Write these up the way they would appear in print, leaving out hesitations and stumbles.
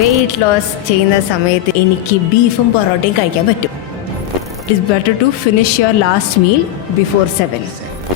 Weight loss ചെയ്യുന്ന സമയത്ത് എനിക്ക് ബീഫും പൊറോട്ടയും കഴിക്കാൻ പറ്റും. It is better to finish your last meal before 7.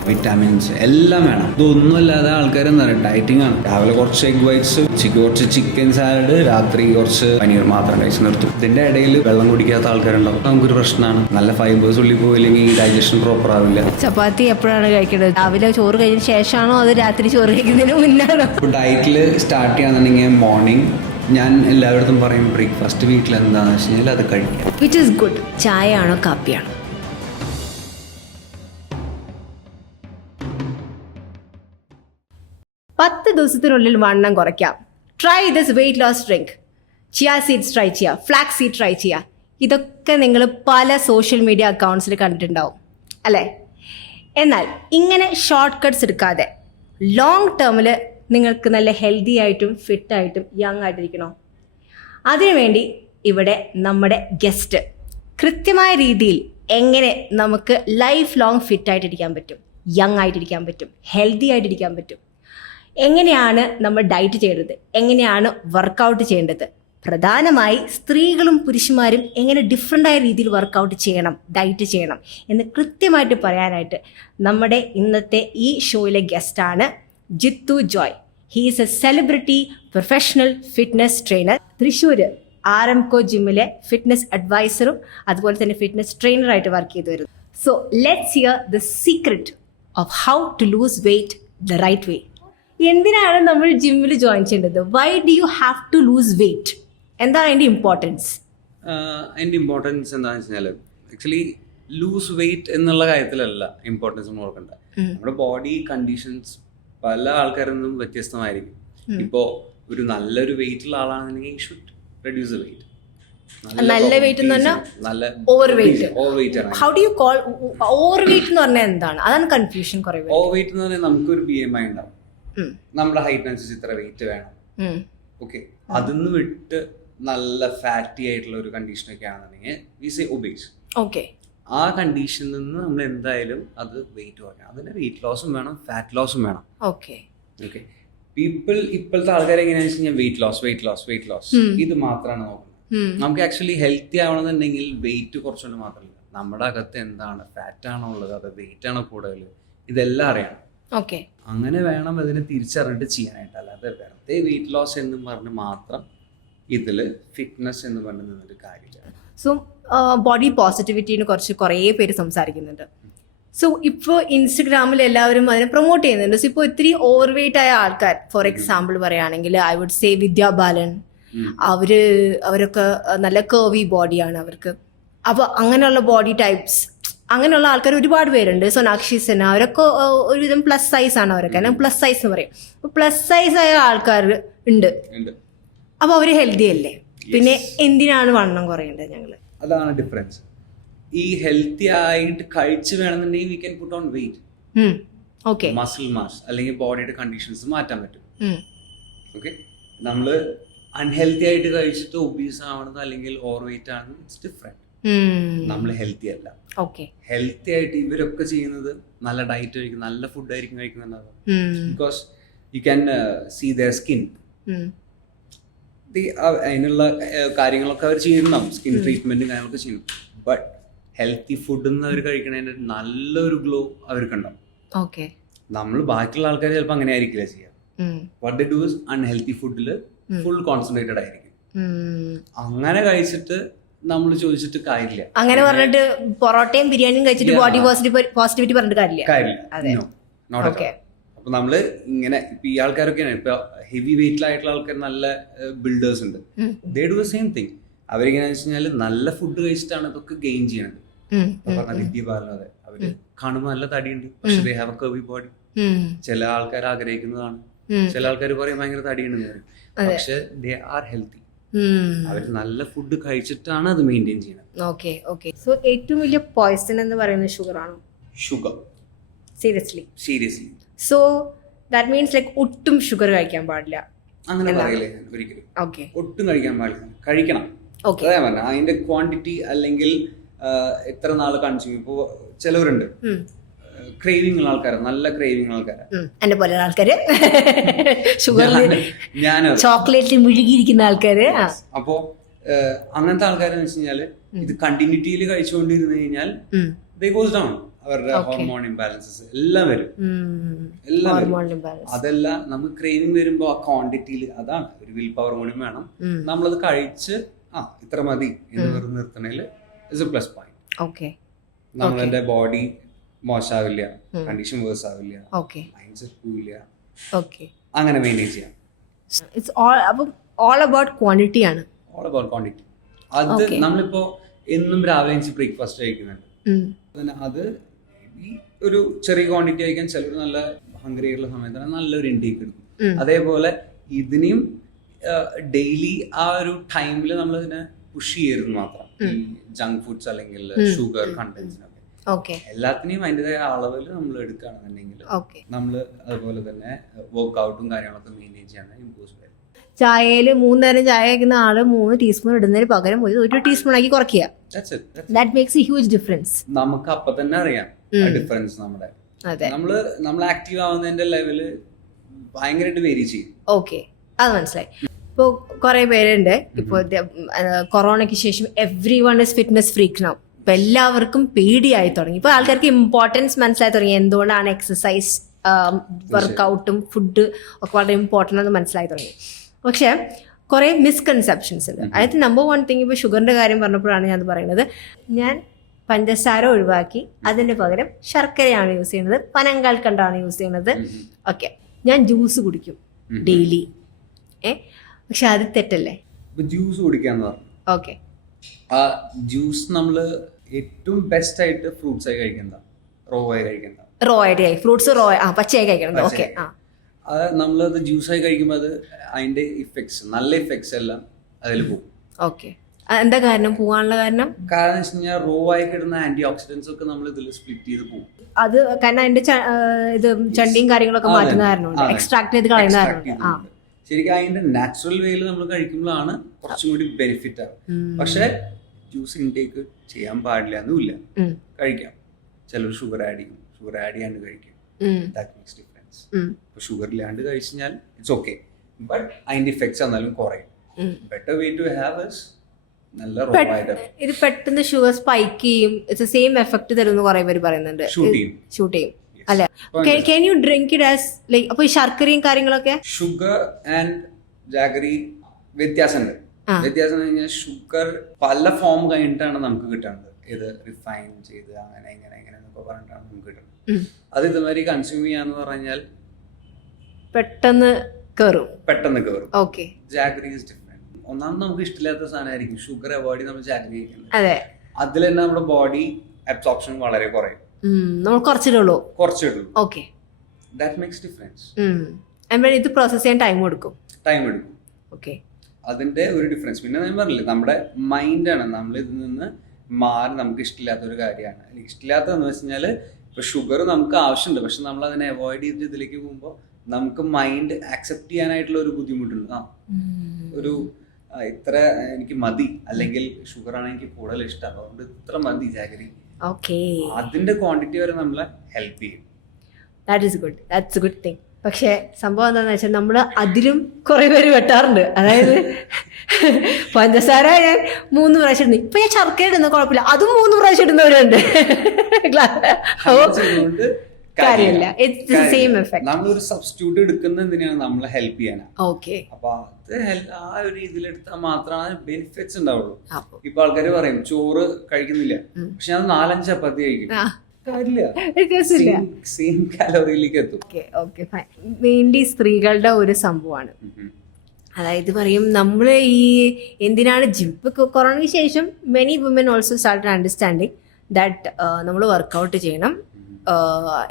Vitamins എല്ലാം വേണം. ഇതൊന്നുമല്ലാതെ ആൾക്കാർ എന്താ പറയുക, ഡയറ്റിംഗ് ആണ്. രാവിലെ കുറച്ച് എഗ് വൈറ്റ്സ്, ഉച്ചയ്ക്ക് കുറച്ച് ചിക്കൻ സാലഡ്, രാത്രി കുറച്ച് പനീർ മാത്രം കഴിച്ച് നിർത്തും. ഇതിന്റെ ഇടയിൽ വെള്ളം കുടിക്കാത്ത ആൾക്കാരുണ്ടാവും. നമുക്കൊരു പ്രശ്നമാണ്. നല്ല ഫൈബേഴ്സ് ഉള്ളിൽ പോയില്ലെങ്കിൽ ഡൈജഷൻ പ്രോപ്പർ ആവില്ല. ചപ്പാത്തി എപ്പോഴാണ് കഴിക്കേണ്ടത്? രാവിലെ ചോറ് കഴിഞ്ഞതിന് ശേഷമാണോ അത് രാത്രി ചോറ് കഴിക്കുന്നതിന് മുന്നാണോ? ഡയറ്റിൽ സ്റ്റാർട്ട് ചെയ്യാന്നുണ്ടെങ്കിൽ മോർണിംഗ് ഞാൻ എല്ലായിടത്തും പറയും ബ്രേക്ക്ഫാസ്റ്റ് വീട്ടിൽ എന്താണെന്ന് വെച്ച് കഴിഞ്ഞാൽ അത് കഴിക്കാം. Which is good. ചായ ആണോ കാപ്പിയാണോ? 10 ദിവസത്തിനുള്ളിൽ വണ്ണം കുറയ്ക്കാം. Try this weight loss drink. Chia seeds try ചെയ്യുക, ഫ്ലാക്സ് സീഡ് ട്രൈ ചെയ്യുക. ഇതൊക്കെ നിങ്ങൾ പല സോഷ്യൽ മീഡിയ അക്കൗണ്ട്സിൽ കണ്ടിട്ടുണ്ടാവും അല്ലേ? എന്നാൽ ഇങ്ങനെ ഷോർട്ട് കട്ട്സ് എടുക്കാതെ ലോങ് ടേമിൽ നിങ്ങൾക്ക് നല്ല ഹെൽത്തി ആയിട്ടും ഫിറ്റായിട്ടും യങ് ആയിട്ടിരിക്കണോ? അതിനുവേണ്ടി ഇവിടെ നമ്മുടെ ഗസ്റ്റ് കൃത്യമായ രീതിയിൽ എങ്ങനെ നമുക്ക് ലൈഫ് ലോങ് ഫിറ്റായിട്ടിരിക്കാൻ പറ്റും, യങ് ആയിട്ടിരിക്കാൻ പറ്റും, ഹെൽത്തി ആയിട്ടിരിക്കാൻ പറ്റും, എങ്ങനെയാണ് നമ്മൾ ഡയറ്റ് ചെയ്യേണ്ടത്, എങ്ങനെയാണ് വർക്കൗട്ട് ചെയ്യേണ്ടത്, പ്രധാനമായി സ്ത്രീകളും പുരുഷന്മാരും എങ്ങനെ ഡിഫറെൻ്റ് ആയ രീതിയിൽ വർക്കൗട്ട് ചെയ്യണം, ഡയറ്റ് ചെയ്യണം എന്ന് കൃത്യമായിട്ട് പറയാനായിട്ട് നമ്മുടെ ഇന്നത്തെ ഈ ഷോയിലെ ഗസ്റ്റാണ് Jithu Joy. He is a celebrity professional fitness trainer. Thrissur ആർഎംകോ ജിമ്മിലെ ഫിറ്റ്നസ് അഡ്വൈസറും അതുപോലെ തന്നെ ഫിറ്റ്നസ് ട്രെയിനറായിട്ട് വർക്ക് ചെയ്തു വരുന്നു. So let's hear the secret of how to lose weight the right way. എന്തിനാണ് നമ്മൾ ജിമ്മിൽ ജോയിൻ ചെയ്യേണ്ടത്? Why do you have to lose weight? എന്താണ് അതിൻ്റെ ഇമ്പോർട്ടൻസ്? അതിൻ്റെ ഇമ്പോർട്ടൻസ് എന്താണെന്ന് വെച്ചാൽ ആക്ച്വലി ലൂസ് വെയിറ്റ് എന്നുള്ള കാര്യത്തിലല്ല ഇമ്പോർട്ടൻസ് നമ്മൾ നോക്കണ്ട. നമ്മുടെ ബോഡി കണ്ടീഷൻസ് പല ആൾക്കാരിൽ നിന്നും വ്യത്യസ്തമായിരിക്കും. ഇപ്പോൾ ഒരു നല്ലൊരു വെയിറ്റുള്ള ആളാണെന്നുണ്ടെങ്കിൽ ഷുഡ് റെഡ്യൂസ് ദ വെയിറ്റ്. നല്ല വെയിറ്റ് എന്ന് പറഞ്ഞാൽ over weight. How do you call over weight എന്ന് പറഞ്ഞാൽ എന്താണ്? അതാണ് കൺഫ്യൂഷൻ. കുറെ ഓവർ വെയിറ്റ് എന്ന് പറഞ്ഞാൽ നമുക്കൊരു BMI ഉണ്ടാവും. നമ്മുടെ ഹൈറ്റിനനുസരിച്ച് ഇത്ര വെയിറ്റ് വേണം. ഓക്കെ, അതിന്ന് വിട്ട് നല്ല ഫാറ്റി ആയിട്ടുള്ള ഒരു കണ്ടീഷനൊക്കെ ആണെന്നുണ്ടെങ്കിൽ വി സേ ഒബീസ്. ഓക്കെ, ആ കണ്ടീഷനിൽ നിന്ന് നമ്മൾ എന്തായാലും അത് വെയിറ്റ് കുറയ്ക്കണം. അതിന് വെയിറ്റ് ലോസും വേണം, ഫാറ്റ് ലോസും വേണം. ഓക്കെ ഓക്കെ, ഇപ്പോഴത്തെ ആൾക്കാർ എങ്ങനെയാണെന്ന് വെച്ച് കഴിഞ്ഞാൽ വെയിറ്റ് ലോസ് ഇത് മാത്രമാണ് നോക്കുന്നത്. നമുക്ക് ആക്ച്വലി ഹെൽത്തി ആവണമെന്നുണ്ടെങ്കിൽ വെയിറ്റ് കുറച്ചുകൊണ്ട് മാത്രമല്ല, നമ്മുടെ അകത്ത് എന്താണ്, ഫാറ്റ് ആണോ ഉള്ളത്, അത് വെയിറ്റ് ആണോ കൂടുതൽ, ഇതെല്ലാം അറിയണം. ഓക്കെ, അങ്ങനെ വേണം അതിനെ തിരിച്ചറിഞ്ഞിട്ട് ചെയ്യാനായിട്ട്. അല്ലാതെ വെറുതെ വെയിറ്റ് ലോസ് എന്ന് പറഞ്ഞ് മാത്രം ഇതില് ഫിറ്റ്നസ് എന്ന് പറഞ്ഞ് നിന്നൊരു കാര്യമില്ല. സോ ബോഡി പോസിറ്റിവിറ്റിനെ കുറിച്ച് കുറേ പേര് സംസാരിക്കുന്നുണ്ട്. സോ ഇപ്പോൾ ഇൻസ്റ്റഗ്രാമിൽ എല്ലാവരും അതിനെ പ്രൊമോട്ട് ചെയ്യുന്നുണ്ട്. സോ ഇപ്പോൾ ഒത്തിരി ഓവർ വെയിറ്റ് ആയ ആൾക്കാർ, ഫോർ എക്സാമ്പിൾ പറയുകയാണെങ്കിൽ ഐ വുഡ് സേ വിദ്യാ ബാലൻ, അവരൊക്കെ നല്ല കർവി ബോഡിയാണ് അവർക്ക്. അപ്പോൾ അങ്ങനെയുള്ള ബോഡി ടൈപ്സ്, അങ്ങനെയുള്ള ആൾക്കാർ ഒരുപാട് പേരുണ്ട്. സോനാക്ഷി സിൻഹ, അവരൊക്കെ ഒരുവിധം പ്ലസ് സൈസ് ആണ് അവരൊക്കെ. അല്ലെങ്കിൽ പ്ലസ് സൈസ് എന്ന് പറയും. അപ്പോൾ പ്ലസ് സൈസ് ആയ ആൾക്കാർ ഉണ്ട്. അപ്പോൾ അവർ ഹെൽത്തി അല്ലേ? പിന്നെ എന്തിനാണ് വണ്ണം കുറയേണ്ടത്? ഞങ്ങൾ അതാണ് ഡിഫറൻസ്. ഈ ഹെൽത്തി ആയിട്ട് കഴിച്ച് വേണമെന്നുണ്ടെങ്കിൽ we can put on weight. Okay, muscle mass അല്ലെങ്കിൽ ബോഡിയുടെ കണ്ടീഷൻസ് മാറ്റാൻ പറ്റും. ഓക്കെ, നമ്മൾ അൺഹെൽത്തി ആയിട്ട് കഴിച്ചിട്ട് ഒബീസ് ആവണത് അല്ലെങ്കിൽ ഓവർ വെയിറ്റ് ആണെന്ന് ഇറ്റ്സ് ഡിഫറെന്റ്. നമ്മൾ ഹെൽത്തി അല്ല. ഹെൽത്തി ആയിട്ട് ഇവരൊക്കെ ചെയ്യുന്നത് നല്ല ഡയറ്റ് കഴിക്കും, നല്ല ഫുഡ് ആയിരിക്കും കഴിക്കുന്നുണ്ടാവുക. Because you can see their skin. അതിനുള്ള കാര്യങ്ങളൊക്കെ അവർ ചെയ്യുന്നുണ്ടാവും, സ്കിൻ ട്രീറ്റ്മെന്റും കാര്യങ്ങളൊക്കെ ചെയ്യുന്നു. ബട്ട് ഹെൽത്തി ഫുഡ് അവർ കഴിക്കണതിന്റെ നല്ലൊരു ഗ്ലോ അവർക്കുണ്ടാവും. നമ്മൾ ബാക്കിയുള്ള ആൾക്കാർ ചിലപ്പോൾ അങ്ങനെ ആയിരിക്കില്ല ചെയ്യുക. What they do is unhealthy ഫുഡിൽ ഫുൾ കോൺസെൻട്രേറ്റഡ് ആയിരിക്കും. അങ്ങനെ കഴിച്ചിട്ട് നമ്മൾ ചോദിച്ചിട്ട് കാര്യമില്ല. അങ്ങനെ പറഞ്ഞിട്ട് പൊറോട്ടയും ബിരിയാണിയും കഴിച്ചിട്ട് ബോഡി പോസിറ്റിവിറ്റി പറഞ്ഞിട്ട് കാര്യമില്ല. അപ്പൊ നമ്മള് ഇങ്ങനെ ഇപ്പൊ ഈ ആൾക്കാരൊക്കെയാണ്, ഇപ്പൊ ഹെവി വെയിറ്റിലായിട്ടുള്ള ആൾക്കാർ നല്ല ബിൽഡേഴ്സ് ഉണ്ട്. They do the same thing. അവരെങ്ങനെയാന്ന് വെച്ച് കഴിഞ്ഞാൽ നല്ല ഫുഡ് കഴിച്ചിട്ടാണ് ഇതൊക്കെ ഗെയിൻ ചെയ്യണത്. പറഞ്ഞ വിദ്യ ബാലതെ അവര് കാണുമ്പോൾ നല്ല തടിയുണ്ട്, പക്ഷെ ദേ ഹാവ് എ കർവി ബോഡി. ചില ആൾക്കാർ ആഗ്രഹിക്കുന്നതാണ്, ചില ആൾക്കാർ പറയും ഭയങ്കര തടിയുണ്ടെന്ന് പറയും, പക്ഷെ ദേ ആർ ഹെൽത്തി. അവർ നല്ല ഫുഡ് കഴിച്ചിട്ടാണ് അത് മെയിൻറ്റെയിൻ ചെയ്യുന്നത്. Okay okay. സോ ഏറ്റവും വലിയ പോയ്സൺ എന്ന് പറയുന്നത് ഷുഗർ ആണോ? Sugar, seriously. So that means like ഒട്ടും ഷുഗർ കഴിക്കാൻ പാടില്ല അങ്ങനെ പറയില്ലേ ഒരിക്കലും. ഒട്ടും കഴിക്കാൻ പാടില്ല, കഴിക്കണം. അതാ പറഞ്ഞ അതിന്റെ ക്വാണ്ടിറ്റി അല്ലെങ്കിൽ എത്ര നാൾ കൺസ്യൂം. ഇപ്പോൾ ചിലവരുണ്ട് ക്രേവിംഗ് ഉള്ള ആൾക്കാരാണ്, നല്ല ക്രേവിംഗ് ഉള്ള ആൾക്കാരാണ്. എന്നെ പോലെ ആൾക്കാര് ഷുഗറിൽ ഞാനത് ചോക്ലേറ്റിൽ മുഴുകിയിരിക്കുന്ന ആൾക്കാര്. അപ്പോ അങ്ങനത്തെ ആൾക്കാരെന്ന് വെച്ച് കഴിഞ്ഞാല് ഇത് കണ്ടിന്യൂറ്റിയിൽ കഴിച്ചുകൊണ്ടിരുന്നു കഴിഞ്ഞാൽ ദേ ഗോസ് ഡൗൺ. അവരുടെ ഹോർമോൺ ഇംബാലൻസസ് എല്ലാം വരും. അതല്ല, നമുക്ക് ക്രേവിംഗ് വരുമ്പോ ആ ക്വാണ്ടിറ്റിയിൽ, അതാണ് ഒരു വിൽ പവർ കൂടി വേണം. നമ്മളത് കഴിച്ച് ഇത്ര മതി എന്ന് വെറുതെ നിർത്തണേല് ഇസ് എ പ്ലസ് പോയിന്റ്. നമ്മളെന്റെ ബോഡി മോശമാവില്ല, കണ്ടീഷൻ വേഴ്സ് ആവില്ല, മൈൻഡ് സെറ്റ് പോവില്ല, അങ്ങനെ മെയിൻറ്റെയിൻ ചെയ്യാം. ഓൾ അബൌട്ട് ക്വാണ്ടിറ്റി ആണ്. All about quantity. അത് നമ്മളിപ്പോ എന്നും രാവിലെ എനിക്ക് ബ്രേക്ക്ഫാസ്റ്റ് കഴിക്കുന്നുണ്ട്. അത് ഒരു ചെറിയ ക്വാണ്ടിറ്റി കഴിക്കാൻ ചിലർ നല്ല ഹംഗ്രി ആയിട്ടുള്ള സമയത്താണ് നല്ലൊരു ഇൻടേക്ക് എടുക്കും. അതേപോലെ ഇതിനെയും ഡെയിലി ആ ഒരു ടൈമിൽ നമ്മൾ ഇതിനെ പുഷ് ചെയ്യരുത് മാത്രം. ഈ ജങ്ക് ഫുഡ്സ് അല്ലെങ്കിൽ ഷുഗർ കണ്ടന്റ്സിനൊക്കെ എല്ലാത്തിനെയും അതിൻ്റെതായ അളവിൽ നമ്മൾ എടുക്കുകയാണെന്നുണ്ടെങ്കിൽ നമ്മൾ അതുപോലെ തന്നെ വർക്ക്ഔട്ടും കാര്യങ്ങളൊക്കെ മെയിൻറ്റെയിൻ ചെയ്യാൻ ഇമ്പോസ് വരും. ചായയിൽ 3 നേരം ചായ കഴിക്കുന്ന ആള് 3 ടീസ്പൂൺ ഇടുന്നതിന് പകരം 1 ടീസ്പൂൺ ആക്കി കുറയ്ക്കുക. That makes a huge difference. നമുക്ക് അപ്പൊ തന്നെ അറിയാം ഡിഫറൻസ്. നമ്മൾ ആക്റ്റീവ് ആവുന്നതിന്റെ ലെവല് ഭയങ്കരമായിട്ട് വേരി ചെയ്യും. ഓക്കെ, അത് മനസ്സിലായി. ഇപ്പോൾ കുറെ പേരുണ്ട്, ഇപ്പോൾ കൊറോണയ്ക്ക് ശേഷം every one is fitness freak now. ഇപ്പൊ എല്ലാവർക്കും പേടിയായി തുടങ്ങി. ഇപ്പൊ ആൾക്കാർക്ക് ഇമ്പോർട്ടൻസ് മനസ്സിലായി തുടങ്ങി, എന്തുകൊണ്ടാണ് എക്സസൈസ്, വർക്കൗട്ടും ഫുഡ് ഒക്കെ വളരെ ഇമ്പോർട്ടൻ്റ് എന്ന് മനസ്സിലായി തുടങ്ങി. പക്ഷെ കുറേ മിസ്കൺസെപ്ഷൻസ് ഉണ്ട്. അതായത് നമ്പർ 1 തിങ്, ഇപ്പോൾ ഷുഗറിന്റെ കാര്യം പറഞ്ഞപ്പോഴാണ് ഞാൻ പറയുന്നത്, ഞാൻ പഞ്ചസാര ഒഴിവാക്കി അതിന് പകരം ശർക്കരയാണ് യൂസ് ചെയ്യുന്നത്, പനങ്കൽക്കണ്ടാണ് യൂസ് ചെയ്യുന്നത്. ഓക്കെ, ഞാൻ ജ്യൂസ് കുടിക്കും ഡെയിലി. പക്ഷെ അത് തെറ്റല്ലേ? ജ്യൂസ് കുടിക്കാന്ന് പറഞ്ഞു. ഓക്കെ, ആ ജ്യൂസ് നമ്മള് ഏറ്റവും ബെസ്റ്റ് ആയിട്ട് ഫ്രൂട്ട്സ് ആയി കഴിക്കണ്ട, റോ ആയി കഴിക്കണ്ട. റോ ആയിട്ട് ഫ്രൂട്ട്സ് റോ പച്ചയായി കഴിക്കണം. ഓക്കെ, അത് നമ്മളത് ജ്യൂസായി കഴിക്കുമ്പോൾ അത് അതിന്റെ ഇഫക്ട്സ്, നല്ല ഇഫക്ട്സ് എല്ലാം അതിൽ പോകും. ഓക്കെ, എന്താ കാരണം പോകാനുള്ള കാരണം? കാരണം വെച്ച് കഴിഞ്ഞാൽ റോ ആയി കിട്ടുന്ന ആന്റി ഓക്സിഡൻസ് ഒക്കെ നമ്മൾ ഇതിൽ സ്പ്ലിറ്റ് ചെയ്ത് പോകും. അത് കാരണം അതിന്റെ ഇത് ചണ്ടിയും കാര്യങ്ങളൊക്കെ മാറ്റുന്ന കാരണമുണ്ട്, എക്സ്ട്രാക്ട് ചെയ്ത് കളയുന്ന കാരണമുണ്ട്. ശരിക്കും അതിന്റെ നാച്ചുറൽ വേയിൽ നമ്മൾ കഴിക്കുമ്പോഴാണ് കുറച്ചും കൂടി ബെനിഫിറ്റ് ആവും. പക്ഷെ ജ്യൂസ് ഇൻടേക്ക് ചെയ്യാൻ പാടില്ല എന്നുമില്ല, കഴിക്കാം. ചിലർ ഷുഗർ ആഡ് ചെയ്യും, ഷുഗർ ആഡ് ചെയ്യാണ്ട് കഴിക്കും. That makes difference. ഷുഗർ ഇല്ലാണ്ട് കഴിച്ചാൽ ഇറ്റ്സ് ഓക്കെ, ബട്ട് അതിന്റെ ഇഫക്ട്സ് എന്നാലും കുറയും. Better way to have is നല്ല റോ ആയിട്ട്. ഇത് പെട്ടെന്ന് ഷുഗർ സ്പൈക്ക് ചെയ്യും, ഇറ്റ്സ് സെയിം എഫക്ട് തരുന്ന കുറെ പേര് പറയുന്നുണ്ട്. ഷൂട്ട് ചെയ്യും അല്ലെ? Can you drink it as like, അപ്പൊ ഈ ശർക്കരയും കാര്യങ്ങളൊക്കെ? ഷുഗർ ആൻഡ് ജാഗറി വ്യത്യാസമുണ്ട്. വ്യത്യാസം എന്ന് കഴിഞ്ഞാൽ ഷുഗർ പല ഫോം കഴിഞ്ഞിട്ടാണ് നമുക്ക് കിട്ടുന്നത്. ഇത് റിഫൈൻ ചെയ്ത് അങ്ങനെ ഇങ്ങനെ ഇങ്ങനെ എന്നൊക്കെ പറഞ്ഞിട്ടാണ് നമുക്ക് കിട്ടുന്നത്. അത് ഇതുമാതിരി കൺസ്യൂം ചെയ്യാന്ന് പറഞ്ഞാൽ പെട്ടെന്ന് കയറും. Okay, jaggery is different. ഒന്നാമത് നമുക്ക് ഇഷ്ടമില്ലാത്ത സാധനമായിരിക്കും ഷുഗർ അവോയ്ഡ് നമ്മൾ ജാഗറി കഴിക്കുന്നത്. അതിൽ തന്നെ നമ്മുടെ ബോഡി അബ്സോർപ്ഷൻ വളരെ കുറയും. നമ്മൾ കുറച്ചിടുള്ളൂ. Okay, that makes difference. ഇത് പ്രോസസ് ചെയ്യാൻ ടൈം എടുക്കും. ഓക്കെ, അതിന്റെ ഒരു ഡിഫറൻസ്. പിന്നെ ഞാൻ പറഞ്ഞില്ലേ, നമ്മുടെ മൈൻഡാണ് നമ്മൾ ഇതിൽ നിന്ന് മാറി, നമുക്ക് ഇഷ്ടമില്ലാത്ത ഒരു കാര്യമാണ്. ഇഷ്ടമില്ലാത്തതെന്ന് വെച്ച് കഴിഞ്ഞാൽ ഇപ്പൊ ഷുഗർ നമുക്ക് ആവശ്യമുണ്ട്, പക്ഷെ നമ്മൾ അതിനെ അവോയ്ഡ് ചെയ്തിട്ട് ഇതിലേക്ക് പോകുമ്പോൾ നമുക്ക് മൈൻഡ് ആക്സെപ്റ്റ് ചെയ്യാനായിട്ടുള്ള ഒരു ബുദ്ധിമുട്ടുണ്ട്. ഒരു ഇത്ര എനിക്ക് മതി, അല്ലെങ്കിൽ ഷുഗർ ആണ് എനിക്ക് കൂടുതൽ ഇഷ്ടം, അതുകൊണ്ട് ഇത്ര മതി ജാഗരി. അതിന്റെ ക്വാണ്ടിറ്റി വരെ നമ്മളെ ഹെൽപ്പ് ചെയ്യും. That's good thing. പക്ഷെ സംഭവം എന്താന്ന് വെച്ചാൽ നമ്മൾ അതിലും കുറെ പേര് വെട്ടാറുണ്ട്. അതായത് പഞ്ചസാര ഞാൻ 3 പ്രാവശ്യം ഇടുന്നു, ഇപ്പൊ ഞാൻ ശർക്കര ഇടുന്ന കുഴപ്പമില്ല, അതും 3 പ്രാവശ്യം ഇടുന്നവരുണ്ട്. കാര്യമില്ല, ഇറ്റ്സ് സെയിം എഫക്ട്. നമ്മളൊരു സബ്സ്റ്റിറ്റ്യൂട്ട് എടുക്കുന്നത് എന്തിനാണ്? നമ്മളെ ഹെൽപ്പ് ചെയ്യാനാണ്. ഓക്കെ, അപ്പൊ അത് ആ ഒരു രീതിയിൽ എടുത്താൽ മാത്രമാണ് ബെനിഫിറ്റ്സ് ഉണ്ടാവുള്ളൂ. ഇപ്പൊ ആൾക്കാര് പറയും ചോറ് കഴിക്കുന്നില്ല, പക്ഷെ ഞാൻ 4-5 ചപ്പാത്തി കഴിക്കും. സെയിം കാലോറിയിലേക്ക് എത്തും. മെയിൻലി സ്ത്രീകളുടെ ഒരു സംഭവമാണ്. അതായത് പറയും നമ്മൾ ഈ എന്തിനാണ് ജിം, ഇപ്പൊ കൊറോണയ്ക്ക് ശേഷം many woman also started understanding that നമ്മൾ വർക്കൗട്ട് ചെയ്യണം,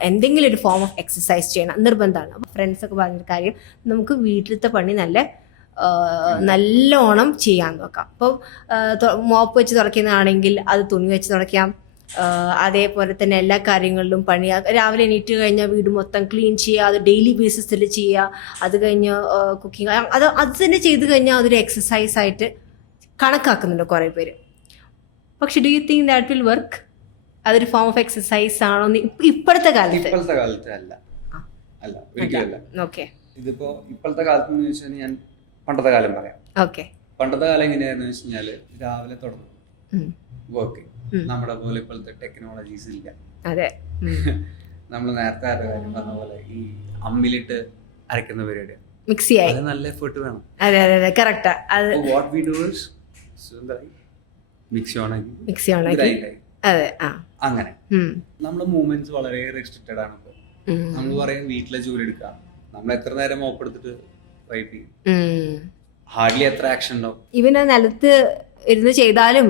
എന്തെങ്കിലും ഒരു ഫോം ഓഫ് എക്സസൈസ് ചെയ്യണം, നിർബന്ധമാണ്. അപ്പോൾ ഫ്രണ്ട്സൊക്കെ പറഞ്ഞ കാര്യം, നമുക്ക് വീട്ടിലത്തെ പണി നല്ലോണം ചെയ്യാൻ നോക്കാം. അപ്പോൾ മോപ്പ് വെച്ച് തുടയ്ക്കുന്നതാണെങ്കിൽ അത് തുണി വെച്ച് തുടയ്ക്കാം. അതേപോലെ തന്നെ എല്ലാ കാര്യങ്ങളിലും പണി, രാവിലെ എണീറ്റ് കഴിഞ്ഞാൽ വീട് മൊത്തം ക്ലീൻ ചെയ്യുക, അത് ഡെയിലി ബേസിസിൽ ചെയ്യുക. അത് കഴിഞ്ഞ് കുക്കിംഗ്, അത് തന്നെ ചെയ്ത് കഴിഞ്ഞാൽ അതൊരു എക്സസൈസ് ആയിട്ട് കണക്കാക്കുന്നുണ്ട് കുറേ പേര്. പക്ഷെ do you think that will work? അതൊരു ഫോം ഓഫ് എക്സസൈസ് ആണോ ഇപ്പോഴത്തെ കാലത്ത്? ഇപ്പോഴത്തെ കാലത്ത് അല്ല ഒരിക്കലും അല്ല. ഓക്കെ. ഇതിപ്പോ ഇപ്പോഴത്തെ കാലത്ത് എന്ന് വെച്ചാൽ ഞാൻ പണ്ടത്തെ കാലം പറയാം. ഓക്കെ. പണ്ടത്തെ കാലം എങ്ങനെയായിരുന്നു വെച്ച് കഴിഞ്ഞാല് രാവിലെ തുടങ്ങും വർക്ക്. നമ്മുടെ പോലെ ഇപ്പോഴത്തെ ടെക്നോളജീസ് ഇല്ല. അതെ. നമ്മൾ നേരത്തെ കാര്യം പറഞ്ഞ പോലെ ഈ അമ്മിലിട്ട് അരയ്ക്കുന്ന പരിപാടി മിക്സി ആയി നല്ല എഫേർട്ട് വേണം. അതെ അതെ അതെ correct. What we do is mixie ഓണാക്കി അതെ. അങ്ങനെ നമ്മുടെ മൂവ്മെന്റ്സ് വളരെ റെസ്ട്രിക്റ്റഡ് ആണ്. ഇപ്പൊ നമ്മൾ പറയും വീട്ടിലെ ജോലി എടുക്കാം, നമ്മൾ എത്ര നേരം മോപ്പെടുത്തിട്ട് വൈപ്പ് ചെയ്യും, ഹാർഡ്ലി എത്ര ആക്ഷൻ ഉണ്ടാവും. ഇവൻ നിലത്ത് ഇരുന്ന് ചെയ്താലും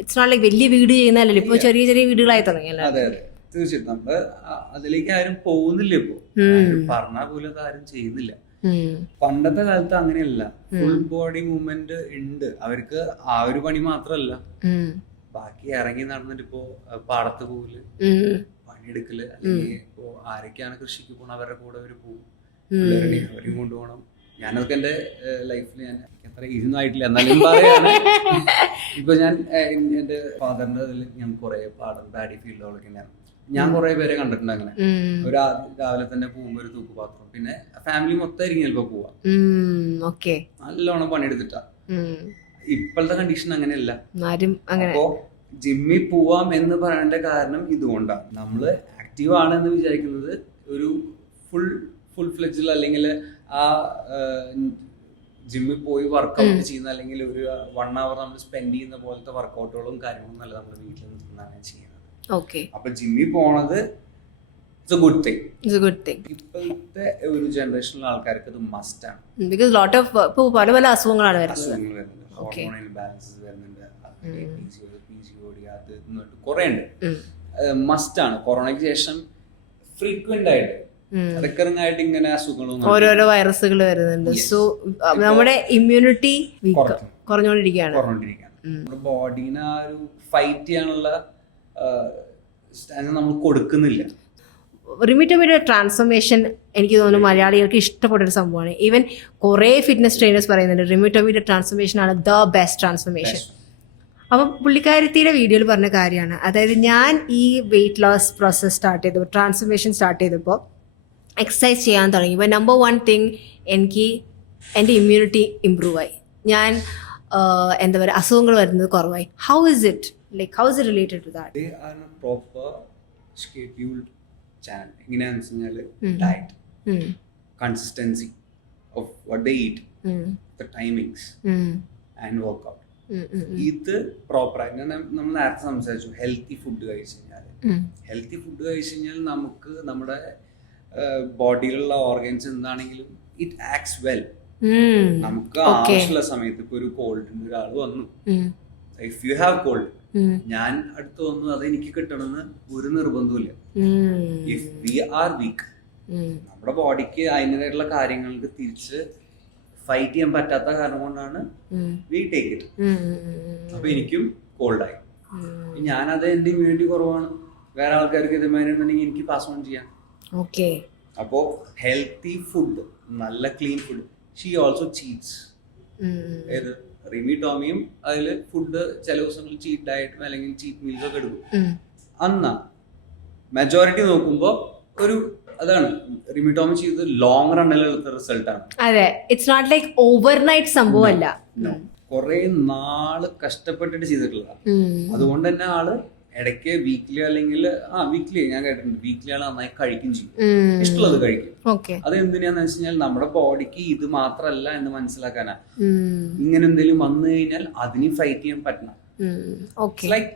ഇറ്റ്സ് നോട്ട് ലൈക്ക് വലിയ വീട് ചെയ്യുന്നല്ലോ, ഇപ്പൊ ചെറിയ ചെറിയ വീടുകളായി തുടങ്ങിയല്ലോ. അതെ അതെ തീർച്ചയായിട്ടും. നമ്മള് അതിലേക്ക് ആരും പോകുന്നില്ല. ഇപ്പൊ പറഞ്ഞാൽ പോലും അത് ആരും ചെയ്യുന്നില്ല. പണ്ടത്തെ കാലത്ത് അങ്ങനെയല്ല, ഫുൾ ബോഡി മൂവ്മെന്റ് ഉണ്ട് അവർക്ക്. ആ ഒരു പണി മാത്രല്ല, ബാക്കി ഇറങ്ങി നടന്നിട്ട് ഇപ്പോ പാടത്ത് പോകല്, പണിയെടുക്കല്, അല്ലെങ്കിൽ ഇപ്പോ ആരൊക്കെയാണ് കൃഷിക്ക് പോകണം അവരുടെ കൂടെ അവര് പോകും, അവരെയും കൊണ്ടുപോകണം. ഞാനതൊക്കെ എന്റെ ലൈഫിൽ ഞാൻ എത്ര ഇരുന്നായിട്ടില്ല, എന്നാലും പറയാണ്. ഇപ്പൊ ഞാൻ എന്റെ ഫാദറിന്റെ ഇതിൽ ഞാൻ കുറെ പാടം പാഡി ഫീൽഡുകളൊക്കെ ഞാൻ കുറെ പേരെ കണ്ടിട്ടുണ്ട്. അങ്ങനെ ഒരു രാവിലെ തന്നെ പോകുമ്പോ ഒരു തൂക്കുപാത്രം, പിന്നെ ഫാമിലി മൊത്തമായിരിക്കും ചിലപ്പോ പോവാ, നല്ലോണം പണിയെടുത്തിട്ടാ. ഇപ്പോഴത്തെ കണ്ടീഷൻ അങ്ങനെയല്ല. അപ്പോ ജിമ്മിൽ പോവാം എന്ന് പറയേണ്ട കാരണം ഇതുകൊണ്ടാണ്. നമ്മള് ആക്റ്റീവ് ആണെന്ന് വിചാരിക്കുന്നത് ഒരു ഫുൾ ഫ്ലെഡ്ജിൽ അല്ലെങ്കിൽ ആ ജിമ്മിൽ പോയി വർക്കൗട്ട് ചെയ്യുന്ന അല്ലെങ്കിൽ ഒരു 1 hour നമ്മൾ സ്പെൻഡ് ചെയ്യുന്ന പോലത്തെ വർക്കൗട്ടുകളും കാര്യങ്ങളും നല്ല നമ്മുടെ വീട്ടിൽ നിന്നാണ് ചെയ്യുന്നത്. അപ്പൊ ജിമ്മിൽ പോണത് ഇറ്റ്സ് എ ഗുഡ് തിങ്. ഇപ്പോഴത്തെ ഒരു ജനറേഷനിലെ ആൾക്കാർക്ക് അത് മസ്റ്റ് ആണ്. ബിക്കോസ് ലോട്ട് ഓഫ് പല പല അസുഖങ്ങളാണ് വരുന്നത്. ഹോർമോൺ ഇംബാലൻസസ് വരുന്നുണ്ട്, PCOD അത് കുറെ ഉണ്ട്. മസ്റ്റ് ആണ്. കൊറോണയ്ക്ക് ശേഷം ഫ്രീക്വന്റ് ആയിട്ട് റിക്കറിംഗ് ആയിട്ട് ഇങ്ങനെ അസുഖങ്ങളും ഓരോരോ വൈറസുകൾ വരുന്നുണ്ട്. സോ നമ്മുടെ ഇമ്മ്യൂണിറ്റി കുറഞ്ഞുകൊണ്ടിരിക്കുകയാണ്. നമ്മുടെ ബോഡീനെ ആ ഒരു ഫൈറ്റ് ചെയ്യാനുള്ള നമ്മൾ കൊടുക്കുന്നില്ല. റിമിറ്റോമിയുടെ ട്രാൻസ്ഫോർമേഷൻ എനിക്ക് തോന്നുന്നു മലയാളികൾക്ക് ഇഷ്ടപ്പെട്ടൊരു സംഭവമാണ്. ഈവൻ കുറേ ഫിറ്റ്നസ് ട്രെയിനേഴ്സ് പറയുന്നുണ്ട് റിമിറ്റോമിയുടെ ട്രാൻസ്ഫോർമേഷൻ ആണ് ദ ബെസ്റ്റ് ട്രാൻസ്ഫോർമേഷൻ. അപ്പം പുള്ളിക്കാരത്തിയുടെ വീഡിയോയിൽ പറഞ്ഞ കാര്യമാണ്, അതായത് ഞാൻ ഈ വെയിറ്റ് ലോസ് പ്രോസസ് സ്റ്റാർട്ട് ചെയ്തപ്പോൾ, ട്രാൻസ്ഫോർമേഷൻ സ്റ്റാർട്ട് ചെയ്തപ്പോൾ എക്സസൈസ് ചെയ്യാൻ തുടങ്ങിയപ്പോൾ നമ്പർ 1 തിങ് എനിക്ക് എൻ്റെ ഇമ്മ്യൂണിറ്റി ഇമ്പ്രൂവ് ആയി. ഞാൻ എന്താ പറയുക, അസുഖങ്ങൾ വരുന്നത് കുറവായി. How is it related to that? They are a proper scheduled channel. എങ്ങനെയാണെന്ന് വെച്ച് കഴിഞ്ഞാല് diet, consistency of what they eat, the timings and workout. ഇത് പ്രോപ്പറായിട്ട് നമ്മൾ നേരത്തെ സംസാരിച്ചു. ഹെൽത്തി ഫുഡ് കഴിച്ചു കഴിഞ്ഞാൽ നമുക്ക് നമ്മുടെ ബോഡിയിലുള്ള ഓർഗൻസ് എന്താണെങ്കിലും ഇറ്റ് ആക്ട്സ് വെൽ. നമുക്ക് ആവശ്യമുള്ള സമയത്ത് ഇപ്പൊ ഒരു കോൾഡിന്റെ ഒരാൾ വന്നു, ഇഫ് യു ഹാവ് കോൾഡ്, ഞാൻ അടുത്ത് വന്നു അത് എനിക്ക് കിട്ടണമെന്ന് ഒരു നിർബന്ധമില്ല. ഇഫ് വി ആർ വീക്ക്, നമ്മുടെ ബോഡിക്ക് അതിൻ്റെതായിട്ടുള്ള കാര്യങ്ങൾക്ക് തിരിച്ച് ഫൈറ്റ് ചെയ്യാൻ പറ്റാത്ത കാരണം കൊണ്ടാണ് വി ടേക്ക് ഇറ്റ്. അപ്പൊ എനിക്കും കോൾഡായി. ഞാനത് എന്റെ ഇമ്മ്യൂണിറ്റി കുറവാണ്, വേറെ ആൾക്കാർക്ക് ഇതുമാതിരി എനിക്ക് പാസ് ഓൺ ചെയ്യാം. അപ്പോ ഹെൽത്തി ഫുഡ്, നല്ല clean food. She also cheats. ഏത് റിമി ടോമിയും അതില് ഫുഡ് ചില ദിവസങ്ങളിൽ ചീറ്റ് ഡയറ്റും അല്ലെങ്കിൽ ചീറ്റ് മീൽസ് ഒക്കെ എടുക്കും. അന്നാ മെജോറിറ്റി നോക്കുമ്പോ ഒരു അതാണ് റിമി ടോമി ചെയ്ത് ലോങ് റണ്ണിൽ എടുത്ത റിസൾട്ട് ആണ്. അതെ, ഇറ്റ്സ് നോട്ട് ലൈക്ക് ഓവർനൈറ്റ് സംഭവമല്ല, കുറെ നാള് കഷ്ടപ്പെട്ടിട്ട് ചെയ്തിട്ടുള്ള. അതുകൊണ്ട് തന്നെ ആള് ഇടയ്ക്ക് വീക്ക്ലി അല്ലെങ്കിൽ വീക്ക്ലി ഞാൻ കേട്ടിട്ടുണ്ട്, വീക്ക്ലി ആള് നന്നായി കഴിക്കും ചെയ്യും, ഇഷ്ടമുള്ളത് കഴിക്കും. അത് എന്തിനാന്ന് വെച്ച് കഴിഞ്ഞാൽ നമ്മുടെ ബോഡിക്ക് ഇത് മാത്രല്ല എന്ന് മനസ്സിലാക്കാനാ. ഇങ്ങനെ എന്തെങ്കിലും വന്നു കഴിഞ്ഞാൽ അതിന് ഫൈറ്റ് ചെയ്യാൻ പറ്റണം. ലൈക്ക്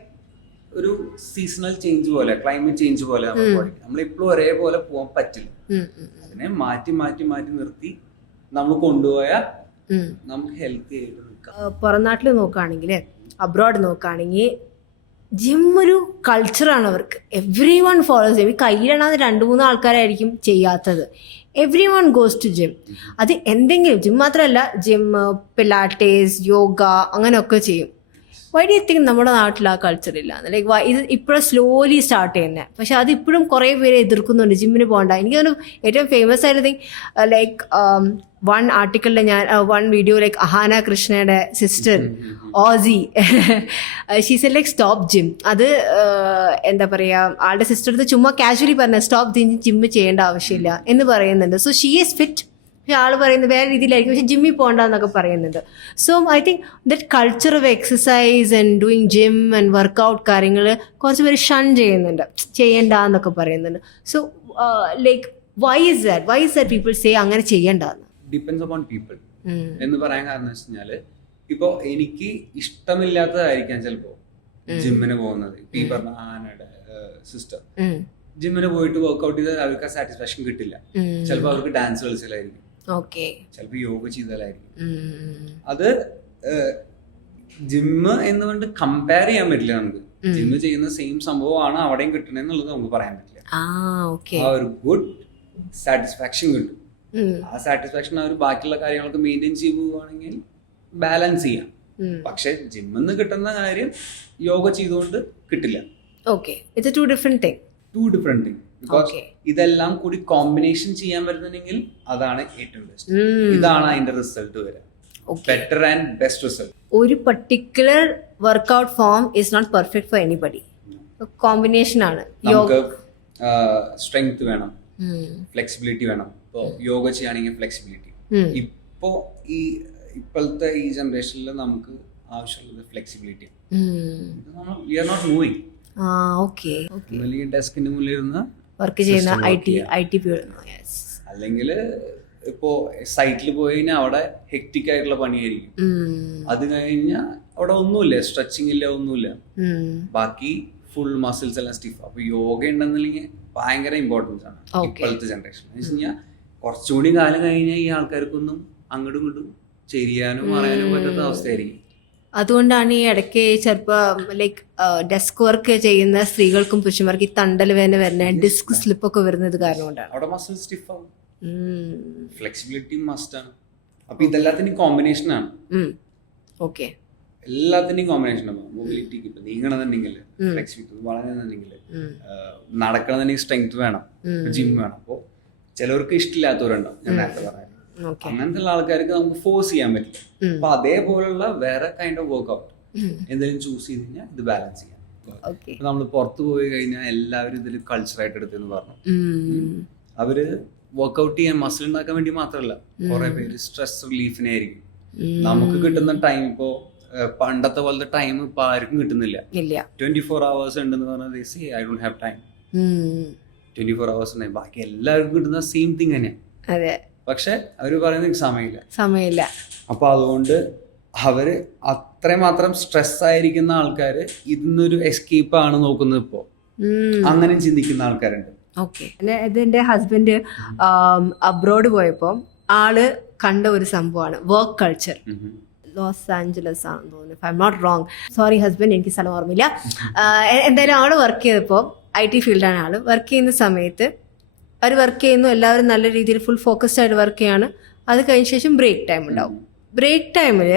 ഒരു സീസണൽ ചേഞ്ച് പോലെ, ക്ലൈമറ്റ് ചേഞ്ച് പോലെ നമ്മുടെ ബോഡിക്ക് നമ്മളെപ്പോഴും ഒരേപോലെ പോകാൻ പറ്റില്ല. അതിനെ മാറ്റി മാറ്റി മാറ്റി നിർത്തി നമ്മൾ കൊണ്ടുപോയാൽ നമുക്ക് ഹെൽത്തി ആയിട്ട് നിൽക്കാം. പുറം നാട്ടിൽ നോക്കുകയാണെങ്കിൽ, അബ്രോഡ് നോക്കുകയാണെങ്കിൽ ജിം ഒരു കൾച്ചറാണ് അവർക്ക്. Everyone follows gym. കയ്യിലെണ്ണാതെ 2-3 ആൾക്കാരായിരിക്കും ചെയ്യാത്തത്. Everyone goes to gym. അത് എന്തെങ്കിലും ജിം മാത്രമല്ല, ജിം, പിലാറ്റേസ്, യോഗ അങ്ങനെയൊക്കെ ചെയ്യും. വൈ ഡു യു തിങ്ക് നമ്മുടെ നാട്ടിൽ ആ കൾച്ചർ ഇല്ല? ലൈക്ക് ഇത് ഇപ്പോഴും സ്ലോലി സ്റ്റാർട്ട് ചെയ്യുന്നത്, പക്ഷെ അത് ഇപ്പോഴും കുറേ പേര് എതിർക്കുന്നുണ്ട് ജിമ്മിന് പോകണ്ട. എനിക്ക് തോന്നുന്നു ഏറ്റവും ഫേമസ് ആയിട്ട് തിങ് ലൈക്ക് വൺ ആർട്ടിക്കിളിൽ ഞാൻ വൺ വീഡിയോ ലൈക്ക് അഹാന കൃഷ്ണയുടെ sister Ozy she's like stop gym. അത് എന്താ പറയുക, ആളുടെ സിസ്റ്റർ അടുത്ത് ചുമ്മാ കാഷ്വലി പറഞ്ഞ സ്റ്റോപ്പ് ജിമ്മ് ചെയ്യേണ്ട ആവശ്യമില്ല എന്ന് പറയുന്നുണ്ട്. So she is fit. പക്ഷെ ആൾ പറയുന്നത് വേറെ രീതിയിലായിരിക്കും, പക്ഷെ ജിമ്മിൽ പോകണ്ടെന്നൊക്കെ പറയുന്നുണ്ട്. So I think that culture of exercise and doing gym and workout കാര്യങ്ങൾ കുറച്ച് പേര് ഷൻ ചെയ്യുന്നുണ്ട്, ചെയ്യണ്ട എന്നൊക്കെ പറയുന്നുണ്ട്. So like why is that people say അങ്ങനെ ചെയ്യണ്ടെന്ന്? ഡിപ്പെൻസ് അപ്പോൺ പീപ്പിൾ എന്ന് പറയാൻ കാരണം വെച്ച് കഴിഞ്ഞാല്, ഇപ്പൊ എനിക്ക് ഇഷ്ടമില്ലാത്തതായിരിക്കാം ചിലപ്പോ ജിമ്മിന് പോകുന്നത്. ഇപ്പൊ ഈ പറഞ്ഞ ആനയുടെ സിസ്റ്റർ ജിമ്മിന് പോയിട്ട് വർക്ക്ഔട്ട് ചെയ്താൽ അവർക്ക് ആ സാറ്റിസ്ഫാക്ഷൻ കിട്ടില്ല. ചിലപ്പോൾ അവർക്ക് ഡാൻസ് കളിച്ചാലായിരിക്കും, ചിലപ്പോൾ യോഗ ചെയ്താലായിരിക്കും. അത് ജിമ്മ് എന്നുകൊണ്ട് കമ്പയർ ചെയ്യാൻ പറ്റില്ല നമുക്ക്. ജിമ്മ് ചെയ്യുന്ന സെയിം സംഭവമാണ് അവിടെയും കിട്ടണെന്നുള്ളത് നമുക്ക് പറയാൻ പറ്റില്ല. ആ ഒരു ഗുഡ് സാറ്റിസ്ഫാക്ഷൻ കിട്ടും. ആ സാറ്റിസ്ഫാക്ഷൻ അവർ ബാക്കിയുള്ള കാര്യങ്ങളൊക്കെ മെയിൻറ്റെയിൻ ചെയ്ത് പോവുകയാണെങ്കിൽ ബാലൻസ് ചെയ്യാം. പക്ഷെ ജിമ്മിന്ന് കിട്ടുന്ന കാര്യം യോഗ ചെയ്തുകൊണ്ട് കിട്ടില്ല. To different thing. ബിക്കോസ് ഇതെല്ലാം കൂടി കോമ്പിനേഷൻ ചെയ്യാൻ പറ്റുന്നുണ്ടെങ്കിൽ അതാണ് ഏറ്റവും ബെസ്റ്റ്. ഇതാണ് അതിന്റെ റിസൾട്ട് വരാം. Better and best result. ഒരു particular workout form is not perfect for anybody. Combination ആണ്. നമുക്ക് സ്ട്രെങ്ത് വേണം, ഫ്ലെക്സിബിലിറ്റി വേണം. ഇപ്പോ യോഗ ചെയ്യുകയാണെങ്കിൽ ഫ്ലെക്സിബിലിറ്റി. ഇപ്പോഴത്തെ ഈ ജനറേഷനിൽ നമുക്ക് ആവശ്യമുള്ളത് flexibility. We are not moving. ഡെസ്കിന്റെ മുന്നിൽ ഇരുന്ന് വർക്ക് ചെയ്യുന്ന അല്ലെങ്കിൽ ഇപ്പോ സൈറ്റിൽ പോയി കഴിഞ്ഞാൽ അവിടെ ഹെക്റ്റിക് ആയിട്ടുള്ള പണിയായിരിക്കും. അത് കഴിഞ്ഞാൽ അവിടെ ഒന്നുമില്ല, സ്ട്രെച്ചിങ് ഇല്ല, ഒന്നുമില്ല. ബാക്കി ഫുൾ മസിൽസ് എല്ലാം സ്റ്റിഫ്. അപ്പൊ യോഗ ഉണ്ടെന്നില്ലെങ്കിൽ ഭയങ്കര ഇമ്പോർട്ടൻസ് ആണ് ഇപ്പോഴത്തെ ജനറേഷൻ. എന്ന് വെച്ച് കഴിഞ്ഞാൽ കുറച്ചുകൂടി കാലം കഴിഞ്ഞാൽ ഈ ആൾക്കാർക്കൊന്നും അങ്ങോട്ടും ഇങ്ങോട്ടും ചെയ്യാനും അറിയാനും പറ്റാത്ത അവസ്ഥയായിരിക്കും. അതുകൊണ്ടാണ് ഈ ഇടയ്ക്ക് ചിലപ്പോൾ ലൈക്ക് ഡെസ്ക് വർക്ക് ചെയ്യുന്ന സ്ത്രീകൾക്കും പുരുഷന്മാർക്ക് ഈ തണ്ടൽ വേദന വരുന്ന, ഡിസ്ക് സ്ലിപ്പ് ഒക്കെ വരുന്നത് കാരണം കൊണ്ടാണ്. അവിടെ മസിൽ സ്റ്റിഫ് ആവും. ഫ്ലെക്സിബിലിറ്റി മസ്റ്റ് ആണ്. അപ്പൊ ഇതെല്ലാത്തിനും കോമ്പിനേഷൻ ആണ്. എല്ലാത്തിന്റെയും കോമ്പിനേഷൻ ആണ്. മൊബിലിറ്റിക്ക് ഇപ്പൊ നീങ്ങണമെന്നുണ്ടെങ്കിൽ ഫ്ലെക്സിബിലിറ്റി, വളരണമെന്നുണ്ടെങ്കിൽ നടക്കണമെന്നുണ്ടെങ്കിൽ സ്ട്രെങ്ത് വേണം, ജിം വേണം. അപ്പോ ചിലവർക്ക് ഇഷ്ടമില്ലാത്തവരുണ്ടാവും, ഞാൻ നേരത്തെ പറഞ്ഞു. അങ്ങനത്തെ ആൾക്കാർക്ക് നമുക്ക് ഫോഴ്സ് ചെയ്യാൻ പറ്റില്ല. അപ്പൊ അതേപോലുള്ള വേറെ കൈൻഡ് ഓഫ് വർക്ക്ഔട്ട് എന്തെങ്കിലും ചൂസ് ചെയ്ത് കഴിഞ്ഞാൽ ഇത് ബാലൻസ് ചെയ്യാം. നമ്മൾ പുറത്തു പോയി കഴിഞ്ഞാൽ എല്ലാവരും ഇതിൽ കൾച്ചറായിട്ട് എടുത്തെന്ന് പറഞ്ഞു. അവര് വർക്ക്ഔട്ട് ചെയ്യാൻ, മസിൽ ഉണ്ടാക്കാൻ വേണ്ടി മാത്രമല്ല, കുറെ പേര് സ്ട്രെസ് റിലീഫിനായിരിക്കും. നമുക്ക് കിട്ടുന്ന ടൈം ഇപ്പോ പണ്ടത്തെ പോലത്തെ ടൈം ഇപ്പൊ ആർക്കും കിട്ടുന്നില്ല. 24 hours ഉണ്ടെന്ന് പറഞ്ഞാൽ I don't have time. 24 hours ഉണ്ട്. ബാക്കി എല്ലാവർക്കും കിട്ടുന്ന സെയിം തിങ് തന്നെയാണ്. പക്ഷെ അവര് പറയുന്നത് സമയമില്ല. അപ്പൊ അതുകൊണ്ട് അവര് അത്രമാത്രം സ്ട്രെസ് ആയിരിക്കുന്ന ആൾക്കാര് ഇതിന്നൊരു എസ്കേപ്പ് ആണ് നോക്കുന്നത്. ഇപ്പോ അങ്ങനെ ചിന്തിക്കുന്ന ആൾക്കാരുണ്ട്. എന്റെ ഹസ്ബൻഡ് അബ്രോഡ് പോയപ്പോ ആള് കണ്ട ഒരു സംഭവമാണ് വർക്ക് കൾച്ചർ. ലോസ് ആഞ്ചലസ് ആണെന്ന് തോന്നുന്നു, if I am not wrong. Sorry husband, എനിക്ക് സ്ഥലം ഓർമ്മയില്ല. എന്തായാലും ആള് വർക്ക് ചെയ്തപ്പോൾ IT ഫീൽഡാണ് ആള്. വർക്ക് ചെയ്യുന്ന സമയത്ത് അവർ വർക്ക് ചെയ്യുന്നു, എല്ലാവരും നല്ല രീതിയിൽ ഫുൾ ഫോക്കസ്ഡ് ആയിട്ട് വർക്ക് ചെയ്യാണ്. അത് കഴിഞ്ഞ ശേഷം ബ്രേക്ക് ടൈം ഉണ്ടാവും. ബ്രേക്ക് ടൈമിൽ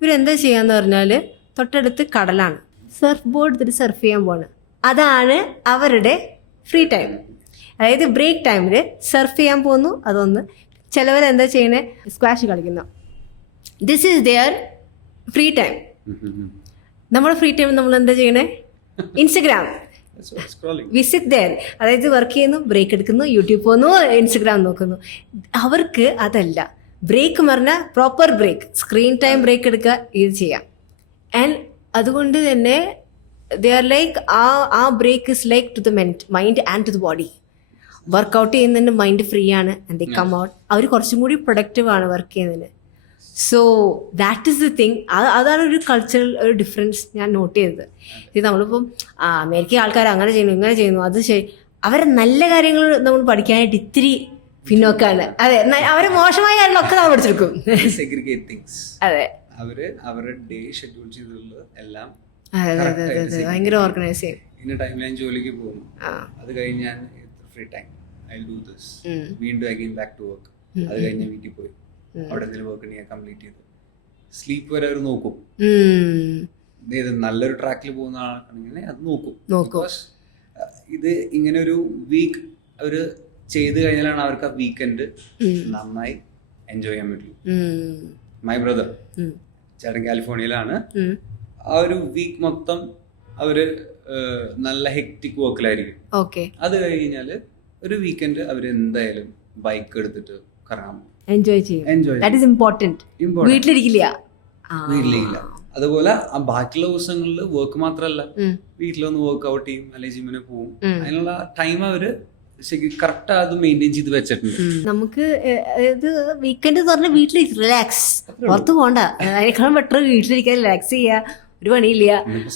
ഇവരെന്താ ചെയ്യാന്ന് പറഞ്ഞാൽ തൊട്ടടുത്ത് കടലാണ്, സർഫ് ബോർഡ് എടുത്തിട്ട് സർഫ് ചെയ്യാൻ പോവാണ്. അതാണ് അവരുടെ ഫ്രീ ടൈം. അതായത് ബ്രേക്ക് ടൈമിൽ സർഫ് ചെയ്യാൻ പോകുന്നു. അതൊന്ന് ചിലവരെന്താ ചെയ്യണേ, സ്ക്വാഷ് കളിക്കുന്നു. This is their free time. നമ്മുടെ ഫ്രീ ടൈം നമ്മൾ എന്താ ചെയ്യണേ, ഇൻസ്റ്റഗ്രാം വിസിറ്റ് ദെയർ. അതായത് വർക്ക് ചെയ്യുന്നു, ബ്രേക്ക് എടുക്കുന്നു, യൂട്യൂബ് പോകുന്നു, ഇൻസ്റ്റഗ്രാം നോക്കുന്നു. അവർക്ക് അതല്ല. ബ്രേക്ക് പറഞ്ഞാൽ proper break, screen time break എടുക്കുക, ഇത് ചെയ്യാം. ആൻഡ് അതുകൊണ്ട് തന്നെ ദേ ആർ ലൈക്ക് ആ break is like to the mind and to the body. Workout ചെയ്യുന്നതിന് മൈൻഡ് ഫ്രീ ആണ്. And they come out. അവർ കുറച്ചും കൂടി പ്രൊഡക്റ്റീവ് ആണ് വർക്ക് ചെയ്യുന്നതിന്. So that is the thing. അതാണ് ഒരു കൾച്ചറൽ ഒരു ഡിഫറൻസ് ഞാൻ നോട്ട് ചെയ്തത്. ഇത് നമ്മളിപ്പം അമേരിക്ക ആൾക്കാർ അങ്ങനെ ചെയ്യുന്നു, ഇങ്ങനെ ചെയ്യുന്നു, അത് അവരെ നല്ല കാര്യങ്ങൾ നമ്മൾ പഠിക്കാനായിട്ട് ഇത്തിരി പിന്നോക്കാണ്. അതെ, അവരെ മോശമായ കാര്യങ്ങളൊക്കെ നമ്മൾ പഠിച്ചെടുക്കും. അതെ, അവര് അവരുടെ ഡേ ഷെഡ്യൂൾ ചെയ്തിട്ടുള്ളത് എല്ലാം ഭയങ്കര ഓർഗനൈസ് ചെയ്യും. ഇന്ന ടൈമിൽ ഞാൻ ജോലിക്ക് പോകും, അത് കഴിഞ്ഞ് ഞാൻ free time I do this, വീണ്ടും അഗൈൻ ബാക്ക് ടു വർക്ക്. അത് കഴിഞ്ഞ് വീട്ടിൽ പോയി അവിടെ എന്തെങ്കിലും വർക്ക് ഉണ്ടെങ്കിൽ കംപ്ലീറ്റ് ചെയ്ത് സ്ലീപ്പ് വരെ അവർ നോക്കും. നല്ലൊരു ട്രാക്കിൽ പോകുന്ന ആൾക്കാണെങ്കിൽ അത് നോക്കും. നോക്കും. Because, ഇത് ഇങ്ങനെ ഒരു വീക്ക് അവർ ചെയ്ത് കഴിഞ്ഞാലാണ് അവർക്ക് ആ വീക്കെൻഡ് നന്നായി എൻജോയ് ചെയ്യാൻ പറ്റുള്ളൂ. മൈ ബ്രദർ ചേട്ടൻ കാലിഫോർണിയയിലാണ്. ആ ഒരു വീക്ക് മൊത്തം അവര് നല്ല ഹെക്ടിക് വർക്കിലായിരിക്കും. അത് കഴിഞ്ഞാല് ഒരു വീക്കെൻഡ് അവര് എന്തായാലും ബൈക്ക് എടുത്തിട്ട് കറങ്ങാൻ പോകും, എൻജോയ് ചെയ്യും. വീട്ടിലിരിക്കില്ല. അതുപോലെ ആ ബാക്കിയുള്ള ദിവസങ്ങളിൽ വർക്ക് മാത്രമല്ല, വീട്ടിലൊന്ന് വർക്ക്ഔട്ട് ചെയ്യും, അല്ലെങ്കിൽ ജിമ്മിന് പോകും. അതിനുള്ള ടൈം അവര് കറക്റ്റ് അത് മെയിൻറ്റെയിൻ ചെയ്ത് വെച്ചിട്ടുണ്ട്. നമുക്ക് ഇത് വീക്കെൻഡ് എന്ന് പറഞ്ഞാൽ വീട്ടിൽ റിലാക്സ്, പുറത്ത് പോകണ്ട. അതിനേക്കാളും ബെറ്റർ വീട്ടിലിരിക്കാൻ, റിലാക്സ് ചെയ്യാ, ഒരു പണിയില്ല.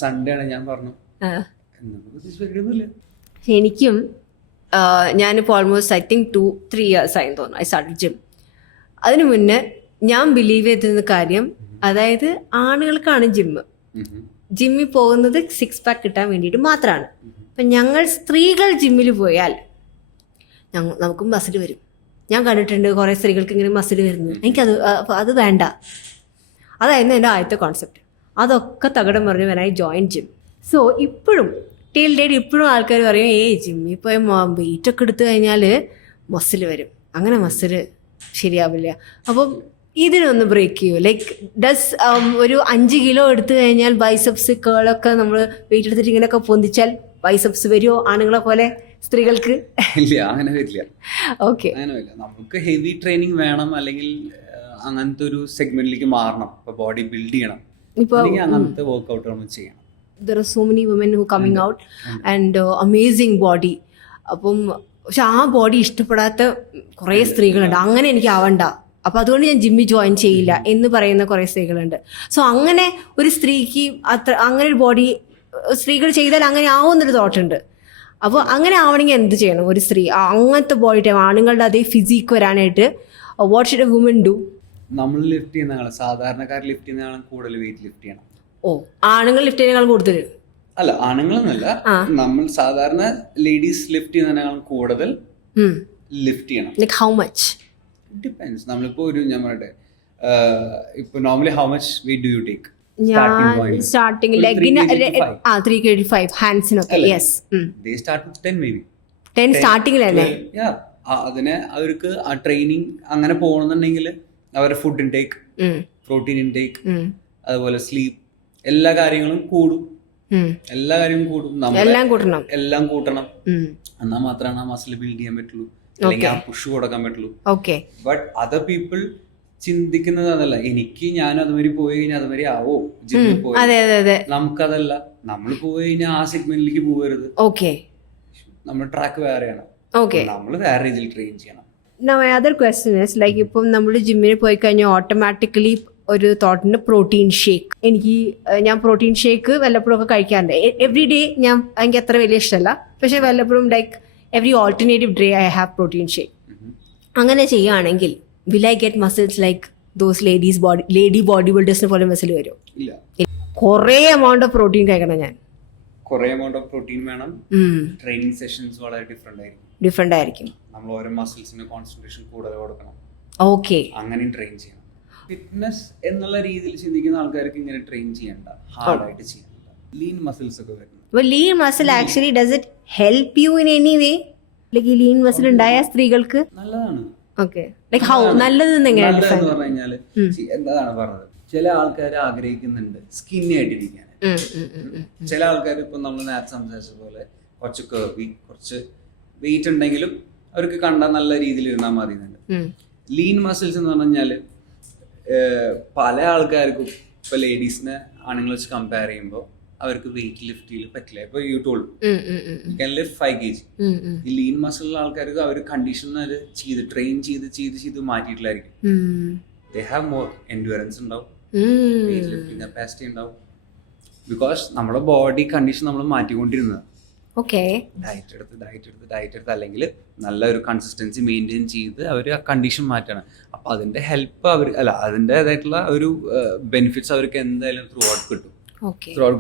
സൺഡേ ആണ് ഞാൻ പറഞ്ഞു. എനിക്കും ഞാനിപ്പോൾ ഓൾമോസ്റ്റ് ഐ തിങ്ക് 2-3 years ആയി തോന്നുന്നു ഐ സ്റ്റാർട്ടഡ് ജിം. അതിനു മുന്നേ ഞാൻ ബിലീവ് ചെയ്തിരുന്ന കാര്യം, അതായത് ആണുങ്ങൾക്കാണ് ജിമ്മിൽ പോകുന്നത് 6 pack കിട്ടാൻ വേണ്ടിയിട്ട് മാത്രമാണ്. അപ്പം ഞങ്ങൾ സ്ത്രീകൾ ജിമ്മിൽ പോയാൽ നമുക്കും മസിൽ വരും. ഞാൻ കണ്ടിട്ടുണ്ട് കുറേ സ്ത്രീകൾക്ക് ഇങ്ങനെ മസിൽ വരുന്നത്. അത് വേണ്ട. അതായിരുന്നു എൻ്റെ ആദ്യത്തെ കോൺസെപ്റ്റ്. അതൊക്കെ തകിടം പറഞ്ഞു when I joined gym. So ഇപ്പോഴും ടിൽ ഡേറ്റ് ഇപ്പോഴും ആൾക്കാർ പറയും, ജിമ്മിൽ പോയി വെയിറ്റ് ഒക്കെ എടുത്തു കഴിഞ്ഞാൽ മസിൽ വരും, അങ്ങനെ മസിൽ ശരിയാവില്ല. അപ്പം ഇതിനൊന്ന് ബ്രേക്ക് ചെയ്യൂ. ലൈക്ക് ഡസ് ഒരു 5 kilo എടുത്തു കഴിഞ്ഞാൽ ബൈസെപ്സ് കേളൊക്കെ നമ്മൾ വെയിറ്റ് എടുത്തിട്ട് ഇങ്ങനെയൊക്കെ പൊന്തിച്ചാൽ ബൈസെപ്സ് വരുമോ ആണുങ്ങളെ പോലെ സ്ത്രീകൾക്ക്? ഇല്ല, അങ്ങനെ വരില്ല. ഓക്കെ, അങ്ങനെ വരില്ല. നമുക്ക് ഹെവി ട്രെയിനിങ് വേണം, അല്ലെങ്കിൽ അങ്ങനത്തെ ഒരു സെഗ്മെന്റിലേക്ക് മാറണം. ഇപ്പൊ ബോഡി ബിൽഡ് ചെയ്യണം, അങ്ങനത്തെ വർക്ക്ഔട്ട് നമ്മൾ ചെയ്യണം. there are so many women who coming out and amazing body. അപ്പം പക്ഷെ ആ ബോഡി ഇഷ്ടപ്പെടാത്ത കുറേ സ്ത്രീകളുണ്ട്. അങ്ങനെ എനിക്ക് ആവണ്ട, അപ്പം അതുകൊണ്ട് ഞാൻ ജിമ്മിൽ ജോയിൻ ചെയ്യില്ല എന്ന് പറയുന്ന കുറേ സ്ത്രീകളുണ്ട്. സോ അങ്ങനെ ഒരു സ്ത്രീക്ക് അങ്ങനെ ഒരു ബോഡി സ്ത്രീകൾ ചെയ്താൽ അങ്ങനെ ആവുന്നൊരു തോട്ടുണ്ട്. അപ്പോൾ അങ്ങനെ ആവണമെങ്കിൽ എന്ത് ചെയ്യണം ഒരു സ്ത്രീ? അങ്ങനത്തെ ബോഡി ടൈം, ആണുങ്ങളുടെ അതേ ഫിസിക്ക് വരാനായിട്ട് what should a woman do? നമ്മൾ ലിഫ്റ്റ് ചെയ്യുന്ന സാധാരണക്കാർ ലിഫ്റ്റ് ചെയ്യുന്ന കൂടുതൽ വെയിറ്റ് ലിഫ്റ്റ് ചെയ്യണം. ആണുങ്ങൾ ലിഫ്റ്റ് ചെയ്യുന്നതിനേക്കാൾ കൂടുതൽ? അല്ല, ആണുങ്ങളെന്നല്ല, നമ്മൾ സാധാരണ ലേഡീസ് ലിഫ്റ്റ് ചെയ്യുന്നതിനേക്കാൾ കൂടുതൽ ലിഫ്റ്റ് ചെയ്യണം. Like how much? ഡിപ്പെൻഡ്സ്. നമ്മളിപ്പോ ഞാൻ പറയട്ടെ, ഇപ്പൊ normally how much weight do you take? ഞാൻ സ്റ്റാർട്ടിംഗ് ലെഗിന് 385 ഹാൻഡ്സിനൊക്കെ. Yes, they start with 10 maybe. 10 സ്റ്റാർട്ടിംഗിലല്ലേ? അതിന് അവർക്ക് ആ ട്രെയിനിങ് അങ്ങനെ പോകണമെന്നുണ്ടെങ്കിൽ അവരുടെ ഫുഡ് ഇൻടേക്ക്, പ്രോട്ടീൻ ഇൻടേക്ക്, അതുപോലെ സ്ലീപ്പ്, എല്ലാ കാര്യങ്ങളും കൂടും. എല്ലാം കൂട്ടണം. എന്നാൽ മാത്രമാണ് ആ മസിൽ ബിൽഡ് ചെയ്യാൻ പറ്റുള്ളൂ, അല്ലെങ്കിൽ ആ പുഷ് കൊടുക്കാൻ പറ്റുള്ളൂ. ബട്ട് അതർ പീപ്പിൾ ചിന്തിക്കുന്നത് അതല്ല. ഞാൻ അതുവരെ പോയി കഴിഞ്ഞാൽ അതുവരെ ആവോ ജിമ്മിൽ പോയി? നമുക്കതല്ല. നമ്മൾ പോയി കഴിഞ്ഞാൽ ആ സെഗ്മെന്റിലേക്ക് പോകരുത്. നമ്മുടെ ട്രാക്ക് വേറെയാണ്, നമ്മൾ വേറെ രീതിയിൽ ട്രെയിൻ ചെയ്യണം. Now my other question is like, ഇപ്പം നമ്മൾ ജിമ്മിൽ പോയി കഴിഞ്ഞാൽ ഓട്ടോമാറ്റിക്കലി ഒരു തോട്ടുണ്ട് പ്രോട്ടീൻ ഷേക്ക്. ഞാൻ പ്രോട്ടീൻ ഷേക്ക് വല്ലപ്പോഴും ഒക്കെ കഴിക്കാറുണ്ട്. എവറി ഡേ എനിക്ക് അത്ര വലിയ ഇഷ്ടമല്ല, പക്ഷെ വല്ലപ്പോഴും like every alternative day I have protein shake. അങ്ങനെ ചെയ്യുകയാണെങ്കിൽ will I get muscles like those lady body ബിൽഡേഴ്സിനെ പോലെ മസിൽ വരും? കുറേ എമൗണ്ട് ഓഫ് പ്രോട്ടീൻ കഴിക്കണം. ഞാൻ കുറേ എമൗണ്ട് ഓഫ് പ്രോട്ടീൻ വേണം. ട്രെയിനിങ് സെഷൻസ് വളരെ ഡിഫറെന്റ് ആയിരിക്കും. നമ്മൾ ഓരോ മസിൽസിന് കോൺസെൻട്രേഷൻ കൂടുതൽ കൊടുക്കണം. അങ്ങനെയും ട്രെയിൻ ചെയ്യണം. ഫിറ്റ്നസ് എന്നുള്ള രീതിയിൽ ചിന്തിക്കുന്ന ആൾക്കാർക്ക് ഇങ്ങനെ ട്രെയിൻ ചെയ്യണ്ട, ഹാർഡായിട്ട് ചെയ്യണ്ട. ലീൻ മസിൽസ് ഒക്കെ വരുന്നു. Lean muscle actually does it help you in any way? Like ഈ ലീൻ മസിൽ ഉണ്ടായ സ്ത്രീകൾക്ക് നല്ലതാണ്. ലൈക്ക് ഹൗ നല്ലതെന്ന് പറഞ്ഞു കഴിഞ്ഞാല് എന്താണ് പറഞ്ഞത്, ചില ആൾക്കാർ ആഗ്രഹിക്കുന്നുണ്ട് സ്കിന്നി ആയിട്ടിരിക്കാൻ. ചില ആൾക്കാർ ഇപ്പൊ നമ്മൾ നേരത്തെ സംസാരിച്ച പോലെ കുറച്ച് കർവി, കുറച്ച് വെയിറ്റ് ഉണ്ടെങ്കിലും അവർക്ക് കണ്ടാൽ നല്ല രീതിയിൽ ഇരുന്നാൽ മതി എന്നുണ്ട്. ലീൻ മസിൽസ് എന്ന് പറഞ്ഞു കഴിഞ്ഞാല് പല ആൾക്കാർക്കും ഇപ്പൊ ലേഡീസിനെ ആണുങ്ങളെ വെച്ച് കമ്പയർ ചെയ്യുമ്പോൾ അവർക്ക് വെയിറ്റ് ലിഫ്റ്റ് ചെയ്ത് പറ്റില്ല. ഇപ്പൊ you told you can lift 5 kg. ഈ ലീൻ മസിലുള്ള ആൾക്കാർക്ക് അവർ കണ്ടീഷണർ ചെയ്ത് ട്രെയിൻ ചെയ്ത് മാറ്റിയിട്ടില്ലായിരിക്കും. ദേ ഹാവ് മോർ എൻഡ്യൂറൻസ് ഉണ്ടാവും, വെയിറ്റ് ലിഫ്റ്റിംഗ് കപ്പാസിറ്റി ഉണ്ടാവും. ബിക്കോസ് നമ്മുടെ ബോഡി കണ്ടീഷൻ നമ്മൾ മാറ്റിക്കൊണ്ടിരുന്നത്. ഡയറ്റ് എടുത്ത് അല്ലെങ്കിൽ നല്ല ഒരു കൺസിസ്റ്റൻസി മെയിൻറ്റെയിൻ ചെയ്ത് അവർ ആ കണ്ടീഷൻ മാറ്റണം. അപ്പൊ അതിന്റെ ഹെൽപ്പ് അതിൻ്റെതായിട്ടുള്ള ഒരു ബെനിഫിറ്റ്സ് അവർക്ക് എന്തായാലും ത്രൂ ഔട്ട് കിട്ടും.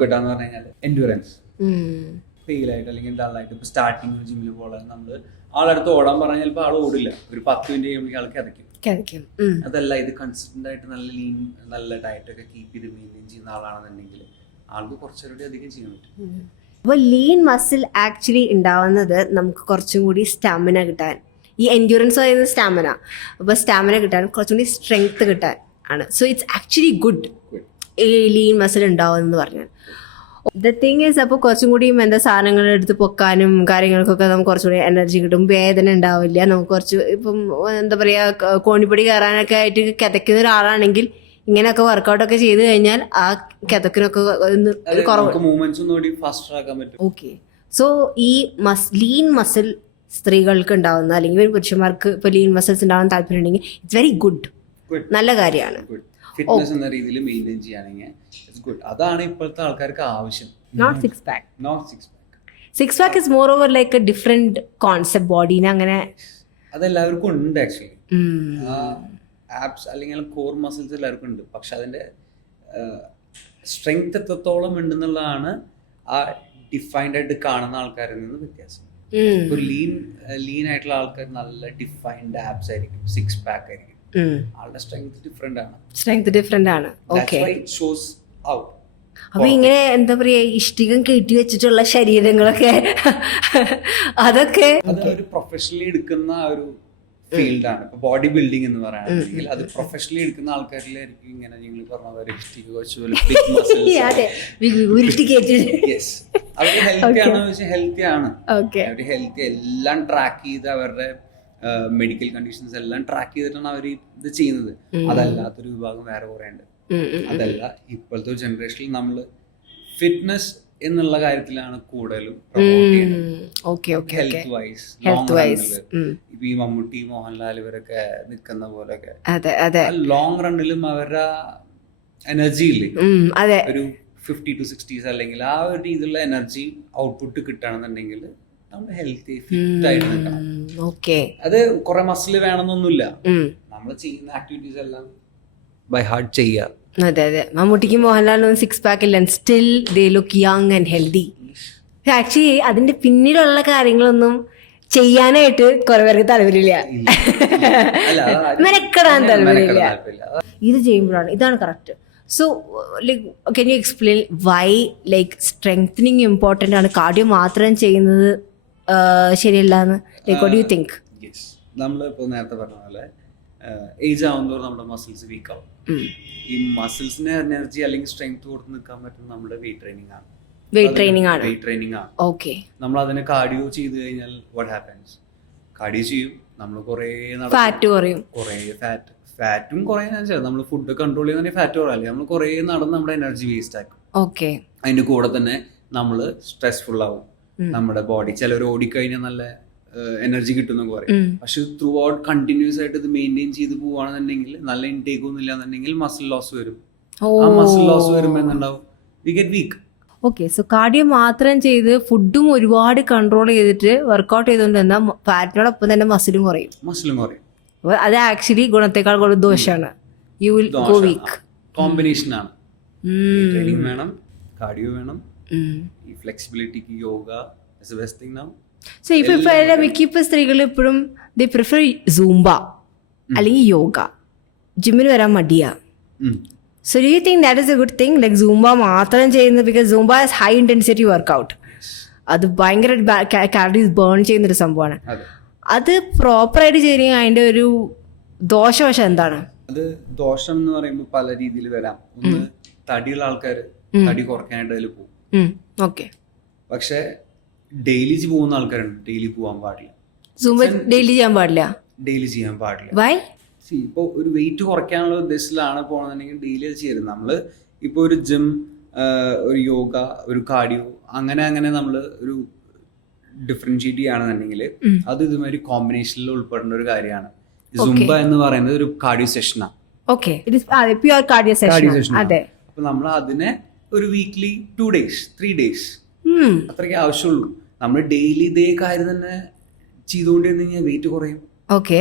കിട്ടാന്ന് പറഞ്ഞു കഴിഞ്ഞാൽ എൻഡ്യൂറൻസ്. ഫെയിലായിട്ട് അല്ലെങ്കിൽ ഡള്ളായിട്ട് ഇപ്പൊ സ്റ്റാർട്ടിങ് ജിമ്മിൽ പോകാൻ നമ്മൾ ആളടുത്ത് ഓടാൻ പറഞ്ഞാൽ ചിലപ്പോൾ ആൾ ഓടില്ല. ഒരു 10 minute കഴിയുമ്പോൾ ആൾക്ക് കിതയ്ക്കും. അതല്ല, ഇത് കൺസിസ്റ്റന്റ് ആയിട്ട് നല്ല ലീൻ, നല്ല ഡയറ്റ് ഒക്കെ കീപ്പ് ചെയ്ത് മെയിൻറ്റെയിൻ ചെയ്യുന്ന ആളാണെന്നുണ്ടെങ്കിൽ ആൾക്ക് കുറച്ചുകൂടി അധികം ചെയ്യാൻ പറ്റും. അപ്പോൾ ലീൻ മസിൽ ആക്ച്വലി ഉണ്ടാവുന്നത് നമുക്ക് കുറച്ചും കൂടി സ്റ്റാമിന കിട്ടാൻ, ഈ എൻഡ്യൂറൻസ് പറയുന്നത് സ്റ്റാമിന, അപ്പോൾ സ്റ്റാമിന കിട്ടാൻ കുറച്ചും കൂടി സ്ട്രെങ്ത് കിട്ടാൻ ആണ്. സോ ഇറ്റ്സ് ആക്ച്വലി ഗുഡ് ഈ ലീൻ മസിൽ ഉണ്ടാവുമെന്ന് പറഞ്ഞാൽ. ദ തിങ് ഈസ് അപ്പോൾ കുറച്ചും കൂടി എന്താ സാധനങ്ങൾ എടുത്ത് പൊക്കാനും കാര്യങ്ങൾക്കൊക്കെ നമുക്ക് കുറച്ചുകൂടി എനർജി കിട്ടും, വേദന ഉണ്ടാവില്ല. നമുക്ക് കുറച്ച് ഇപ്പം എന്താ പറയുക കോണിപ്പടി കയറാനൊക്കെ ആയിട്ട് കിതയ്ക്കുന്ന ഒരാളാണെങ്കിൽ ഇങ്ങനെയൊക്കെ വർക്കൗട്ടൊക്കെ ചെയ്ത് കഴിഞ്ഞാൽ ആ കിതക്കിനൊക്കെ കുറവ്. ഓക്കെ. സോ ഈ ലീൻ മസിൽ സ്ത്രീകൾക്ക് ഉണ്ടാവുന്ന അല്ലെങ്കിൽ പുരുഷന്മാർക്ക് ഇപ്പോൾ ലീൻ മസിൽസ് ഉണ്ടാവാൻ താല്പര്യം ഉണ്ടെങ്കിൽ ഇറ്റ്സ് വെരി ഗുഡ്, നല്ല കാര്യമാണ്. ഫിറ്റ്നസ് എന്ന രീതിയിൽ മെയിൻറ്റെയിൻ ചെയ്യുകയാണെങ്കിൽ ഇറ്റ്സ് ഗുഡ്. അതാണ് ഇപ്പോഴത്തെ ആൾക്കാർക്ക് ആവശ്യം. Not six pack. Six pack is more over like a different concept ബോഡീനെ അങ്ങനെ അതെല്ലാവർക്കും ഉണ്ട് ആക്ച്വലി. ആപ്സ് അല്ലെങ്കിൽ കോർ മസിൽസ് എല്ലാവർക്കും ഉണ്ട്. പക്ഷെ അതിന്റെ സ്ട്രെങ്ത് എത്രത്തോളം ഉണ്ടെന്നുള്ളതാണ് ആ ഡിഫൈൻഡ് ആയിട്ട് കാണുന്ന ആൾക്കാരിൽ നിന്ന് വ്യത്യാസം. ഒരു ലീൻ ആയിട്ടുള്ള ആൾക്കാർ നല്ല ഡിഫൈൻഡ് ആപ്സ് ആയിരിക്കും, സിക്സ് പാക്ക് ആയിരിക്കും. ആളുടെ സ്ട്രെങ്ത് ഡിഫറെന്റ് ആണ്. ഓക്കെ. Shows out. അപ്പൊ ഇങ്ങനെ എന്താ പറയാ ഇഷ്ടികം കെട്ടി വെച്ചിട്ടുള്ള ശരീരങ്ങളൊക്കെ അതൊക്കെ ഒരു പ്രൊഫഷണലി എടുക്കുന്ന ഒരു ഫീൽഡാണ്. ഇപ്പൊ ബോഡി ബിൽഡിംഗ് എന്ന് പറയുകയാണെങ്കിൽ അത് പ്രൊഫഷണലി എടുക്കുന്ന ആൾക്കാരിലായിരിക്കും ഇങ്ങനെ നിങ്ങൾ പറഞ്ഞ പോലെ ഇഷ്ടിക വെച്ച് അവര് ഹെൽത്തി ആണ്. അവര് ഹെൽത്തി എല്ലാം ട്രാക്ക് ചെയ്ത് അവരുടെ മെഡിക്കൽ കണ്ടീഷൻസ് എല്ലാം ട്രാക്ക് ചെയ്തിട്ടാണ് അവർ ഇത് ചെയ്യുന്നത്. അതല്ലാത്തൊരു വിഭാഗം വേറെ കുറെ ഉണ്ട്. അതല്ല, ഇപ്പോഴത്തെ ഒരു ജനറേഷനിൽ നമ്മൾ ഫിറ്റ്നസ് എന്നുള്ള കാര്യത്തിലാണ് കൂടുതലും പ്രൊമോട്ട് ചെയ്യുന്നത്. ഹെൽത്ത് വൈസ് ഇപ്പൊ ഈ മമ്മൂട്ടി, മോഹൻലാൽ ഇവരൊക്കെ നിൽക്കുന്ന പോലെയൊക്കെ ലോങ് റണ്ണിലും അവരുടെ എനർജി ഇല്ലേ, ഒരു 50 to 60s അല്ലെങ്കിൽ ആ ഒരു രീതിയിലുള്ള എനർജി ഔട്ട്പുട്ട് കിട്ടുകയാണെന്നുണ്ടെങ്കിൽ നമ്മൾ ഹെൽത്തി ഫിറ്റ് ആയിട്ട് നിൽക്കണം. അത് കുറെ മസിൽ വേണമെന്നൊന്നുമില്ല, നമ്മൾ ചെയ്യുന്ന ആക്ടിവിറ്റീസ് എല്ലാം ബൈ ഹാർട്ട് ചെയ്യുക. അതെ. മമ്മൂട്ടിക്ക് മോഹൻലാലിനും സിക്സ് പാക്ക് ഇല്ല, still they look young and healthy. Actually അതിന്റെ പിന്നിലുള്ള കാര്യങ്ങളൊന്നും ചെയ്യാനായിട്ട് കുറെ പേർക്ക് താല്പര്യമില്ല, മെനക്കെടാൻ താല്പര്യമില്ല. ഇത് ചെയ്യുമ്പോഴാണ് ഇതാണ് correct. So like can you explain Y like strengthening important ആണ്, കാർഡിയോ മാത്രം ചെയ്യുന്നത് ശരിയല്ല എന്ന്? Like what do you think? നമ്മളിപ്പോൾ നേരത്തെ പറഞ്ഞ പോലെ ഏജ് ആവുന്നതോറും നമ്മുടെ മസിൽസ് വീക്ക് ആവും. ഈ മസിൽസിന് എനർജി അല്ലെങ്കിൽ സ്ട്രെങ്ത് കൊടുത്ത് നിൽക്കാൻ പറ്റുന്ന നമ്മുടെ വെയിറ്റ് ട്രെയിനിങ് ആണ്. ഓക്കെ. നമ്മൾ അതിന് കാർഡിയോ ചെയ്ത് കഴിഞ്ഞാൽ വാട്ട് ഹാപ്പൻസ്? കാർഡിയോ ചെയ്യും, നമ്മൾ കുറേ ഫാറ്റ് കുറയും, ഫാറ്റും കുറയാൻ നമ്മൾ ഫുഡ് കൺട്രോൾ ചെയ്യുന്ന ഫാറ്റ് കുറയല്ലേ, നമ്മൾ കുറേ നടന്ന് നമ്മുടെ എനർജി വേസ്റ്റ് ആക്കും. ഓക്കെ. അതിന്റെ കൂടെ തന്നെ നമ്മൾ സ്ട്രെസ്ഫുൾ ആവും. നമ്മുടെ ബോഡി ചിലർ ഓടിക്കഴിഞ്ഞാൽ നല്ല എനർജി കിട്ടുന്ന പറയും. പക്ഷെ ത്രൂ ഔട്ട് കണ്ടിന്യൂസ് ആയിട്ട് ഇത് മെയിൻറ്റെയിൻ ചെയ്ത് പോവാണെന്നുണ്ടെങ്കിൽ, നല്ല ഇൻടേക്ക് ഒന്നും ഇല്ലാന്നുണ്ടെങ്കിൽ മസിൽ ലോസ് വരും. ആ മസിൽ ലോസ് വരുമ്പോൾ എന്തുണ്ടാവും? We get weak. Okay. So cardio മാത്രം ചെയ്ത് ഫുഡും ഒരുപാട് കൺട്രോൾ ചെയ്തിട്ട് വർക്കൗട്ട് ചെയ്തുകൊണ്ട് എന്നാൽ ഫാറ്റിനോടൊപ്പം തന്നെ മസിലും കുറയും. അത് ആക്ച്വലി ഗുണത്തെക്കാൾ കൂടുതൽ ദോഷമാണ്. You will go weak. Combination ആണ്. ട്രെയിനിങ് വേണം, കാർഡിയോ വേണം, ഈ ഫ്ലെക്സിബിലിറ്റിക്ക് yoga is the best thing now. So മിക്ക സ്ത്രീകൾ ഇപ്പോഴും ദേ പ്രിഫർ സൂംബ അല്ലെങ്കിൽ യോഗ, ജിമ്മിന് വരാൻ മടിയാ. So do you think that is a good thing? Like Zumba മാത്രം ചെയ്യുന്നത്, because Zumba is high intensity workout, അത് ഭയങ്കര കാലറീസ് ബേൺ ചെയ്യുന്നൊരു സംഭവമാണ്. അത് പ്രോപ്പറായിട്ട് ചെയ്യണമെങ്കിൽ അതിന്റെ ഒരു ദോഷവശം എന്താണ്? അത് ദോഷം എന്ന് പറയുമ്പോൾ പല രീതിയിൽ വരാം. ഒന്ന്, തടിയുള്ള ആൾക്കാർ തടി കുറയ്ക്കാനായിട്ട് അതിൽ പോകും. ഓക്കെ. പക്ഷെ ഡെയിലി പോകുന്ന ആൾക്കാരുണ്ട്, ഡെയിലി പോകാൻ പാടില്ല. ഡെയിലി ചെയ്യാൻ പാടില്ല. വൈ? ഇപ്പൊ ഒരു വെയിറ്റ് കുറയ്ക്കാനുള്ള ഉദ്ദേശത്തിലാണ് പോകണമെന്നുണ്ടെങ്കിൽ ഡെയിലി അത് ചെയ്യരുത്. നമ്മള് ഇപ്പൊ ഒരു ജിം, ഒരു യോഗ, ഒരു കാർഡിയോ, അങ്ങനെ നമ്മൾ ഒരു ഡിഫറൻഷിയേറ്റ് ചെയ്യുകയാണെന്നുണ്ടെങ്കിൽ അത് ഇതുമാതിരി കോമ്പിനേഷനിൽ ഉൾപ്പെടുന്ന ഒരു കാര്യമാണ്. സുംബ എന്ന് പറയുന്നത് ഒരു കാർഡിയോ സെഷനാണ്. അപ്പൊ നമ്മൾ അതിനെ ഒരു വീക്ക്ലി 2 days 3 days അത്രയ്ക്ക് ആവശ്യമുള്ളൂ. നമ്മൾ ഡെയിലി ഇതേ കാര്യം തന്നെ ചെയ്തുകൊണ്ടിരുന്നു കഴിഞ്ഞാൽ വെയിറ്റ് കുറയും. ഓക്കെ.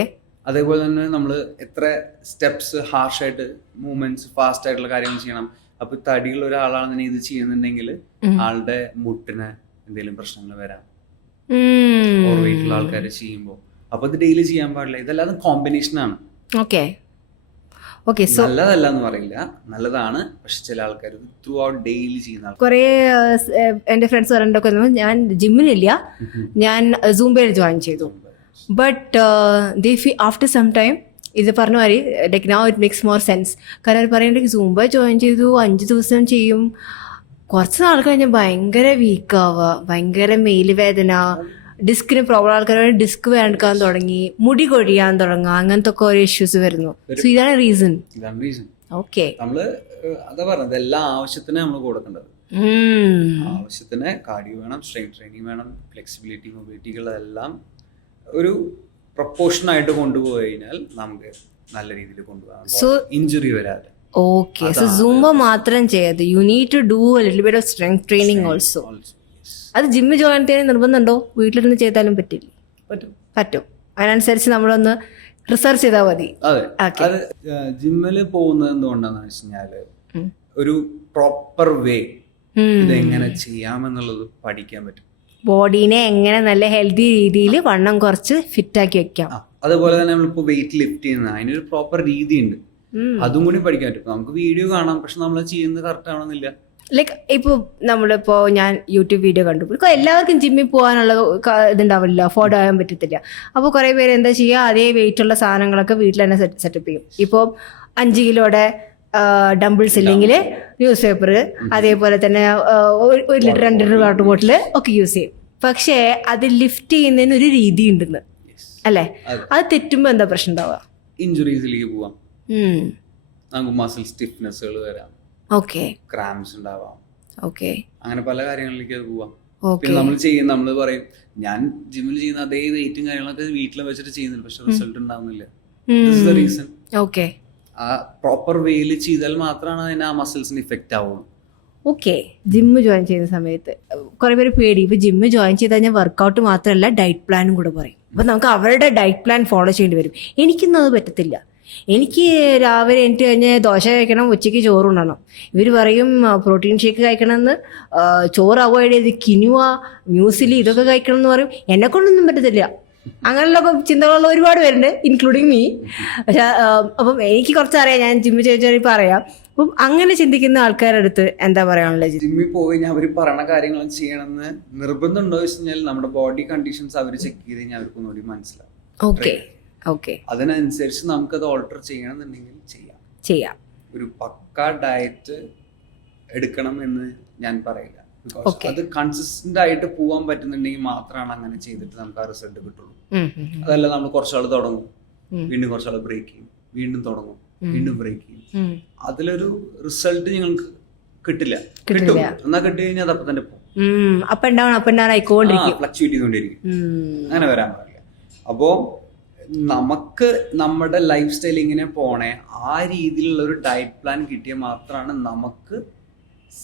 അതേപോലെ തന്നെ നമ്മൾ എത്ര സ്റ്റെപ്സ്, ഹാർഷായിട്ട് മൂവ്മെന്റ്സ്, ഫാസ്റ്റ് ആയിട്ടുള്ള കാര്യങ്ങൾ ചെയ്യണം. അപ്പൊ തടിയുള്ള ഒരാളാണെന്ന് ഇത് ചെയ്യുന്നുണ്ടെങ്കിൽ ആളുടെ മുട്ടിന് എന്തെങ്കിലും പ്രശ്നങ്ങൾ വരാം, ഓവർ വെയിറ്റുള്ള ആൾക്കാർ ചെയ്യുമ്പോൾ. അപ്പൊ ഇത് ഡെയിലി ചെയ്യാൻ പാടില്ല. ഇതല്ലാതെ കോമ്പിനേഷൻ ആണ്. ഓക്കെ. ഓക്കെ. സോ നല്ലതല്ല എന്ന് പറയില്ല, നല്ലതാണ്. പക്ഷെ ചില ആൾക്കാർ ത്രൂ ഔട്ട് ഡെയിലി ചെയ്യുന്ന ആൾക്കാർ, കുറേ എൻ്റെ ഫ്രണ്ട്സ് പറയണ്ടൊക്കെ ഞാൻ ജിമ്മിനില്ല, ഞാൻ സൂംബയിൽ ജോയിൻ ചെയ്തു. But they feel after some time ഇത് പറഞ്ഞ മാതിരി like now it makes more sense. കാരണം അവർ പറയണ്ടെങ്കിൽ സൂംബ ജോയിൻ ചെയ്തു 5 ദിവസം ചെയ്യും, കുറച്ച് നാൾ കഴിഞ്ഞാൽ ഭയങ്കര വീക്കാവുക, ഭയങ്കര മേല് വേദന, ഡിസ്കിന് പ്രോബ്ലം, ആൾക്കാർ ഡിസ്ക് വേണ്ടാൻ തുടങ്ങി, മുടി കൊഴിയാൻ തുടങ്ങുക, അങ്ങനത്തെ ഒക്കെ ഓരോ ഇഷ്യൂസ് വരുന്നു. സോ ഇതാണ് റീസൺ. ഓക്കെ. നമ്മള് അതാ പറഞ്ഞത്, എല്ലാ ആവശ്യത്തിന് നമ്മൾ കൊടുക്കേണ്ടത്. ആവശ്യത്തിന് കാർഡിയോ വേണം, സ്ട്രെങ്ത് ട്രെയിനിങ് വേണം, ഫ്ലെക്സിബിലിറ്റി, മൊബിലിറ്റികളെല്ലാം ഒരു പ്രൊപ്പോർഷൻ ആയിട്ട് കൊണ്ടുപോയി കഴിഞ്ഞാൽ നമുക്ക് നല്ല രീതിയിൽ കൊണ്ടുപോകാം, ഇഞ്ചുറി വരാതെ. ഓക്കെ. സോ സൂംബ മാത്രം ചെയ്യത്, you need to do a little bit of strength training also. അത് ജിമ്മ് ജോയിൻ ചെയ്യാൻ നിർബന്ധമുണ്ടോ? വീട്ടിലിരുന്ന് ചെയ്താലും പറ്റില്ല? പറ്റും. അതിനനുസരിച്ച് നമ്മളൊന്ന് റിസർച്ച് ചെയ്താൽ മതി. അതെ, ജിമ്മില് പോകുന്നത് എന്തുകൊണ്ടാന്ന് വെച്ച് കഴിഞ്ഞാല് ഒരു പ്രോപ്പർ വേ ഇതെങ്ങനെ ചെയ്യാമെന്നുള്ളത് പഠിക്കാൻ പറ്റും. ബോഡീനെ എങ്ങനെ നല്ല ഹെൽത്തി രീതിയിൽ വണ്ണം കുറച്ച് ഫിറ്റ് ആക്കി വെക്കാം. അതുപോലെ തന്നെ നമ്മളിപ്പോ വെയിറ്റ് ലിഫ്റ്റ് ചെയ്യുന്ന അതിനൊരു പ്രോപ്പർ രീതി ഉണ്ട്, അതും കൂടി പഠിക്കാൻ പറ്റും. നമുക്ക് വീഡിയോ കാണാം, പക്ഷെ നമ്മൾ ചെയ്യുന്നത് കറക്റ്റ് ആവണമെന്നില്ല. ലൈക്ക് ഇപ്പോൾ നമ്മളിപ്പോൾ ഞാൻ യൂട്യൂബ് വീഡിയോ കണ്ടു, എല്ലാവർക്കും ജിമ്മിൽ പോകാനുള്ള ഇതുണ്ടാവില്ല, അഫോർഡ് ചെയ്യാൻ പറ്റത്തില്ല. അപ്പോൾ കുറേ പേര് എന്താ ചെയ്യുക, അതേ വെയിറ്റുള്ള സാധനങ്ങളൊക്കെ വീട്ടിൽ തന്നെ സെറ്റപ്പ് ചെയ്യും. ഇപ്പോൾ 5 കിലോയുടെ ഡംബിൾസ് ഇല്ലെങ്കിൽ ന്യൂസ് പേപ്പർ, അതേപോലെ തന്നെ 1 ലിറ്റർ 2 ലിറ്റർ വാട്ടർ ബോട്ടിൽ ഒക്കെ യൂസ് ചെയ്യും. പക്ഷേ അത് ലിഫ്റ്റ് ചെയ്യുന്നതിന് ഒരു രീതി ഉണ്ടെന്ന് അല്ലേ? അത് തെറ്റുമ്പോൾ എന്താ പ്രശ്നം ഉണ്ടാവുക? ഇഞ്ചുറീസിലേക്ക് പോവാം, നമുക്ക് മസിൽ സ്റ്റിഫ്നെസ്സുകൾ വരാം, ഓക്കെ, ക്രാംസ് ഉണ്ടാവാം, ഓക്കെ, അങ്ങനെ പല കാര്യങ്ങളിലേക്ക് അത് പോവാം. പിന്നെ നമ്മൾ പറയും ഞാൻ ജിമ്മിൽ ചെയ്യുന്ന അതേ വെയിറ്റും കാര്യങ്ങളൊക്കെ വീട്ടിൽ വെച്ചിട്ട് ചെയ്യുന്നില്ല, പക്ഷെ റിസൾട്ട് ഉണ്ടാവുന്നില്ല. റീസൺ ഓക്കെ, ആ പ്രോപ്പർ വേയിൽ ചെയ്താൽ മാത്രമാണ് അതിന് ആ മസിൽസിന് ഇഫക്റ്റ് ആവുള്ളൂ. ഓക്കെ. ജിമ്മ് ജോയിൻ ചെയ്യുന്ന സമയത്ത് കുറേ പേര് പേടി, ഇപ്പോൾ ജിമ്മ് ജോയിൻ ചെയ്ത് കഴിഞ്ഞാൽ വർക്കൗട്ട് മാത്രമല്ല ഡയറ്റ് പ്ലാനും കൂടെ പറയും. അപ്പം നമുക്ക് അവരുടെ ഡയറ്റ് പ്ലാൻ ഫോളോ ചെയ്യേണ്ടി വരും. എനിക്കൊന്നും അത് പറ്റത്തില്ല. എനിക്ക് രാവിലെ എണീറ്റ് കഴിഞ്ഞ് ദോശ കഴിക്കണം, ഉച്ചയ്ക്ക് ചോറ് ഉണ്ണണം. ഇവർ പറയും പ്രോട്ടീൻ ഷേക്ക് കഴിക്കണമെന്ന്, ചോറ് അവോയ്ഡ് ചെയ്ത് കിനുവ, മ്യൂസിലി ഇതൊക്കെ കഴിക്കണം എന്ന് പറയും. എന്നെക്കൊണ്ടൊന്നും പറ്റത്തില്ല. അങ്ങനെയുള്ള ചിന്തകളുള്ള ഒരുപാട് പേരുണ്ട്, ഇൻക്ലൂഡിങ് മീ. പക്ഷെ അപ്പം എനിക്ക് കുറച്ചറിയാം, ഞാൻ ജിമ്മ് ചോദിച്ചാൽ പറയാം. അപ്പം അങ്ങനെ ചിന്തിക്കുന്ന ആൾക്കാരുടെ അടുത്ത് എന്താ പറയാനുള്ളത്? ജിമ്മിൽ പോയി കഴിഞ്ഞാൽ അവർ പറയുന്ന കാര്യങ്ങൾ ചെയ്യണമെന്ന് നിർബന്ധം ഉണ്ടോ വെച്ച് കഴിഞ്ഞാൽ നമ്മുടെ ബോഡി കണ്ടീഷൻസ് അവർ ചെക്ക് ചെയ്ത് കഴിഞ്ഞാൽ അവർക്കൊന്നും കൂടി മനസ്സിലാവും. Okay, okay. അതിനനുസരിച്ച് നമുക്കത് ഓൾട്ടർ ചെയ്യണമെന്നുണ്ടെങ്കിൽ ചെയ്യാം. ഒരു പക്ക ഡയറ്റ് എടുക്കണം എന്ന് ഞാൻ പറയില്ല. അത് കൺസിസ്റ്റന്റ് ആയിട്ട് പോകാൻ പറ്റുന്നുണ്ടെങ്കിൽ മാത്രമാണ് അങ്ങനെ ചെയ്തിട്ട് നമുക്ക് ആ റിസൾട്ട് കിട്ടുള്ളൂ. അതല്ല നമ്മൾ കുറച്ചാൾ തുടങ്ങും, വീണ്ടും കുറച്ചാൾ ബ്രേക്ക് ചെയ്യും, വീണ്ടും തുടങ്ങും, വീണ്ടും ബ്രേക്ക് ചെയ്യും, അതിലൊരു റിസൾട്ട് നിങ്ങൾക്ക് കിട്ടില്ല. കിട്ടും, എന്നാ കിട്ടി കഴിഞ്ഞാൽ അതപ്പം തന്നെ പോകും, ഫ്ലക്ച്വേറ്റ് ചെയ്തുകൊണ്ടിരിക്കും, അങ്ങനെ വരാൻ പാടില്ല. അപ്പോ നമുക്ക് നമ്മുടെ ലൈഫ് സ്റ്റൈൽ ഇങ്ങനെ പോണേ, ആ രീതിയിലുള്ള ഒരു ഡയറ്റ് പ്ലാൻ കിട്ടിയാൽ മാത്രമാണ് നമുക്ക്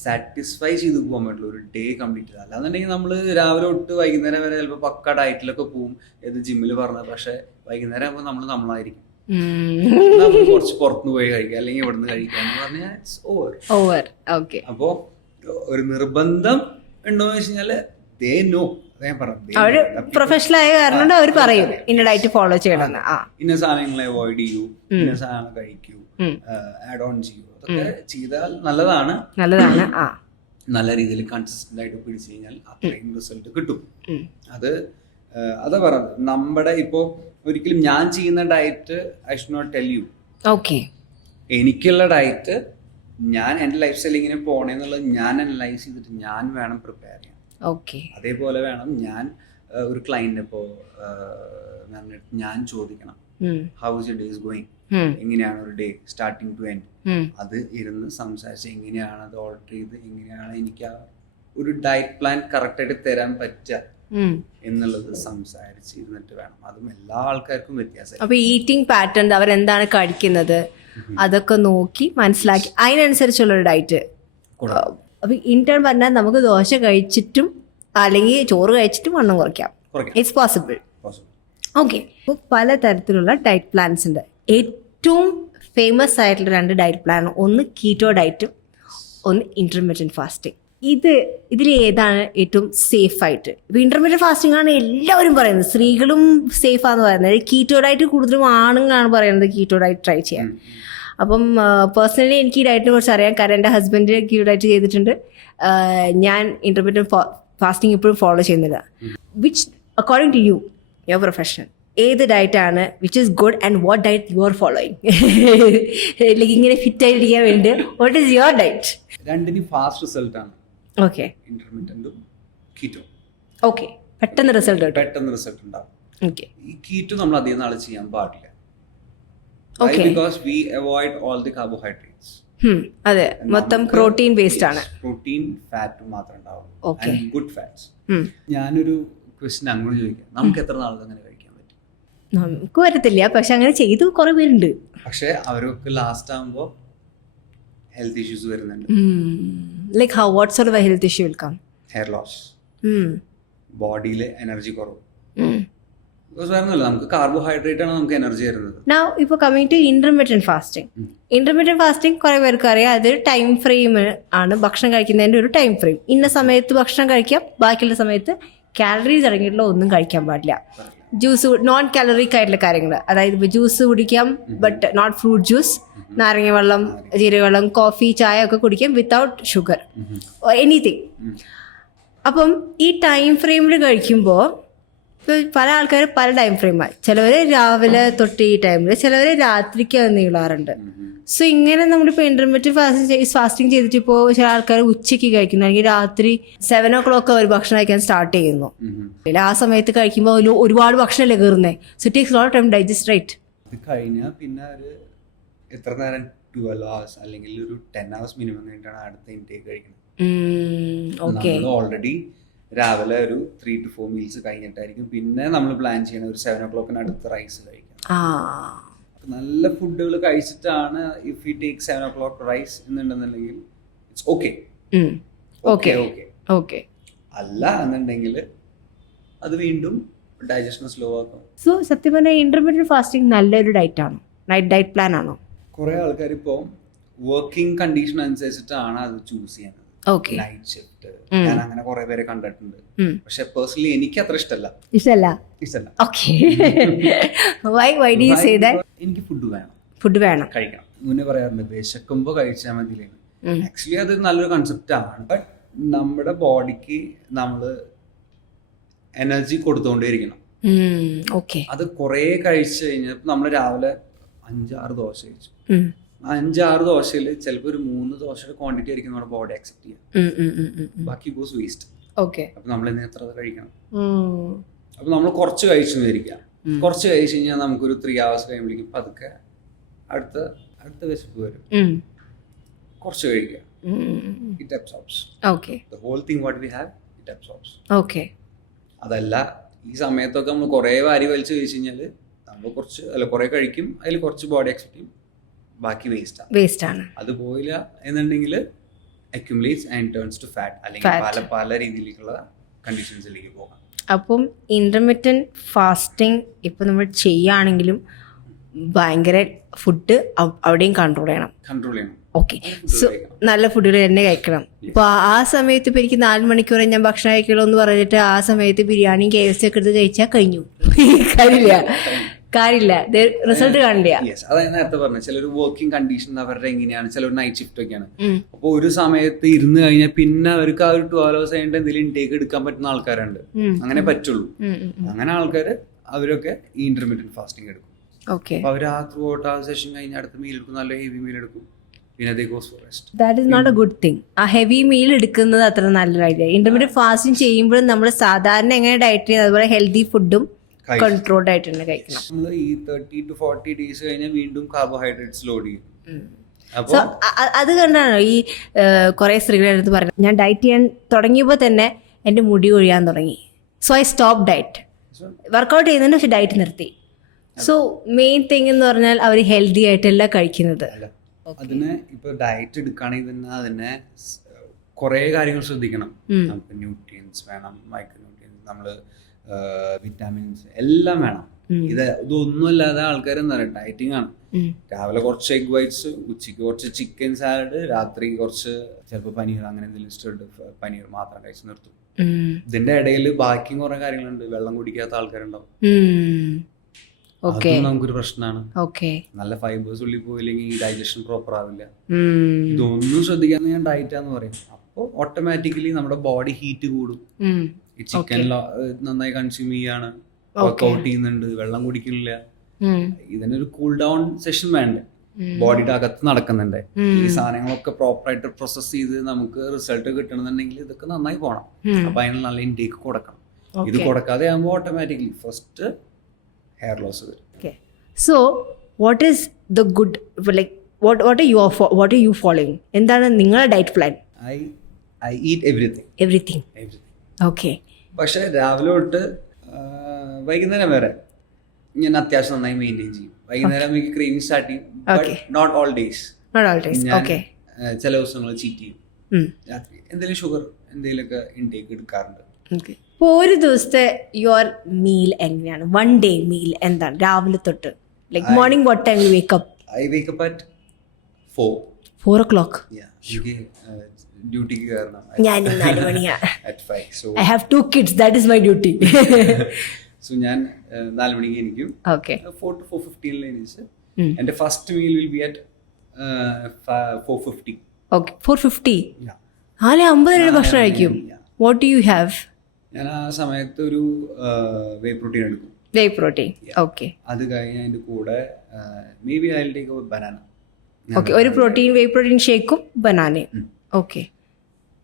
സാറ്റിസ്ഫൈ ചെയ്ത് പോകാൻ പറ്റുള്ളൂ ഒരു ഡേ കംപ്ലീറ്റ് ചെയ്ത്. അല്ലാന്നുണ്ടെങ്കിൽ നമ്മൾ രാവിലെ തൊട്ട് വൈകുന്നേരം വരെ ചിലപ്പോൾ പക്ക ഡയറ്റിലൊക്കെ പോവും, ഏത് ജിമ്മിൽ പറഞ്ഞത്, പക്ഷെ വൈകുന്നേരം ആകുമ്പോൾ നമ്മളായിരിക്കും, നമ്മൾ കുറച്ച് പുറത്തുനിന്ന് പോയി കഴിക്കുക അല്ലെങ്കിൽ ഇവിടുന്ന് കഴിക്കുക എന്ന് പറഞ്ഞാൽ ഇറ്റ്സ് ഓവർ. അപ്പോ ഒരു നിർബന്ധം ഉണ്ടോന്ന് വെച്ച് കഴിഞ്ഞാല് ദേ നോ, അവര് പ്രൊഫഷണൽ ആയ കാരണം അവർ പറയും ഇന്ന ഡയറ്റ് ഫോളോ ചെയ്യണം, ഇന്ന സാധനങ്ങളെ അവോയ്ഡ് ചെയ്യൂ, ഇന്ന സാധനങ്ങൾ കഴിക്കൂ, ആഡ് ഓൺ ചെയ്യൂ, അതൊക്കെ ചെയ്താൽ നല്ലതാണ്. നല്ല രീതിയിൽ കൺസിസ്റ്റന്റ് ആയിട്ട് പിടിച്ചു കഴിഞ്ഞാൽ അത്രയും റിസൾട്ട് കിട്ടും. അതാ പറഞ്ഞത്, നമ്മുടെ ഇപ്പോ ഒരിക്കലും ഞാൻ ചെയ്യുന്ന diet I should not tell you. എനിക്കുള്ള ഡയറ്റ് ഞാൻ എന്റെ ലൈഫ് സ്റ്റൈൽ ഇങ്ങനെ പോണേന്നുള്ളത് ഞാൻ അനലൈസ് ചെയ്തിട്ട് ഞാൻ വേണം പ്രിപ്പയർ ചെയ്യാൻ. അതേപോലെ വേണം ഞാൻ ഒരു ക്ലയന്റ് ഇപ്പോ ഞാൻ ചോദിക്കണം how is your day is going, എങ്ങനെയാണ് ഒരു ഡേ സ്റ്റാർട്ടിങ് ടു എൻഡ്, അത് ഇരുന്ന് സംസാരിച്ച് എങ്ങനെയാണ് അത് ഓൾട്ടർ ചെയ്ത് എങ്ങനെയാണ് എനിക്ക് ആ ഒരു ഡയറ്റ് പ്ലാൻ കറക്റ്റ് ആയിട്ട് തരാൻ പറ്റുക എന്നുള്ളത് സംസാരിച്ച് ഇരുന്നിട്ട് വേണം. അതും എല്ലാ ആൾക്കാർക്കും വ്യത്യാസം. അപ്പൊ ഈറ്റിംഗ് പാറ്റേൺ അവരെന്താണ് കഴിക്കുന്നത് അതൊക്കെ നോക്കി മനസ്സിലാക്കി അതിനനുസരിച്ചുള്ളൊരു ഡയറ്റ്. അപ്പൊ ഇന്റേൺ പറഞ്ഞാൽ നമുക്ക് ദോശ കഴിച്ചിട്ടും അല്ലെങ്കിൽ ചോറ് കഴിച്ചിട്ടും വണ്ണം കുറയ്ക്കാം. It's possible. ഓക്കെ. അപ്പോൾ പലതരത്തിലുള്ള ഡയറ്റ് പ്ലാൻസ് ഉണ്ട്. ഏറ്റവും ഫേമസ് ആയിട്ടുള്ള 2 ഡയറ്റ് പ്ലാൻ, ഒന്ന് കീറ്റോ ഡയറ്റും ഒന്ന് ഇന്റർമീഡിയറ്റ് ഫാസ്റ്റിംഗ്. ഇതിൽ ഏതാണ് ഏറ്റവും സേഫ് ആയിട്ട്? ഇപ്പോൾ ഇന്റർമീഡിയറ്റ് ഫാസ്റ്റിംഗ് ആണ് എല്ലാവരും പറയുന്നത്, സ്ത്രീകളും സേഫാന്ന് പറയുന്നത്. കീറ്റോ ഡയറ്റ് കൂടുതലും ആണുങ്ങളാണ് പറയുന്നത് കീറ്റോ ഡയറ്റ് ട്രൈ ചെയ്യാൻ. അപ്പം പേഴ്സണലി എനിക്ക് ഈ ഡയറ്റിനെ കുറിച്ച് അറിയാം, കാരണം എൻ്റെ ഹസ്ബൻഡ് കീ ഡയറ്റ് ചെയ്തിട്ടുണ്ട്. ഞാൻ ഇൻ്റർമീഡിയറ്റ് ഫാസ്റ്റിംഗ് ഇപ്പോഴും ഫോളോ ചെയ്യുന്നില്ല. Which according to your profession ഏത് ഡയറ്റാണ് which is good and what diet you are following? Like ഇങ്ങനെ ഫിറ്റ് ആയിട്ടിരിക്കാൻ വേണ്ടി വാട്ട് ഈസ് യുവർ ഡയറ്റ്? രണ്ടിനും ഫാസ്റ്റ് റിസൾട്ട് ആണ്. ഓക്കെ, ഇന്റർമീഡിയറ്റും കീറ്റോ. ഓക്കെ, പെട്ടെന്ന് റിസൾട്ട് കിട്ടും. പെട്ടെന്ന് റിസൾട്ട് ഉണ്ടാവും. ഓക്കെ, ഈ കീറ്റോ നമ്മൾ അധികം നാൾ ചെയ്യാൻ പാടില്ല. Okay. Because we avoid all the carbohydrates. അതെ, മൊത്തം പ്രോട്ടീൻ ബേസ്ഡ് ആണ്. പ്രോട്ടീൻ ഫാറ്റ് മാത്രം ഉണ്ടാവും. Okay. Good fats. ഞാനൊരു ക്വസ്റ്റ്യൻ അങ്ങോട്ട് ചോദിക്കാം, നമുക്ക് എത്ര നാൾ അങ്ങനെ കഴിക്കാൻ പറ്റും? നമുക്ക് വരത്തില്ല, പക്ഷെ അങ്ങനെ ചെയ്തു കുറെ പേരുണ്ട്. പക്ഷെ അവരൊക്കെ ലാസ്റ്റ് ആകുമ്പോൾ ഹെൽത്ത് ഇഷ്യൂസ് വരുന്നുണ്ട്. Like how what sort of health issue will come? Hair loss, ബോഡിയിലെ എനർജി കുറവ്. വേറൊന്നുമില്ല, നമുക്ക് കാർബോഹൈഡ്രേറ്റ് ആണ് നമുക്ക് എനർജി തരുന്നത്. Now, ഇപ്പോൾ coming to intermediate fasting. Intermediate fasting കുറെ പേർക്ക് അറിയാം, അതൊരു ടൈം ഫ്രെയിം ആണ്, ഭക്ഷണം കഴിക്കുന്നതിൻ്റെ ഒരു ടൈം ഫ്രെയിം. ഇന്ന സമയത്ത് ഭക്ഷണം കഴിക്കാം, ബാക്കിയുള്ള സമയത്ത് കാലറീസ് അടങ്ങിയിട്ടുള്ള ഒന്നും കഴിക്കാൻ പാടില്ല. ജ്യൂസ്, നോൺ കാലറിക് ആയിട്ടുള്ള കാര്യങ്ങൾ, അതായത് ഇപ്പോൾ ജ്യൂസ് കുടിക്കാം ബട്ട് നോട്ട് ഫ്രൂട്ട് ജ്യൂസ്, നാരങ്ങ വെള്ളം, ജീരകവെള്ളം, കോഫി, ചായ ഒക്കെ കുടിക്കാം വിത്തൗട്ട് ഷുഗർ, എനിത്തിങ്. അപ്പം ഈ ടൈം ഫ്രെയിമിൽ കഴിക്കുമ്പോൾ പല ആൾക്കാർ പല ടൈം ഫ്രെയിമായി, ചിലവർ രാവിലെ തൊട്ട് ഈ ടൈമിൽ, ചിലവർ രാത്രിക്ക് നീളാറുണ്ട്. സോ ഇങ്ങനെ നമ്മളിപ്പോൾ ഇന്റർമീഡിയറ്റ് ഫാസ്റ്റിംഗ് ചെയ്തിട്ട് ഇപ്പോൾ ചില ആൾക്കാർ ഉച്ചയ്ക്ക് കഴിക്കുന്നു, അല്ലെങ്കിൽ രാത്രി 7 o'clock അവർ ഭക്ഷണം കഴിക്കാൻ സ്റ്റാർട്ട് ചെയ്യുന്നു. ആ സമയത്ത് കഴിക്കുമ്പോൾ അതിൽ ഒരുപാട് ഭക്ഷണമല്ലേ കയറുന്നത്. So it takes lot time digest, right? ഇത് കഴിഞ്ഞാൽ പിന്നെ ഒരു എത്ര നേരം 12 hours അല്ലെങ്കിൽ ഒരു 10 hours മിനിമം കഴിഞ്ഞിട്ടാണ് അടുത്ത ഇൻടേക്ക് കഴിക്കുന്നത്. ഓൾറെഡി രാവിലെ ഒരു 3 to 4 മീൽസ് കഴിഞ്ഞിട്ടായിരിക്കും പിന്നെ നമ്മൾ പ്ലാൻ ചെയ്യണ ഒരു 7 o'clock അടുത്ത് റൈസ് കഴിക്കാം. നല്ല ഫുഡുകൾ കഴിച്ചിട്ടാണ് if you take 7 o'clock rice എന്നുണ്ടെന്നുണ്ടെങ്കിൽ it's okay. Okay okay okay അല്ല എന്നുണ്ടെങ്കിൽ അത് വീണ്ടും ഡൈജഷൻ സ്ലോ ആക്കും. സോ സത്യം പറഞ്ഞാൽ ഇന്റർമീഡിയറ്റ് ഫാസ്റ്റിംഗ് നല്ലൊരു ഡയറ്റ് ആണോ, ഡയറ്റ് പ്ലാൻ ആണോ? കുറെ ആൾക്കാർ ഇപ്പോൾ വർക്കിംഗ് കണ്ടീഷൻ അനുസരിച്ചിട്ടാണ് അത് ചൂസ് ചെയ്യുന്നത്. നൈറ്റ് ഷിഫ്റ്റ്, ഞാൻ അങ്ങനെ കുറെ പേരെ കണ്ടിട്ടുണ്ട്. പക്ഷെ പേഴ്സണലി എനിക്ക് അത്ര ഇഷ്ടമല്ല. എനിക്ക് ഫുഡ് വേണം, കഴിക്കണം. മുന്നേ പറയാറുണ്ട് വിശക്കുമ്പോ കഴിച്ചാൽ മതി. ആക്ച്വലി അത് നല്ലൊരു കൺസെപ്റ്റ് ആണ്. ബട്ട് നമ്മുടെ ബോഡിക്ക് നമ്മള് എനർജി കൊടുത്തോണ്ടേയിരിക്കണം. അത് കുറെ കഴിച്ചു കഴിഞ്ഞാൽ നമ്മള് രാവിലെ 5-6 ദോശ കഴിച്ചു, 5-6 ദോശയിൽ ചിലപ്പോൾ ഒരു 3 ദോശയുടെ ക്വാണ്ടിറ്റി ആയിരിക്കും നമ്മുടെ ബോഡി അക്സെപ്റ്റ് ചെയ്യാം, ബാക്കി ഗോസ് വേസ്റ്റ്. അപ്പൊ നമ്മൾ എത്ര കഴിക്കണം? അപ്പൊ നമ്മൾ കുറച്ച് കഴിച്ചു വിചാരിക്കാം, കുറച്ച് കഴിച്ചു കഴിഞ്ഞാൽ നമുക്കൊരു 3 hours കഴിയുമ്പോഴേക്കും പതുക്കെ അടുത്ത വിശപ്പ് വരും. കുറച്ച് കഴിക്കുക, it absorbs the whole thing what we have, it absorbs. അതല്ല ഈ സമയത്തൊക്കെ നമ്മൾ കുറെ വാരി വലിച്ചു കഴിച്ചു കഴിഞ്ഞാൽ നമ്മൾ കുറെ കഴിക്കും, അതിൽ കുറച്ച് ബോഡി അക്സെപ്റ്റ് ചെയ്യും, ബാക്കി വേസ്റ്റ് ആണ്. അത് പോയില്ല എന്നുണ്ടെങ്കിൽ accumulates and turns to fat, അല്ലെങ്കിൽ പല രീതിയിലേക്കുള്ള കണ്ടീഷൻസിലേക്ക് പോകാം. അപ്പം ഇന്റർമീഡിയറ്റ് ഫാസ്റ്റിംഗ് ഇപ്പം നമ്മൾ ചെയ്യുകയാണെങ്കിലും ഭയങ്കര ഫുഡ് അവിടെയും കൺട്രോൾ ചെയ്യണം. ഓക്കെ, സോ നല്ല ഫുഡുകൾ തന്നെ കഴിക്കണം. ഇപ്പോൾ ആ സമയത്ത് ഇപ്പം എനിക്ക് 4 മണിക്കൂർ ഞാൻ ഭക്ഷണം കഴിക്കണോ എന്ന് പറഞ്ഞിട്ട് ആ സമയത്ത് ബിരിയാണിയും KFC ഒക്കെ എടുത്ത് കഴിച്ചാൽ കഴിഞ്ഞു, കാര്യമില്ല, റിസൾട്ട് കാണില്ല. അതായത് നേരത്തെ പറഞ്ഞ ചിലർ വർക്കിംഗ് കണ്ടീഷൻ അവരുടെ എങ്ങനെയാണ്, ചിലർ നൈറ്റ് ഷിഫ്റ്റ് ഒക്കെയാണ്. അപ്പോൾ ഒരു സമയത്ത് ഇരുന്ന് കഴിഞ്ഞാൽ പിന്നെ അവർക്ക് ആ ഒരു 12 hours കഴിഞ്ഞിട്ട് എന്തെങ്കിലും ഇൻടേക്ക് എടുക്കാൻ പറ്റുന്ന ആൾക്കാരുണ്ട്, അങ്ങനെ പറ്റുള്ളൂ. അങ്ങനെ ആൾക്കാർ അവരൊക്കെ ഈ ഇന്റർമീഡിയറ്റ് ഫാസ്റ്റിംഗ് എടുക്കും. അപ്പൊ അവർ ആ ത്രൂ ഔട്ട് ആ സെഷൻ കഴിഞ്ഞ് അടുത്ത മീൽ എടുക്കും, നല്ല ഹെവി മീൽ എടുക്കും, പിന്നെ they goes for rest. That is not a good thing. ആ ഹെവി മീൽ എടുക്കുന്നത് അത്ര നല്ലൊരു ഐഡിയ. ഇന്റർമീഡിയറ്റ് ഫാസ്റ്റിംഗ് ചെയ്യുമ്പോഴും നമ്മൾ സാധാരണ എങ്ങനെ ഡയറ്റ് ചെയ്യുന്നത് അതുപോലെ ഹെൽത്തി ഫുഡും കൺട്രോൾഡ് ആയിട്ട് തന്നെ കഴിക്കണം. നമ്മൾ ഈ 30 to 40 days കഴിഞ്ഞാൽ വീണ്ടും കാർബോഹൈഡ്രേറ്റ്സ് ലോഡ് ചെയ്യും. സോ അത് കണ്ടാണോ ഈ കുറെ സ്ത്രീകളുടെ അടുത്ത് പറഞ്ഞത്, ഞാൻ ഡയറ്റ് ചെയ്യാൻ തുടങ്ങിയപ്പോൾ തന്നെ എൻ്റെ മുടി കൊഴിയാൻ തുടങ്ങി. So I stop diet. Workout ചെയ്യുന്നുണ്ട് പക്ഷെ ഡയറ്റ് നിർത്തി. സോ മെയിൻ തിങ് എന്ന് പറഞ്ഞാൽ അവർ ഹെൽത്തി ആയിട്ടല്ല കഴിക്കുന്നത്. അതിന് ഇപ്പൊ ഡയറ്റ് എടുക്കുകയാണെങ്കിൽ തന്നെ അതിനെ കുറെ കാര്യങ്ങൾ ശ്രദ്ധിക്കണം. നമുക്ക് ന്യൂട്രിയൻസ് വേണം, മൈക്രോ ന്യൂട്രിയൻസ്, നമ്മള് വിറ്റാമിൻസ് എല്ലാം വേണം. ഇതൊന്നുമല്ലാതെ ആൾക്കാർ എന്താ പറയുക, ഡയറ്റിംഗ് ആണ്. രാവിലെ കുറച്ച് എഗ് വൈറ്റ്സ്, ഉച്ചയ്ക്ക് കുറച്ച് ചിക്കൻ സാലഡ്, രാത്രി കുറച്ച് ചിലപ്പോൾ പനീർ, അങ്ങനെ എന്തെങ്കിലും ഇഷ്ടമുണ്ട് പനീർ മാത്രം കഴിച്ച് നിർത്തും. ഇതിന്റെ ഇടയിൽ ബാക്കിയും കുറെ കാര്യങ്ങളുണ്ട്. വെള്ളം കുടിക്കാത്ത ആൾക്കാരുണ്ടാവും. ഓക്കെ അതും നമുക്കൊരു പ്രശ്നമാണ്. ഓക്കെ നല്ല ഫൈബേഴ്സ് ഉള്ളിൽ പോയില്ലെങ്കിൽ ഡൈജഷൻ പ്രോപ്പർ ആവില്ല. ഇതൊന്നും ശ്രദ്ധിക്കാന്ന് ഞാൻ ഡയറ്റാന്ന് പറയും. അപ്പോൾ ഓട്ടോമാറ്റിക്കലി നമ്മുടെ ബോഡി ഹീറ്റ് കൂടും. ഈ ചിക്കൻ നന്നായി കൺസ്യൂം ചെയ്യാണ്, വർക്ക്ഔട്ട് ചെയ്യുന്നുണ്ട്, വെള്ളം കുടിക്കുന്നില്ല. ഇതിനൊരു കൂൾ ഡൗൺ സെഷൻ വേണ്ടേ? ബോഡിയുടെ അകത്ത് നടക്കുന്നുണ്ട്. ഈ സാധനങ്ങളൊക്കെ പ്രോപ്പറായിട്ട് പ്രോസസ് ചെയ്ത് നമുക്ക് റിസൾട്ട് കിട്ടണമെന്നുണ്ടെങ്കിൽ ഇതൊക്കെ നന്നായി പോകണം. അപ്പൊ അതിന് നല്ല ഇൻടേക്ക് കൊടുക്കണം. ഇത് കൊടുക്കാതെ ആകുമ്പോൾ ഓട്ടോമാറ്റിക്കലി ഫസ്റ്റ് ഹെയർ ലോസ് വരും. So what is the good like what are you following? എന്താണ് നിങ്ങളുടെ diet plan? I eat everything. Okay. പക്ഷെ രാവിലെ തൊട്ട് വൈകുന്നേരം വരെ ഞാൻ അത്യാവശ്യം നന്നായി മെയിൻറ്റെയിൻ ചെയ്യും. വൈകുന്നേരം എനിക്ക് ക്രീമിങ് സ്റ്റാർട്ട് ചെയ്യും. Not all days. ചില ദിവസങ്ങൾ ചീറ്റ് ചെയ്യും. രാത്രി എന്തെങ്കിലും ഷുഗർ എന്തെങ്കിലുമൊക്കെ ഇൻടേക്ക് എടുക്കാറുണ്ട്. ഇപ്പോൾ ഒരു ദിവസത്തെ യുവർ മീൽ എങ്ങനെയാണ്? വൺ ഡേ മീൽ എന്താണ് രാവിലെ തൊട്ട്? Like morning what time you wake up? I wake up at 4. 4 o'clock. Yeah. ഡ്യൂട്ടിക്ക് കയറണം. ഞാൻ 4 മണിയാണ്. At 5. So I have 2 kids. That is my duty. So ഞാൻ 4 മണിക്ക് എനിക്കും. Okay. 4 to 4:15 എണീച്ച് എൻ്റെ first meal will be at 4:50. Okay. 4:50. 4:50 ഭക്ഷണം കഴിക്കും. What do you have? ഞാൻ ആ സമയത്ത് ഒരു വേ പ്രോട്ടീൻ എടുക്കും. വേ പ്രോട്ടീൻ. ഓക്കെ. അത് കഴിഞ്ഞ് അതിൻ്റെ കൂടെ may be I will take A banana. Okay. ഒരു പ്രോട്ടീൻ വേ പ്രോട്ടീൻ ഷേക്കും ബനാനയും. ഓക്കെ.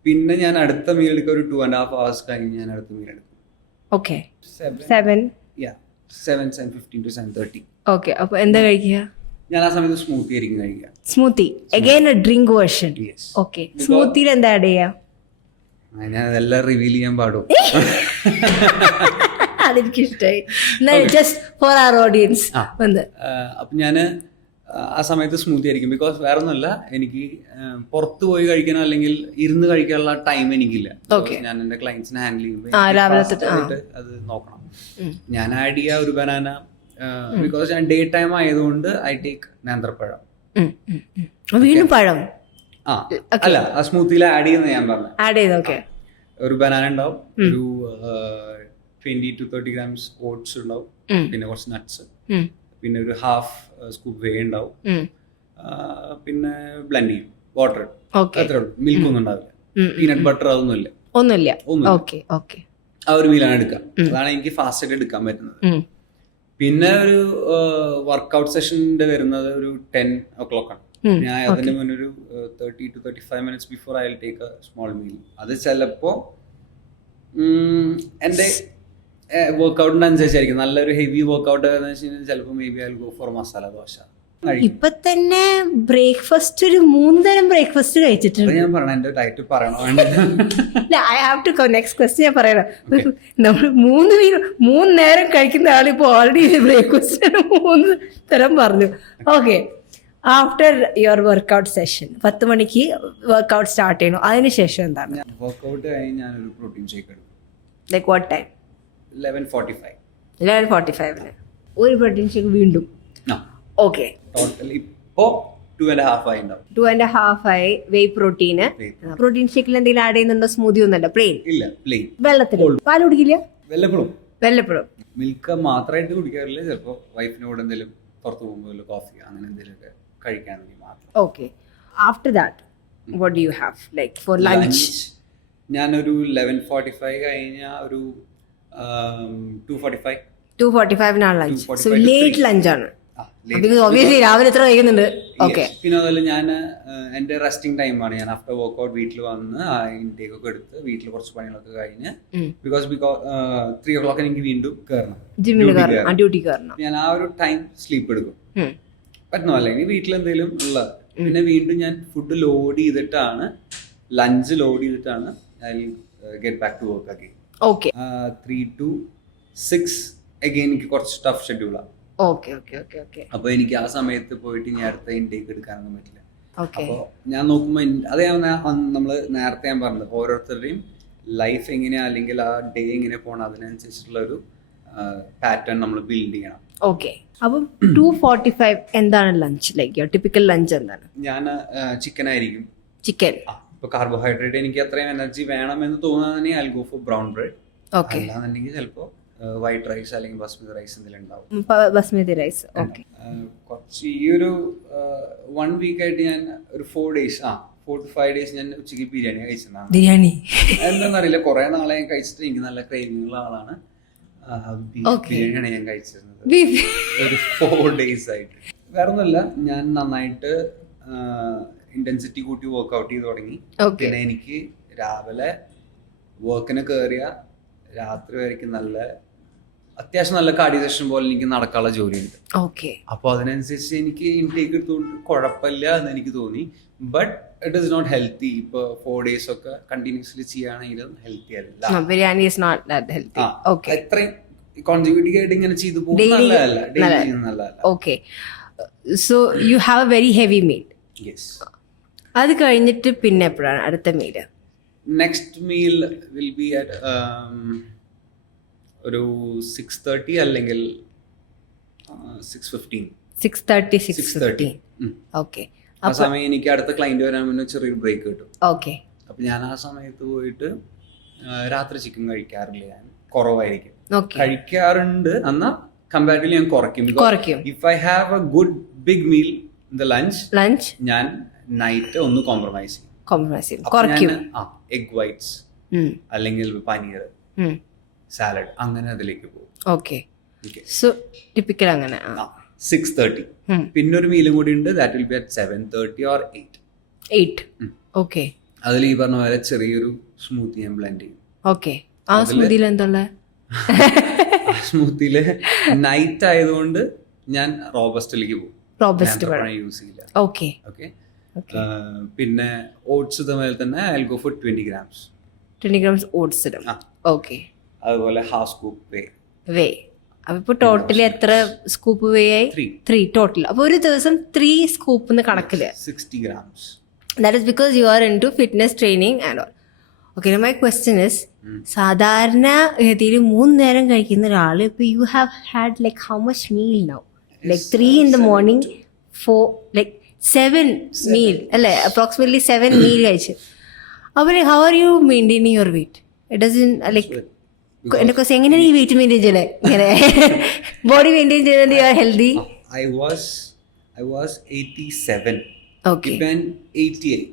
പിന്നെ ഞാൻ അടുത്ത മീൽ എടുക്കുക ഒരു 2.5 hours കഴിഞ്ഞ് ഞാൻ അടുത്ത മീൽ എടുക്കും. ഓക്കെ. 7. 7:15 to 7:30. ഓക്കെ. അപ്പോൾ എന്താ കഴിക്കുക? ഞാൻ ആ സമയത്ത് സ്മൂത്തി ആയിരിക്കും കഴിക്കുക. Smoothie. Again a drink version. Okay. സ്മൂത്തിയിൽ എന്താ ആഡ് ചെയ്യുക? ഞാൻ അതെല്ലാം റിവീൽ ചെയ്യാൻ പാടും. അതെനിക്ക് ഇഷ്ടമായി. Just for our audience. അപ്പൊ ഞാൻ ആ സമയത്ത് സ്മൂത്തി ആയിരിക്കും. ബിക്കോസ് വേറെ ഒന്നുമല്ല, എനിക്ക് പുറത്ത് പോയി കഴിക്കാനോ അല്ലെങ്കിൽ ഇരുന്ന് കഴിക്കാനുള്ള ടൈം എനിക്കില്ല. ഞാൻ എന്റെ ക്ലയൻസിനെ ഹാൻഡിൽ ചെയ്യുമ്പോൾ അത് നോക്കണം. ഞാൻ ആഡ് ചെയ്യുക ഒരു ബനാന. ബിക്കോസ് ഞാൻ ഡേ ടൈം ആയതുകൊണ്ട് ഐ ടേക്ക് നേന്ത്രപ്പഴം. വീണ്ടും പഴം? അല്ല, ആ സ്മൂത്തിയിൽ ആഡ് ചെയ്യുന്നത് ഞാൻ പറഞ്ഞു. ആഡ് ചെയ്ത്. ഓക്കെ. ഒരു ബനാന ഉണ്ടാവും, ഒരു 20 to 30 grams ഓട്സ് ഉണ്ടാവും, പിന്നെ കുറച്ച് നട്ട്സ്, പിന്നെ ഒരു ഹാഫ് സ്കൂപ്പ് വേ ഉണ്ടാവും, പിന്നെ ബ്ലെൻഡ് ചെയ്യും വാട്ടർ. അത്രേ ഉള്ളൂ. മിൽക്ക് ഒന്നും ഉണ്ടാവില്ല, പീനട്ട് ബട്ടർ അതൊന്നുമില്ല, ഒന്നുമില്ല. ആ ഒരു മീലാണ് എടുക്കുക. അതാണ് എനിക്ക് ഫാസ്റ്റ് ആയിട്ട് എടുക്കാൻ പറ്റുന്നത്. പിന്നെ ഒരു വർക്ക്ഔട്ട് സെഷൻ്റെ വരുന്നത് ഒരു 10 o'clock ആണ്. ഞാൻ അതിന് മുന്നേ ഒരു 30 to 35 minutes before I will take A small meal. അത് ചിലപ്പോ എൻ്റെ വർക്ക്ഔട്ടിന് അനുസരിച്ചായിരിക്കും. നല്ലൊരു ഹെവി വർക്ക്ഔട്ട് എന്ന് വെച്ച് കഴിഞ്ഞാൽ ചിലപ്പോൾ may be I will go for masala dosa. ഇപ്പൊ തന്നെ ബ്രേക്ക്ഫാസ്റ്റ് ഒരു 3 തരം ബ്രേക്ക്ഫാസ്റ്റ് കഴിച്ചിട്ടുണ്ട്. ഞാൻ പറയണം, എന്റെ ഡയറ്റ് പറയണോ? I have to next question ഞാൻ പറയണം. നമ്മൾ 3 നേരം കഴിക്കുന്ന ആളിപ്പോ ഓൾറെഡി ബ്രേക്ക്ഫാസ്റ്റ് 3 തരം പറഞ്ഞു. Okay. After your workout session 10 മണിക്ക് വർക്ക്ഔട്ട് സ്റ്റാർട്ട് ചെയ്യണം. അതിനുശേഷം എന്താണ്? വർക്ക്ഔട്ട് കഴിഞ്ഞ് ഞാനൊരു പ്രോട്ടീൻ ഷേക്ക് എടുക്കും. Like what time? 11:45. 11:45 ഒരു പ്രോട്ടീൻ ഷേക്ക് വീണ്ടും. ഓക്കെ. ടോട്ടൽ ഇപ്പോ 2.5 ആയി ഉണ്ടാവും. 2.5 ആയി വേ പ്രോട്ടീന്. പ്രോട്ടീൻ ഷേക്കിൽ എന്തെങ്കിലും ആഡ് ചെയ്യുന്നുണ്ടോ? സ്മൂതി ഒന്നല്ല, പ്ലെയിൻ? ഇല്ല, പ്ലെയിൻ. വെള്ളത്തിൽ? പാൽ കുടിക്കില്ല? വല്ലപ്പോഴും മിൽക്ക് മാത്രമായിട്ട് കുടിക്കാറില്ല. ചിലപ്പോ വൈഫിനോട് എന്തെങ്കിലും പുറത്ത് പോകുമ്പോൾ കോഫി അങ്ങനെ എന്തെങ്കിലുമൊക്കെ കഴിക്കാൻ വേണ്ടി മാത്രം. Okay. After that what do you have like for lunch? ഞാനൊരു 11:45 കഴിഞ്ഞ ഒരു 2:45 ലഞ്ച്. സോ ലേറ്റ് ലഞ്ചാണ്. ഒബ്വിയസ്ലി രാവിലെ എത്ര കഴിക്കുന്നുണ്ട്. ഓക്കെ. പിന്നെ അതുപോലെ ഞാൻ എന്റെ റെസ്റ്റിംഗ് ടൈമാണ്. ഞാൻ ആഫ്റ്റർ വർക്ക്ഔട്ട് വീട്ടിൽ വന്ന് ഇൻടേക്ക് ഒക്കെ എടുത്ത് വീട്ടിൽ കുറച്ച് പണികളൊക്കെ കഴിഞ്ഞ് ബിക്കോസ് 3 o'clock എനിക്ക് വീണ്ടും കയറണം, ഡ്യൂട്ടി കയറണം. ഞാൻ ആ ഒരു ടൈം സ്ലീപ്പ് എടുക്കും. പറ്റുന്നല്ല ഇനി വീട്ടിൽ എന്തെങ്കിലും ഉള്ളത്. പിന്നെ വീണ്ടും ഞാൻ ഫുഡ് ലോഡ് ചെയ്തിട്ടാണ്, ലഞ്ച് ലോഡ് ചെയ്തിട്ടാണ് I will get back to work again. Okay. 3 to 6 again എനിക്ക് കുറച്ച് ടഫ് ഷെഡ്യൂളാണ്. അപ്പൊ എനിക്ക് ആ സമയത്ത് പോയിട്ട് ഇനി അടുത്ത ഇൻടേക്ക് എടുക്കാനൊന്നും പറ്റില്ല. അപ്പൊ ഞാൻ നോക്കുമ്പോ നമ്മള് നേരത്തെ ഞാൻ പറഞ്ഞത് ഓരോരുത്തരുടെയും ലൈഫ് എങ്ങനെയാ അല്ലെങ്കിൽ ആ ഡേ എങ്ങനെ പോകണം അതിനനുസരിച്ചിട്ടുള്ള ഒരു പാറ്റേൺ നമ്മൾ ബിൽഡ് ചെയ്യണം. ഓക്കെ. അപ്പം 2:45 എന്താണ് ലഞ്ച്? ലൈക്ക് ടിപ്പിക്കൽ ലഞ്ച് എന്താണ്? ഞാൻ ചിക്കൻ ആയിരിക്കും. ചിക്കൻ. ഇപ്പൊ കാർബോഹൈഡ്രേറ്റ് എനിക്ക് അത്രയും എനർജി വേണമെന്ന് തോന്നുകയാണെങ്കിൽ I go four brown bread. അല്ലാന്നുണ്ടെങ്കിൽ ചിലപ്പോ വൈറ്റ് റൈസ് അല്ലെങ്കിൽ ബസ്മതി റൈസ് എന്തെങ്കിലും ഉണ്ടാവും. ബസ്മതി റൈസ്. ഓക്കെ. കുറച്ച് ഈ ഒരു 1 week ആയിട്ട് ഞാൻ ഒരു 4 days 4 to 5 days ഞാൻ ഉച്ചയ്ക്ക് ബിരിയാണി കഴിച്ചതാണ്. ബിരിയാണി എന്താണെന്നറിയില്ല, കുറെ നാളെ ഞാൻ കഴിച്ചിട്ട് എനിക്ക് നല്ല ക്രേവിംഗ് ഉള്ള ആളാണ്. ബിരിയാണിയാണ് ഞാൻ കഴിച്ചിരുന്നത് ഒരു 4 days ആയിട്ട്. വേറെ ഒന്നുമില്ല, ഞാൻ നന്നായിട്ട് ഇന്റൻസിറ്റി കൂട്ടി വർക്ക്ഔട്ട് ചെയ്ത് തുടങ്ങി. പിന്നെ എനിക്ക് രാവിലെ വർക്കിന് കയറിയ രാത്രി വരയ്ക്ക് അത്യാവശ്യം നല്ല കാർഡിയോ സെഷൻ പോലെ എനിക്ക് നടക്കാനുള്ള ജോലിയുണ്ട്. അപ്പോൾ അതിനനുസരിച്ച് എനിക്ക് ഇൻടേക്ക് എടുത്തുകൊണ്ട് കുഴപ്പമില്ല എന്ന് എനിക്ക് തോന്നി. But it is not healthy. ഇപ്പൊ 4 days ഒക്കെ കണ്ടിന്യൂസ്ലി ചെയ്യുകയാണെങ്കിലും ഹെൽത്തി അല്ല. Biryani is not that healthy. Okay. അത്രയും കോൺസിക്യൂട്ടീവ് ആയിട്ട് ഇങ്ങനെ ചെയ്തു പോകുന്നത് നല്ലതല്ല. ഡെയിലി ചെയ്യുന്നത് നല്ലതല്ല. Okay. So you have a very heavy meal. Yes. അത് കഴിഞ്ഞിട്ട് പിന്നെ എപ്പോഴാണ് അടുത്ത meal? Next meal will be at ഒരു 6:30 അല്ലെങ്കിൽ 6:15. 6:30 6:15. ഓക്കെ. ആ സമയം എനിക്ക് അടുത്ത ക്ലയന്റ് വരാൻ മുന്നേ ചെറിയൊരു ബ്രേക്ക് കിട്ടും. ഓക്കെ. അപ്പൊ ഞാൻ ആ സമയത്ത് പോയിട്ട് രാത്രി ചിക്കൻ കഴിക്കാറില്ല, ഞാൻ കുറവായിരിക്കും. കഴിക്കാറുണ്ട്, എന്നാ കമ്പാരിറ്റീവ്ലി ഞാൻ കുറയ്ക്കും. If I have a good big meal in the lunch ഞാൻ നൈറ്റ് ഒന്ന് കോംപ്രമൈസ് ചെയ്യും. എഗ് വൈറ്റ്സ് അല്ലെങ്കിൽ പനീർ, സാലഡ്, അങ്ങനെ അതിലേക്ക് പോകും. ഓക്കെ. സോ ടിപ്പിക്കൽ അങ്ങനെ 6:30. പിന്നെ ഒരു മീലും കൂടി ഉണ്ട്, that will be at 7:30 or 8. Okay. അതിൽ ഈ പറഞ്ഞ പോലെ ചെറിയൊരു സ്മൂത്തി ഞാൻ ബ്ലെൻഡ് ചെയ്യും. ഓക്കെ. ആ സ്മൂത്തിയിൽ എന്താ? സ്മൂത്തിയില് നൈറ്റ് ആയതുകൊണ്ട് ഞാൻ റോബസ്റ്റിലേക്ക് പോകും. യൂസ് ചെയ്യില്ല. ഓക്കെ. ഓക്കെ. പിന്നെ ഓട്സ് തമ്മിൽ തന്നെ I will go for 20 grams. 20 grams oats ഇടും. ഓക്കെ. അതുപോലെ ഹാഫ് സ്കൂപ്പ് വേ. അപ്പൊ ടോട്ടലി എത്ര സ്കൂപ്പ് വേ ആയി? 3 ടോട്ടൽ. അപ്പൊ ഒരു ദിവസം 3 സ്കൂപ്പ് കണക്കില് 60 grams. That is because you are into fitness training and all. Okay. My question is, സാധാരണ ഗതിയിൽ 3 നേരം കഴിക്കുന്ന ഒരാൾ ഇപ്പൊ you have had like how much meal now? Like 3 in the morning, 4 like 7 meal അല്ലേ? Approximately 7 meal കഴിച്ചു. അപ്പോൾ how are you maintaining your weight? It doesn't like എന്റെ ക്വസ്റ്റ്യൻ, എങ്ങനെയാണ് ഈ വെയിറ്റ് മെയിൻറ്റെയിൻ ചെയ്യുന്നത്? ഇങ്ങനെ ബോഡി മെയിൻറ്റെയിൻ ചെയ്യുന്നത് you are healthy? I was 87. Okay. ഇപ്പം 88.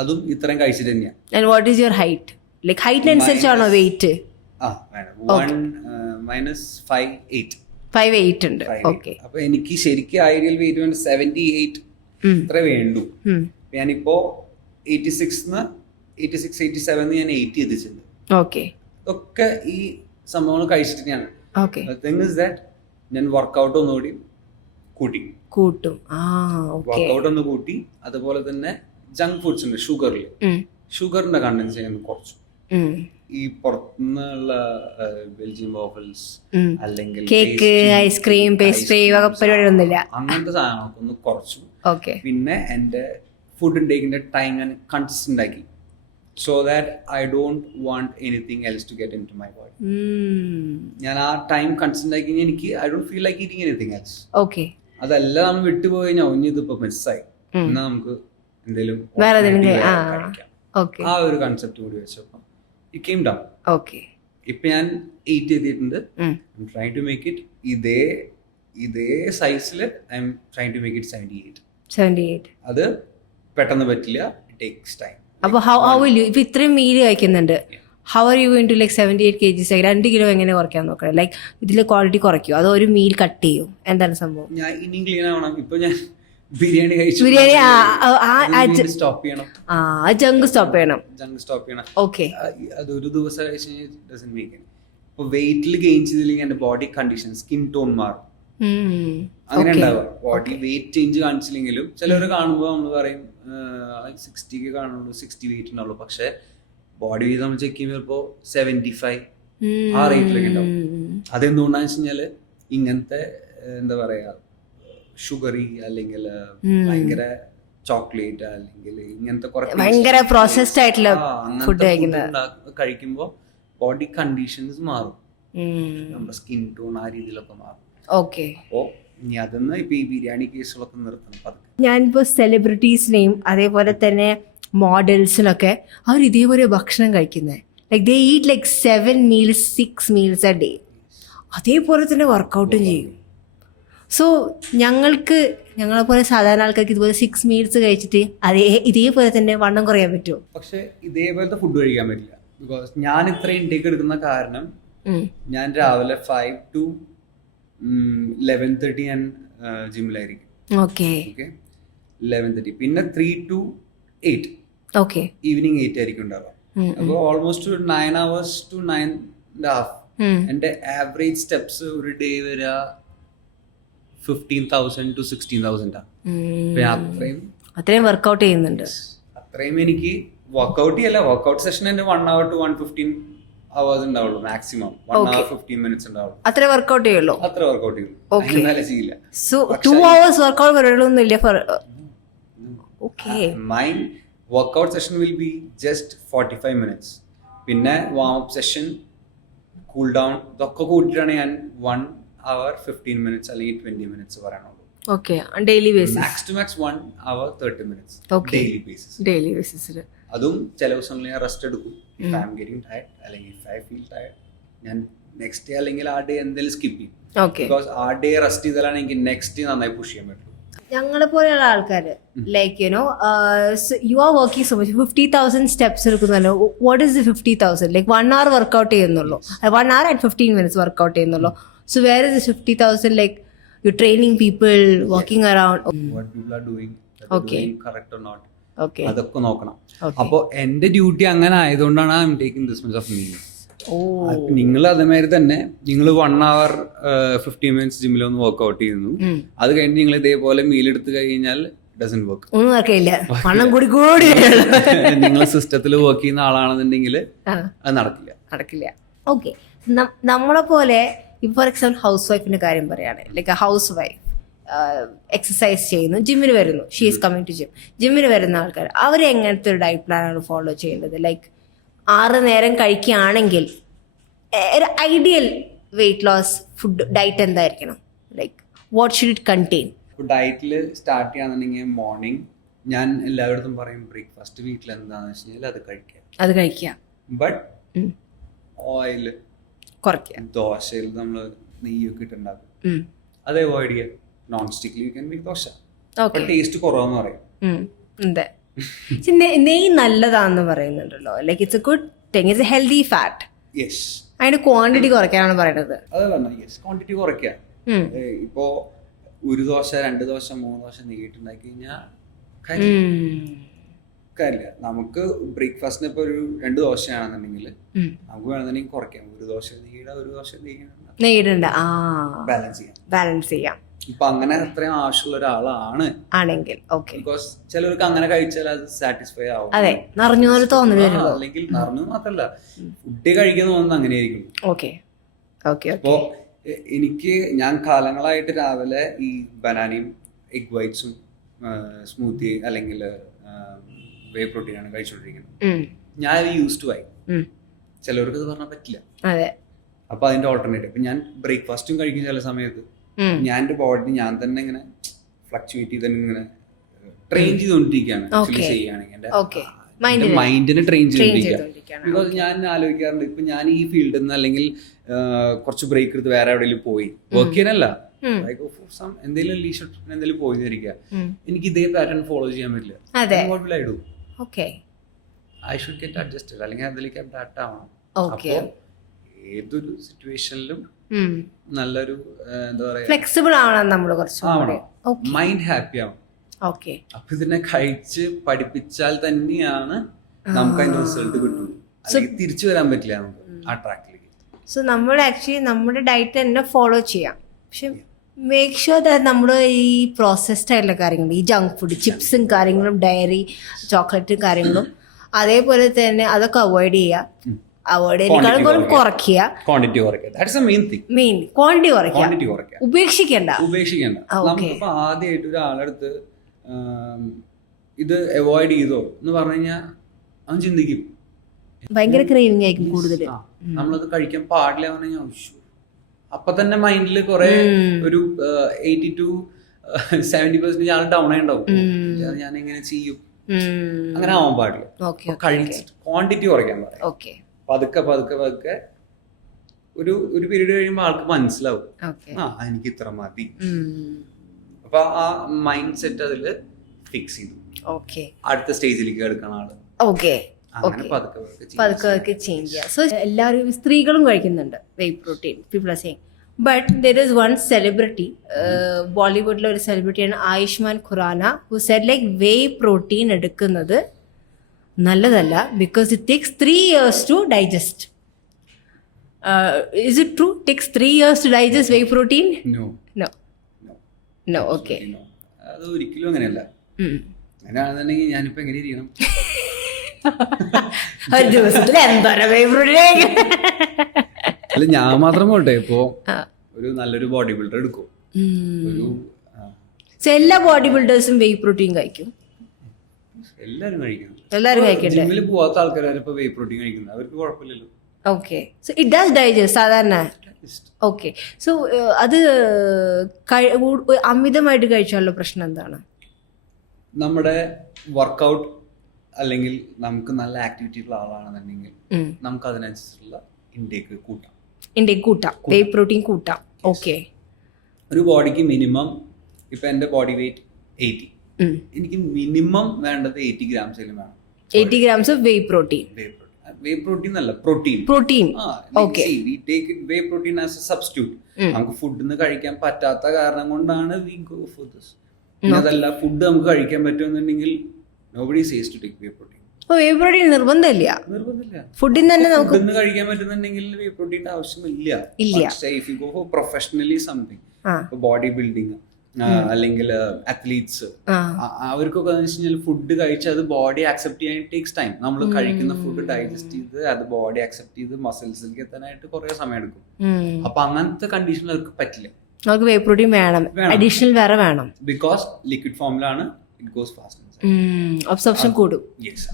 അതും ഇത്രയും കഴിച്ചിട്ട് തന്നെയാണ്. And what is your height? Like height അനുസരിച്ചാണോ വെയിറ്റ്? -5'8" ഉണ്ട്. ഓക്കെ. അപ്പൊ എനിക്ക് ശരിക്കും ഐഡിയൽ വെയിറ്റ് വേണ്ട 78 ഇത്ര വേണ്ടു. ഞാനിപ്പോ 86-87 ഞാൻ 80 എത്തിച്ചിട്ടുണ്ട്. ഓക്കെ. ഇതൊക്കെ ഈ സംഭവങ്ങൾ കഴിച്ചിട്ട് തന്നെയാണ്. ഞാൻ വർക്കൗട്ട് ഒന്നുകൂടി കൂട്ടും. വർക്കൗട്ട് ഒന്ന് കൂട്ടി, അതുപോലെ തന്നെ ജങ്ക് ഫുഡ്സ് ഉണ്ട്, ഷുഗറിന്റെ കണ്ടൻസ് ഞാൻ കുറച്ചു. ഈ പുറത്തുനിന്നുള്ള ബെൽജിയം വാഫിൾസ് അല്ലെങ്കിൽ കേക്ക്, ഐസ്ക്രീം, പേസ്ട്രി പരിപാടിയൊന്നുമില്ല, അങ്ങനത്തെ സാധനങ്ങളൊക്കെ ഒന്ന് കുറച്ചു. പിന്നെ എന്റെ ഫുഡ് ഇൻടേക്കിന്റെ ടൈം ഞാൻ കൺസിസ്റ്റന്റ് ആക്കി, so that I don't want anything else to get into my body. ഞാൻ ആ ടൈം കൺസിസ്റ്റന്റ് ആക്കി എനിക്ക് I don't feel like eating anything else. Okay. അതെല്ലാം നമ്മൾ വിട്ടുപോയി കഴിഞ്ഞാൽ ഒന്നിതിപ്പോ മിസ്സായി, എന്നാ നമുക്ക് എന്തെങ്കിലും ആ ഒരു കൺസെപ്റ്റ് കൂടി വെച്ചപ്പോ it came down. Okay. ഇപ്പൊ ഞാൻ 80 എത്തിയിട്ടുണ്ട്. I'm trying to make it ഇതേ സൈസില് I'm trying to make it 78. അത് പെട്ടെന്ന് പറ്റില്ല, it takes time. അപ്പൊ how will you, ഇപ്പൊ ഇത്രയും മീൽ കഴിക്കുന്നുണ്ട്, how are you going to like 78 kgs 2 kilo എങ്ങനെ കുറയ്ക്കാൻ നോക്കണം? ലൈക്ക് ഇതില് ക്വാളിറ്റി കുറയ്ക്കും അതോ ഒരു മീൽ കട്ട് ചെയ്യും? എന്താണ് സംഭവം? ഞാൻ ഇനി ക്ലീൻ ആവണം. ഇപ്പൊ ഞാൻ ബിരിയാണി കഴിച്ചു, സ്റ്റോപ്പ് ചെയ്യണം. ജങ്ക് സ്റ്റോപ്പ് ചെയ്യണം. ഓക്കെ. അതൊരു ദിവസം കഴിച്ച് ഇപ്പൊ വെയിറ്റിൽ ഗെയിൻ ചെയ്തില്ലെങ്കിൽ എന്റെ ബോഡി കണ്ടീഷൻ, സ്കിൻ ടോൺ മാറും, അങ്ങനെ ഉണ്ടാവുക. ബോഡി വെയിറ്റ് ചേഞ്ച് കാണിച്ചില്ലെങ്കിലും ചിലവർ കാണുമ്പോൾ നമ്മൾ പറയും 60 കാണുള്ളൂ, 60 വെയിറ്റ് ഉണ്ടാവുള്ളൂ, പക്ഷെ ബോഡി വെയിറ്റ് നമ്മൾ ചെക്ക് ചെയ്യുമ്പോൾ ചിലപ്പോ 75 ആ റേറ്റിലൊക്കെ ഉണ്ടാവും. അതെന്തുകൊണ്ടാന്ന് വെച്ച് കഴിഞ്ഞാല് ഇങ്ങനത്തെ എന്താ പറയാ ഷുഗറി അല്ലെങ്കിൽ ഭയങ്കര ചോക്ലേറ്റ് അല്ലെങ്കിൽ ഇങ്ങനത്തെ ഭയങ്കര പ്രോസസ്ഡ് ആയിട്ടുള്ള ഫുഡ് കഴിക്കുമ്പോൾ ബോഡി കണ്ടീഷൻസ് മാറും, നമ്മുടെ സ്കിൻ ടോൺ ആ രീതിയിലൊക്കെ മാറും. ഓക്കെ. അപ്പോ ഇനി അതൊന്ന് ഇപ്പൊ ഈ ബിരിയാണി കേസുകളൊക്കെ നിർത്തണം. ഞാനിപ്പോ സെലിബ്രിറ്റീസിനെയും അതേപോലെ തന്നെ മോഡൽസിനൊക്കെ അവർ ഇതേപോലെ ഭക്ഷണം കഴിക്കുന്നത്, like they eat like 7 meals 6 meals a day. അതേപോലെ തന്നെ വർക്കൗട്ടും ചെയ്യും. സോ ഞങ്ങളെപ്പോലെ സാധാരണ ആൾക്കാർക്ക് ഇതുപോലെ 6 മീൽസ് കഴിച്ചിട്ട് ഇതേപോലെ തന്നെ വണ്ണം കുറയാൻ പറ്റുമോ? പക്ഷെ ഇതേപോലത്തെ ഫുഡ് കഴിക്കാൻ പറ്റില്ല. ബിക്കോസ് ഞാൻ ഇത്ര ഇൻടേക്ക് എടുക്കുന്ന കാരണം ഞാൻ രാവിലെ 5 to 11:30 ഞാൻ ജിമ്മിലായിരിക്കും. ഓക്കെ 11:30 പിന്നെ 3 to 8 ഓക്കെ ഈവനിങ് 8 ആയിരിക്കും ഉണ്ടാവുക. അപ്പോൾ ഓൾമോസ്റ്റ് 9 hours to 9.5. എന്റെ ആവറേജ് സ്റ്റെപ്സ് ഒരു ഡേ വരെ 15,000 to 16,000 അത്രയും വർക്കൗട്ട് ചെയ്യുന്നുണ്ട്. അത്രയും എനിക്ക് വർക്കൗട്ട് ചെയ്യല്ല, വർക്കൗട്ട് സെഷൻ എന്റെ 1 hour to 115 hours ഉണ്ടാവുള്ളൂ മാക്സിമം. 1 hour 15 minutes ഉണ്ടാവുള്ളൂ. അത്ര വർക്കൗട്ട് ചെയ്യുള്ളൂ. അത്ര വർക്കൗട്ട് ചെയ്യുള്ളൂ, ചെയ്യില്ല. സോ 2 hours വർക്കൗട്ട് വരണമെന്നില്ല. Okay my workout session will be just 45 minutes. പിന്നെ warm up session, cool down, ഇതൊക്കെ കൂട്ടിയിട്ടാണ് ഞാൻ 1 hour 15 minutes അല്ലെങ്കിൽ 20 minutes പറയാനുള്ളൂ. Okay daily basis. Max to max 1 hour 30 minutes daily ബേസിസിൽ. അതും ചില ദിവസങ്ങളിൽ ഞാൻ റെസ്റ്റ് എടുക്കും. If I am getting tired അല്ലെങ്കിൽ ഇഫ് ഐ ഫീൽ ടയർഡ് ഞാൻ നെക്സ്റ്റ് ഡേ അല്ലെങ്കിൽ ആ ഡേ എന്തെങ്കിലും സ്കിപ്പ് ചെയ്യും. ബിക്കോസ് ആ ഡേ റെസ്റ്റ് ചെയ്താലാണ് എനിക്ക് നെക്സ്റ്റ് ഡേ നന്നായി പുഷ് ചെയ്യാൻ പറ്റുള്ളൂ. ഞങ്ങളെ പോലെയുള്ള ആൾക്കാർ like you are working so much, 50,000 steps എടുക്കുന്നല്ലോ. What is the 50,000? Like 1 hour workout ചെയ്യുന്നുള്ളൂ, 1 hour and 15 minutes വർക്കൗട്ട് ചെയ്യുന്നുള്ളൂ. So where is 50,000? Like you training people, walking around, what people are doing, correct or not, okay അതൊക്കെ നോക്കണം. അപ്പോൾ എന്റെ duty അങ്ങനെ ആയതുകൊണ്ടാണ് I'm taking this much of meal. നിങ്ങൾ അതേമാതിരി തന്നെ നിങ്ങൾ 1 hour 15 minutes ജിമ്മിലൊന്ന് വർക്ക്ഔട്ട് ചെയ്യുന്നു, അത് കഴിഞ്ഞ് നിങ്ങൾ ഇതേപോലെ മീൽ എടുത്ത് കഴിഞ്ഞാൽ ഡസന്റ് വർക്ക്. ഒന്നും നടക്കില്ല, പണം കൂടി കൂടി നിങ്ങൾ സിസ്റ്റത്തിൽ വർക്ക് ചെയ്യുന്ന ആളാണെന്നുണ്ടെങ്കിൽ അത് നടക്കില്ല. ഓക്കെ, നമ്മളെ പോലെ ഫോർ എക്സാമ്പിൾ ഹൗസ് വൈഫിന്റെ കാര്യം പറയുകയാണ്. ലൈക്ക് ഹൗസ് വൈഫ് എക്സസൈസ് ചെയ്യുന്നു, ജിമ്മിന് വരുന്നു, ഷീ ഈസ് കമ്മിങ് ടു ജിമ്മിന് വരുന്ന ആൾക്കാർ അവർ എങ്ങനത്തെ ഒരു ഡയറ്റ് പ്ലാനാണ് ഫോളോ ചെയ്യേണ്ടത്? ലൈക്ക് 6 നേരം കഴിക്കുകയാണെങ്കിൽ ഒരു ideal weight loss food diet എന്തായിരിക്കണം? Like what should it contain? ഡയറ്റിൽ സ്റ്റാർട്ട് ചെയ്യാന്നുണ്ടെങ്കിൽ മോർണിംഗ് ഞാൻ എല്ലായിടത്തും പറയും ബ്രേക്ക്ഫാസ്റ്റ് വീട്ടിൽ എന്താണെന്ന് വെച്ച് കഴിഞ്ഞാൽ അത് കഴിക്കുക. ബട്ട് ഓയിൽ കുറയ്ക്കുക. ദോശയിൽ നമ്മൾ നെയ്യൊക്കെ ഇട്ടുണ്ടാക്കും, അത് അവോയ്ഡ് ചെയ്യുക. നോൺ സ്റ്റിക്കിൽ you can make dosa, taste കുറവെന്ന് പറയും. അതെ, നെയ്യ് നല്ലതാന്ന് പറയുന്നുണ്ടല്ലോ. Like it's a good thing, it's a healthy fat. Yes, അതിന്റെ ക്വാണ്ടിറ്റി കുറയ്ക്കാനാണ് പറയുന്നത്. അത് പറഞ്ഞാൽ യെസ്, ക്വാണ്ടിറ്റി കുറയ്ക്കുക. ഇപ്പോ 1 ദോശ 2 ദോശ 3 ദോശ നെയ്യിട്ടുണ്ടാക്കി കഴിഞ്ഞാൽ കാര്യമില്ല. നമുക്ക് ബ്രേക്ക്ഫാസ്റ്റിന് ഇപ്പൊ ഒരു 2 ദോശയാണെന്നുണ്ടെങ്കിൽ നമുക്ക് വേണമെന്നുണ്ടെങ്കിൽ കുറയ്ക്കാം. 1 ദോശ നെയ്യിടാം, 1 ദോശ നെയ്യിടണ്ട, ബാലൻസ് ചെയ്യാം. ഇപ്പൊ അങ്ങനെ അത്രയും ആവശ്യമുള്ള ഒരാളാണ് ആണെങ്കിൽ ബിക്കോസ് ചിലർക്ക് അങ്ങനെ കഴിച്ചാൽ അത് സാറ്റിസ്ഫൈ ആവും. അതെ, നിറഞ്ഞു പോലെ തോന്നുന്നു. അല്ലെങ്കിൽ നിറഞ്ഞു മാത്രല്ല, ഫുഡ് കഴിക്കുന്ന തോന്നുന്നത് അങ്ങനെയായിരിക്കും. അപ്പോ ഞാൻ കാലങ്ങളായിട്ട് രാവിലെ ഈ ബനാനയും എഗ് വൈറ്റ്സും സ്മൂത്തി അല്ലെങ്കിൽ വേ പ്രോട്ടീനാണ് കഴിച്ചുകൊണ്ടിരിക്കുന്നത്. ഞാൻ യൂസ് ടു ആയി. ചിലവർക്ക് ഇത് പറഞ്ഞാൽ പറ്റില്ല. അപ്പൊ അതിന്റെ ഓൾട്ടർനേറ്റീവ് ഇപ്പൊ ഞാൻ ബ്രേക്ക്ഫാസ്റ്റും കഴിക്കും ചില സമയത്ത്. ഞാൻ എന്റെ ബോഡി ഞാൻ തന്നെ ഇങ്ങനെ ഫ്ലക്ച്വേറ്റ് ചെയ്ത് ഇങ്ങനെ ട്രെയിൻ ചെയ്തുകൊണ്ടിരിക്കുകയാണ്. ആക്ച്വലി ചെയ്യുകയാണെങ്കിൽ എന്റെ മൈൻഡിനെ ട്രെയിൻ ചെയ്തുകൊണ്ടിരിക്കുകയാണ്. ബിക്കോസ് ഞാൻ ആലോചിക്കാറുണ്ട്, ഇപ്പൊ ഞാൻ ഈ ഫീൽഡിൽ നിന്ന് അല്ലെങ്കിൽ കുറച്ച് ബ്രേക്ക് എടുത്ത് വേറെ എവിടെയെങ്കിലും പോയി വർക്ക് ചെയ്യാനല്ല, എന്തെങ്കിലും ലീഷർ എന്തെങ്കിലും പോയി തിരിക്കുക, എനിക്ക് ഇതേ പാറ്റേൺ ഫോളോ ചെയ്യാൻ പറ്റില്ല. What will I do? I should get adjusted, അല്ലെങ്കിൽ അതിലേക്ക് അഡാപ്റ്റ് ആവണം. അപ്പോ ഏതൊരു സിറ്റുവേഷനിലും നല്ലൊരു എന്താ പറയാ ഫ്ലെക്സിബിൾ ആവണം, നമ്മൾ മൈൻഡ് ഹാപ്പി ആവണം. അപ്പൊ ഇതിനെ കഴിച്ച് പഠിപ്പിച്ചാൽ തന്നെയാണ് നമുക്ക് അതിന്റെ റിസൾട്ട് കിട്ടുള്ളൂ. അല്ലെങ്കിൽ തിരിച്ചു വരാൻ പറ്റില്ല നമുക്ക് ആ ട്രാക്കിലേക്ക്. സോ നമ്മൾ ആക്ച്വലി നമ്മുടെ ഡയറ്റ് തന്നെ ഫോളോ ചെയ്യാം, പക്ഷെ മേക്ക് ഷുവർ ദാറ്റ് നമ്മുടെ ഈ പ്രോസസ്ഡ് ആയിട്ടുള്ള കാര്യങ്ങൾ, ഈ ജങ്ക് ഫുഡ്, ചിപ്സും കാര്യങ്ങളും, ഡയറി ചോക്ലേറ്റും കാര്യങ്ങളും, അതേപോലെ തന്നെ അതൊക്കെ അവോയ്ഡ് ചെയ്യുക. ഉപേക്ഷിക്കണ്ട. നമുക്കിപ്പോ ആദ്യമായിട്ട് ഒരാളടുത്ത് ഇത് അവോയ്ഡ് ചെയ്തോ എന്ന് പറഞ്ഞു കഴിഞ്ഞാൽ അവൻ ചിന്തിക്കും, ഭയങ്കര ക്രേവിംഗ് ആയിരിക്കും കൂടുതൽ. നമ്മളത് കഴിക്കാൻ പാടില്ല പറഞ്ഞു കഴിഞ്ഞാൽ അപ്പൊ തന്നെ മൈൻഡിൽ കുറെ ഒരു 80 to 70% ആൾ ഡൗൺ ആയിണ്ടാവും. ഞാൻ എങ്ങനെ ചെയ്യും? അങ്ങനെ ആവാൻ പാടില്ല. ക്വാണ്ടിറ്റി കുറയ്ക്കാൻ പാടില്ല. പതുക്കെ ഒരു പീരീഡ് കഴിയുമ്പോൾ ആൾക്ക് മനസ്സിലാവും, ഓക്കെ. എനിക്ക് ഇത്ര മതി. അപ്പൊ ആ മൈൻഡ് സെറ്റ് അതിൽ ഫിക്സ് ചെയ്തു. ഓക്കെ. അടുത്ത സ്റ്റേജിലേക്ക് എടുക്കണം ആള്. ഓക്കെ. അങ്ങനെ പതുക്കെ പതുക്കെ ചേഞ്ച് ചെയ്യാം. സോ എല്ലാവരും സ്ത്രീകളും കഴിക്കുന്നുണ്ട് whey protein, people are saying. But there is one celebrity, ബോളിവുഡിലെ ഒരു സെലിബ്രിറ്റിയാണ് Ayushmann Khurrana, who said like whey protein എടുക്കുന്നത് നല്ലതല്ല because it takes 3 years to digest. Is it true? Takes 3 years to digest whey protein? No no no. Okay. അത് ഒരിക്കലും അങ്ങനെയല്ല. അങ്ങനെയാണെന്നുണ്ടെങ്കിൽ ഞാനിപ്പോ എങ്ങനെ ഇരിക്കണം? ഒരു ദിവസത്തിൽ എന്തോരം വേ പ്രോട്ടീൻ? അല്ല, ഞാൻ മാത്രം പോട്ടെ. ഇപ്പോ ഒരു നല്ലൊരു ബോഡി ബിൽഡർ എടുക്കും, ഒരു എല്ലാ ബോഡി ബിൽഡേഴ്സും വേ പ്രോട്ടീൻ കഴിക്കും. എല്ലാരും കഴിക്കണം. എല്ലാവരും കഴിക്കട്ടെ. ജിമ്മിൽ പോവാത്ത ആൾക്കാർ ഇപ്പൊ വേ പ്രോട്ടീൻ കഴിക്കുന്നത്, അവർക്ക് കുഴപ്പമില്ലല്ലോ. Okay. So it does digest സാധാരണ. ഓക്കെ. സോ അത് അമിതമായിട്ട് കഴിച്ചാലുള്ള പ്രശ്നം എന്താണ്? നമ്മുടെ വർക്കൗട്ട് അല്ലെങ്കിൽ നമുക്ക് നല്ല ആക്ടിവിറ്റി ഉള്ള ആളാണെന്നുണ്ടെങ്കിൽ നമുക്ക് അതിനനുസരിച്ചുള്ള ഇൻടേക്ക് കൂട്ടാം, വേ പ്രോട്ടീൻ കൂട്ടാം. ഓക്കെ. ഒരു ബോഡിക്ക് മിനിമം, ഇപ്പൊ എന്റെ ബോഡി വെയിറ്റ് 80, എനിക്ക് മിനിമം വേണ്ടത് 80 grams വേണം. 80 grams of whey protein. Whey protein അല്ല, protein. Okay. We take whey protein as a substitute. നമുക്ക് ഫുഡിന്ന് കഴിക്കാൻ പറ്റാത്ത കാരണം കൊണ്ടാണ് വി ഗോ ഫോർ ദിസ്. അതല്ല, ഫുഡ് നമുക്ക് കഴിക്കാൻ പറ്റുമെന്നുണ്ടെങ്കിൽ nobody says to take whey protein. Whey protein നിർബന്ധമില്ല. ഫുഡിൽ തന്നെ നമുക്ക് കഴിക്കാൻ പറ്റുന്നുണ്ടെങ്കിൽ വേ പ്രോട്ടീൻ ആവശ്യമില്ല. പക്ഷേ if you go for professionally something, body building അല്ലെങ്കിൽ അത്ലീറ്റ്സ്, അവർക്കൊക്കെ ഫുഡ് കഴിച്ച് അത് ബോഡി ആക്സെപ്റ്റ് ചെയ്യാൻ ടേക്സ് ടൈം. നമ്മൾ കഴിക്കുന്ന ഫുഡ് ഡൈജസ്റ്റ് ചെയ്ത് അത് ബോഡി ആക്സെപ്റ്റ് ചെയ്ത് മസിൽസിലേക്ക് എത്താനായിട്ട് കുറെ സമയം എടുക്കും. അപ്പൊ അങ്ങനത്തെ കണ്ടീഷനിൽ അവർക്ക് പറ്റില്ല. നമുക്ക് വേ പ്രോട്ടീൻ വേണം, അഡീഷണൽ വേറെ വേണം. ബിക്കോസ് ലിക്വിഡ് ഫോമിലാണ്, ഇറ്റ് ഗോസ് ഫാസ്റ്റ്. അബ്സോർപ്ഷൻ കൂടും.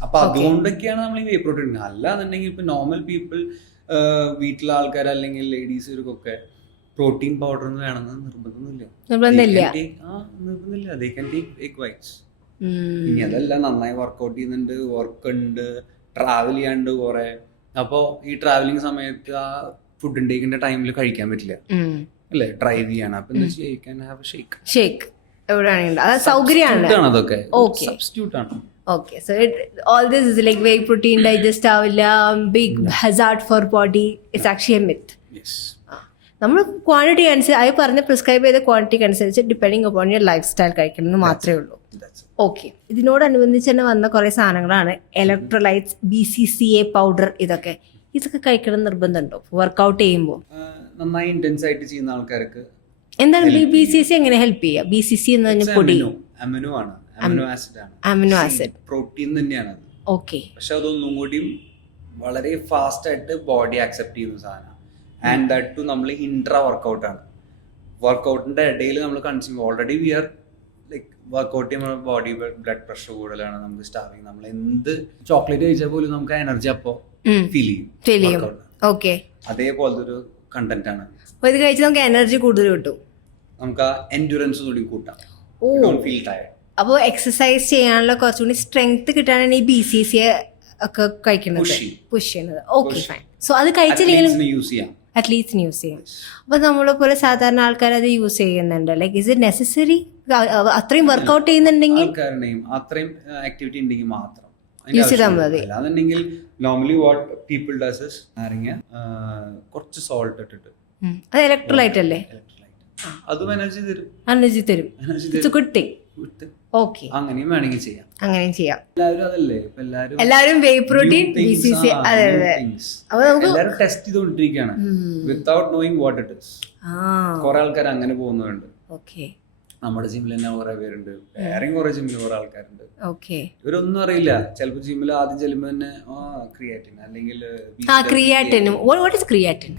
അപ്പൊ അതുകൊണ്ടൊക്കെയാണ് നമ്മൾ ഈ വേ പ്രോട്ടീൻ. അല്ലാന്നുണ്ടെങ്കിൽ ഇപ്പൊ നോർമൽ പീപ്പിൾ, വീട്ടിലെ ആൾക്കാർ അല്ലെങ്കിൽ ലേഡീസ്, ഇവർക്കൊക്കെ പ്രോട്ടീൻ പൗഡർ ഒന്നും വേണമെന്ന് നിർബന്ധമില്ല. They can take egg whites. ഇനി അതല്ല, നന്നായി വർക്ക്ഔട്ട് ചെയ്യുന്നുണ്ട്, വർക്ക് ഉണ്ട്, ട്രാവൽ ചെയ്യാണ്ട് കുറെ. അപ്പോ ഈ ട്രാവലിംഗ് സമയത്ത് ആ ഫുഡ് ഇൻടേക്കിന്റെ ടൈമിൽ കഴിക്കാൻ പറ്റില്ല അല്ലേ, ഡ്രൈവ് ചെയ്യാണ്. അപ്പൊ എന്താ ചെയ്യുക? ഷേക്ക് എവിടെയാണെങ്കിൽ അത് സൗകര്യമാണ്. അതൊക്കെ സബ്സ്റ്റിറ്റ്യൂട്ട് ആണ്. Okay. So all this is like whey protein digest ആവില്ല, big hazard for body. It's actually a myth. നമ്മൾ ക്വാണ്ടിറ്റി അനുസരിച്ച് പറഞ്ഞ പ്രിസ്ക്രൈബ് ചെയ്ത ക്വാണ്ടിറ്റിക്ക് അനുസരിച്ച് depending upon your lifestyle കഴിക്കണം എന്ന് മാത്രമേ ഉള്ളൂ. ഓക്കെ. ഇതിനോടനുബന്ധിച്ച് തന്നെ വന്ന കുറേ സാധനങ്ങളാണ് ഇലക്ട്രോലൈറ്റ്സ്, BCCA പൗഡർ. ഇതൊക്കെ കഴിക്കണം നിർബന്ധമുണ്ടോ വർക്കൗട്ട് ചെയ്യുമ്പോൾ? നന്നായി ഇന്റൻസ് ആയിട്ട് ചെയ്യുന്ന ആൾക്കാർക്ക് എന്താണ് BCCA എങ്ങനെ ഹെൽപ്പ് ചെയ്യുക? BCCA എന്ന് പറഞ്ഞ പൊടി അമിനോ ആണ്, അമിനോ ആസിഡ് ആണ്, അമിനോ ആസിഡ് പ്രോട്ടീൻ തന്നെയാണ്. ഓക്കെ. പക്ഷെ അതൊന്നും കൂടിയും വളരെ ഫാസ്റ്റ് ആയിട്ട് ബോഡി ആക്സെപ്റ്റ് ചെയ്യുന്ന സാധനമാണ്. ആൻഡ് ദാറ്റ് ടു നമ്മൾ ഇൻട്രാ വർക്കൗട്ടാണ്. വർക്കൗട്ടിന്റെ ഇടയിൽ നമ്മൾ consume, already we are like workout ചെയ്യുമ്പോൾ ബോഡി ബ്ലഡ് പ്രഷർ കൂടുതലാണ്, നമുക്ക് സ്റ്റാർവിങ്. നമ്മൾ എന്ത് ചോക്ലേറ്റ് കഴിച്ചാൽ പോലും നമുക്ക് എനർജി അപ്പോൾ ഫീൽ ചെയ്യും. ഓക്കെ. അതേപോലത്തെ ഒരു കണ്ടന്റ് ആണ്. ഇത് കഴിച്ചാൽ നമുക്ക് എനർജി കൂടുതൽ കിട്ടും, നമുക്ക് ആ എൻഡ്യൂറൻസ് കൂടി കൂട്ടാം, ഫീൽ ടയർഡ്. അപ്പോൾ എക്സസൈസ് ചെയ്യാനുള്ള കുറച്ചുകൂടി സ്ട്രെങ്ത് കിട്ടാനാണ് ഈ BCCA ഒക്കെ കഴിക്കുന്നത്, പുഷ് ചെയ്യുന്നത്. Okay, fine. സോ അത് കഴിച്ചില്ലെങ്കിലും അറ്റ്ലീസ്റ്റിന് യൂസ് ചെയ്യാം. അപ്പൊ നമ്മളെ പോലെ സാധാരണ ആൾക്കാർ അത് യൂസ് ചെയ്യുന്നുണ്ട്. Like is it necessary? അത്രയും വർക്ക്ഔട്ട് ചെയ്യുന്നുണ്ടെങ്കിൽ, അത്രയും ആക്ടിവിറ്റി ഉണ്ടെങ്കിൽ മാത്രം യൂസ് ചെയ്താൽ മതി. അല്ലാന്നുണ്ടെങ്കിൽ normally what people does is നാരങ്ങ കുറച്ച് സോൾട്ട് ഇട്ടിട്ട്, അത് ഇലക്ട്രോലൈറ്റ് അല്ലേ, അതും എനർജി തരും. It's a good thing. Okay. അങ്ങനെയും വേണമെങ്കിൽ ചെയ്യാം. അങ്ങനെയും ചെയ്യാം. എല്ലാവരും അതല്ലേ ഇപ്പൊ എല്ലാവരും വേ പ്രോട്ടീൻ, BCCA. അതെ അതെ. അപ്പൊ നമുക്ക് എല്ലാവരും ടെസ്റ്റ് ചെയ്തുകൊണ്ടിരിക്കുകയാണ് without knowing what it is. കുറെ ആൾക്കാർ അങ്ങനെ പോകുന്നുണ്ട്. ഓക്കെ. നമ്മുടെ ജിമ്മിൽ തന്നെ കുറെ പേരുണ്ട്, വേറെയും കുറെ ജിമ്മിൽ കുറെ ആൾക്കാരുണ്ട്. ഓക്കെ. ഇവരൊന്നും അറിയില്ല. ചിലപ്പോൾ ജിമ്മിൽ ആദ്യം ചെല്ലുമ്പോൾ തന്നെ ക്രിയാറ്റിൻ അല്ലെങ്കിൽ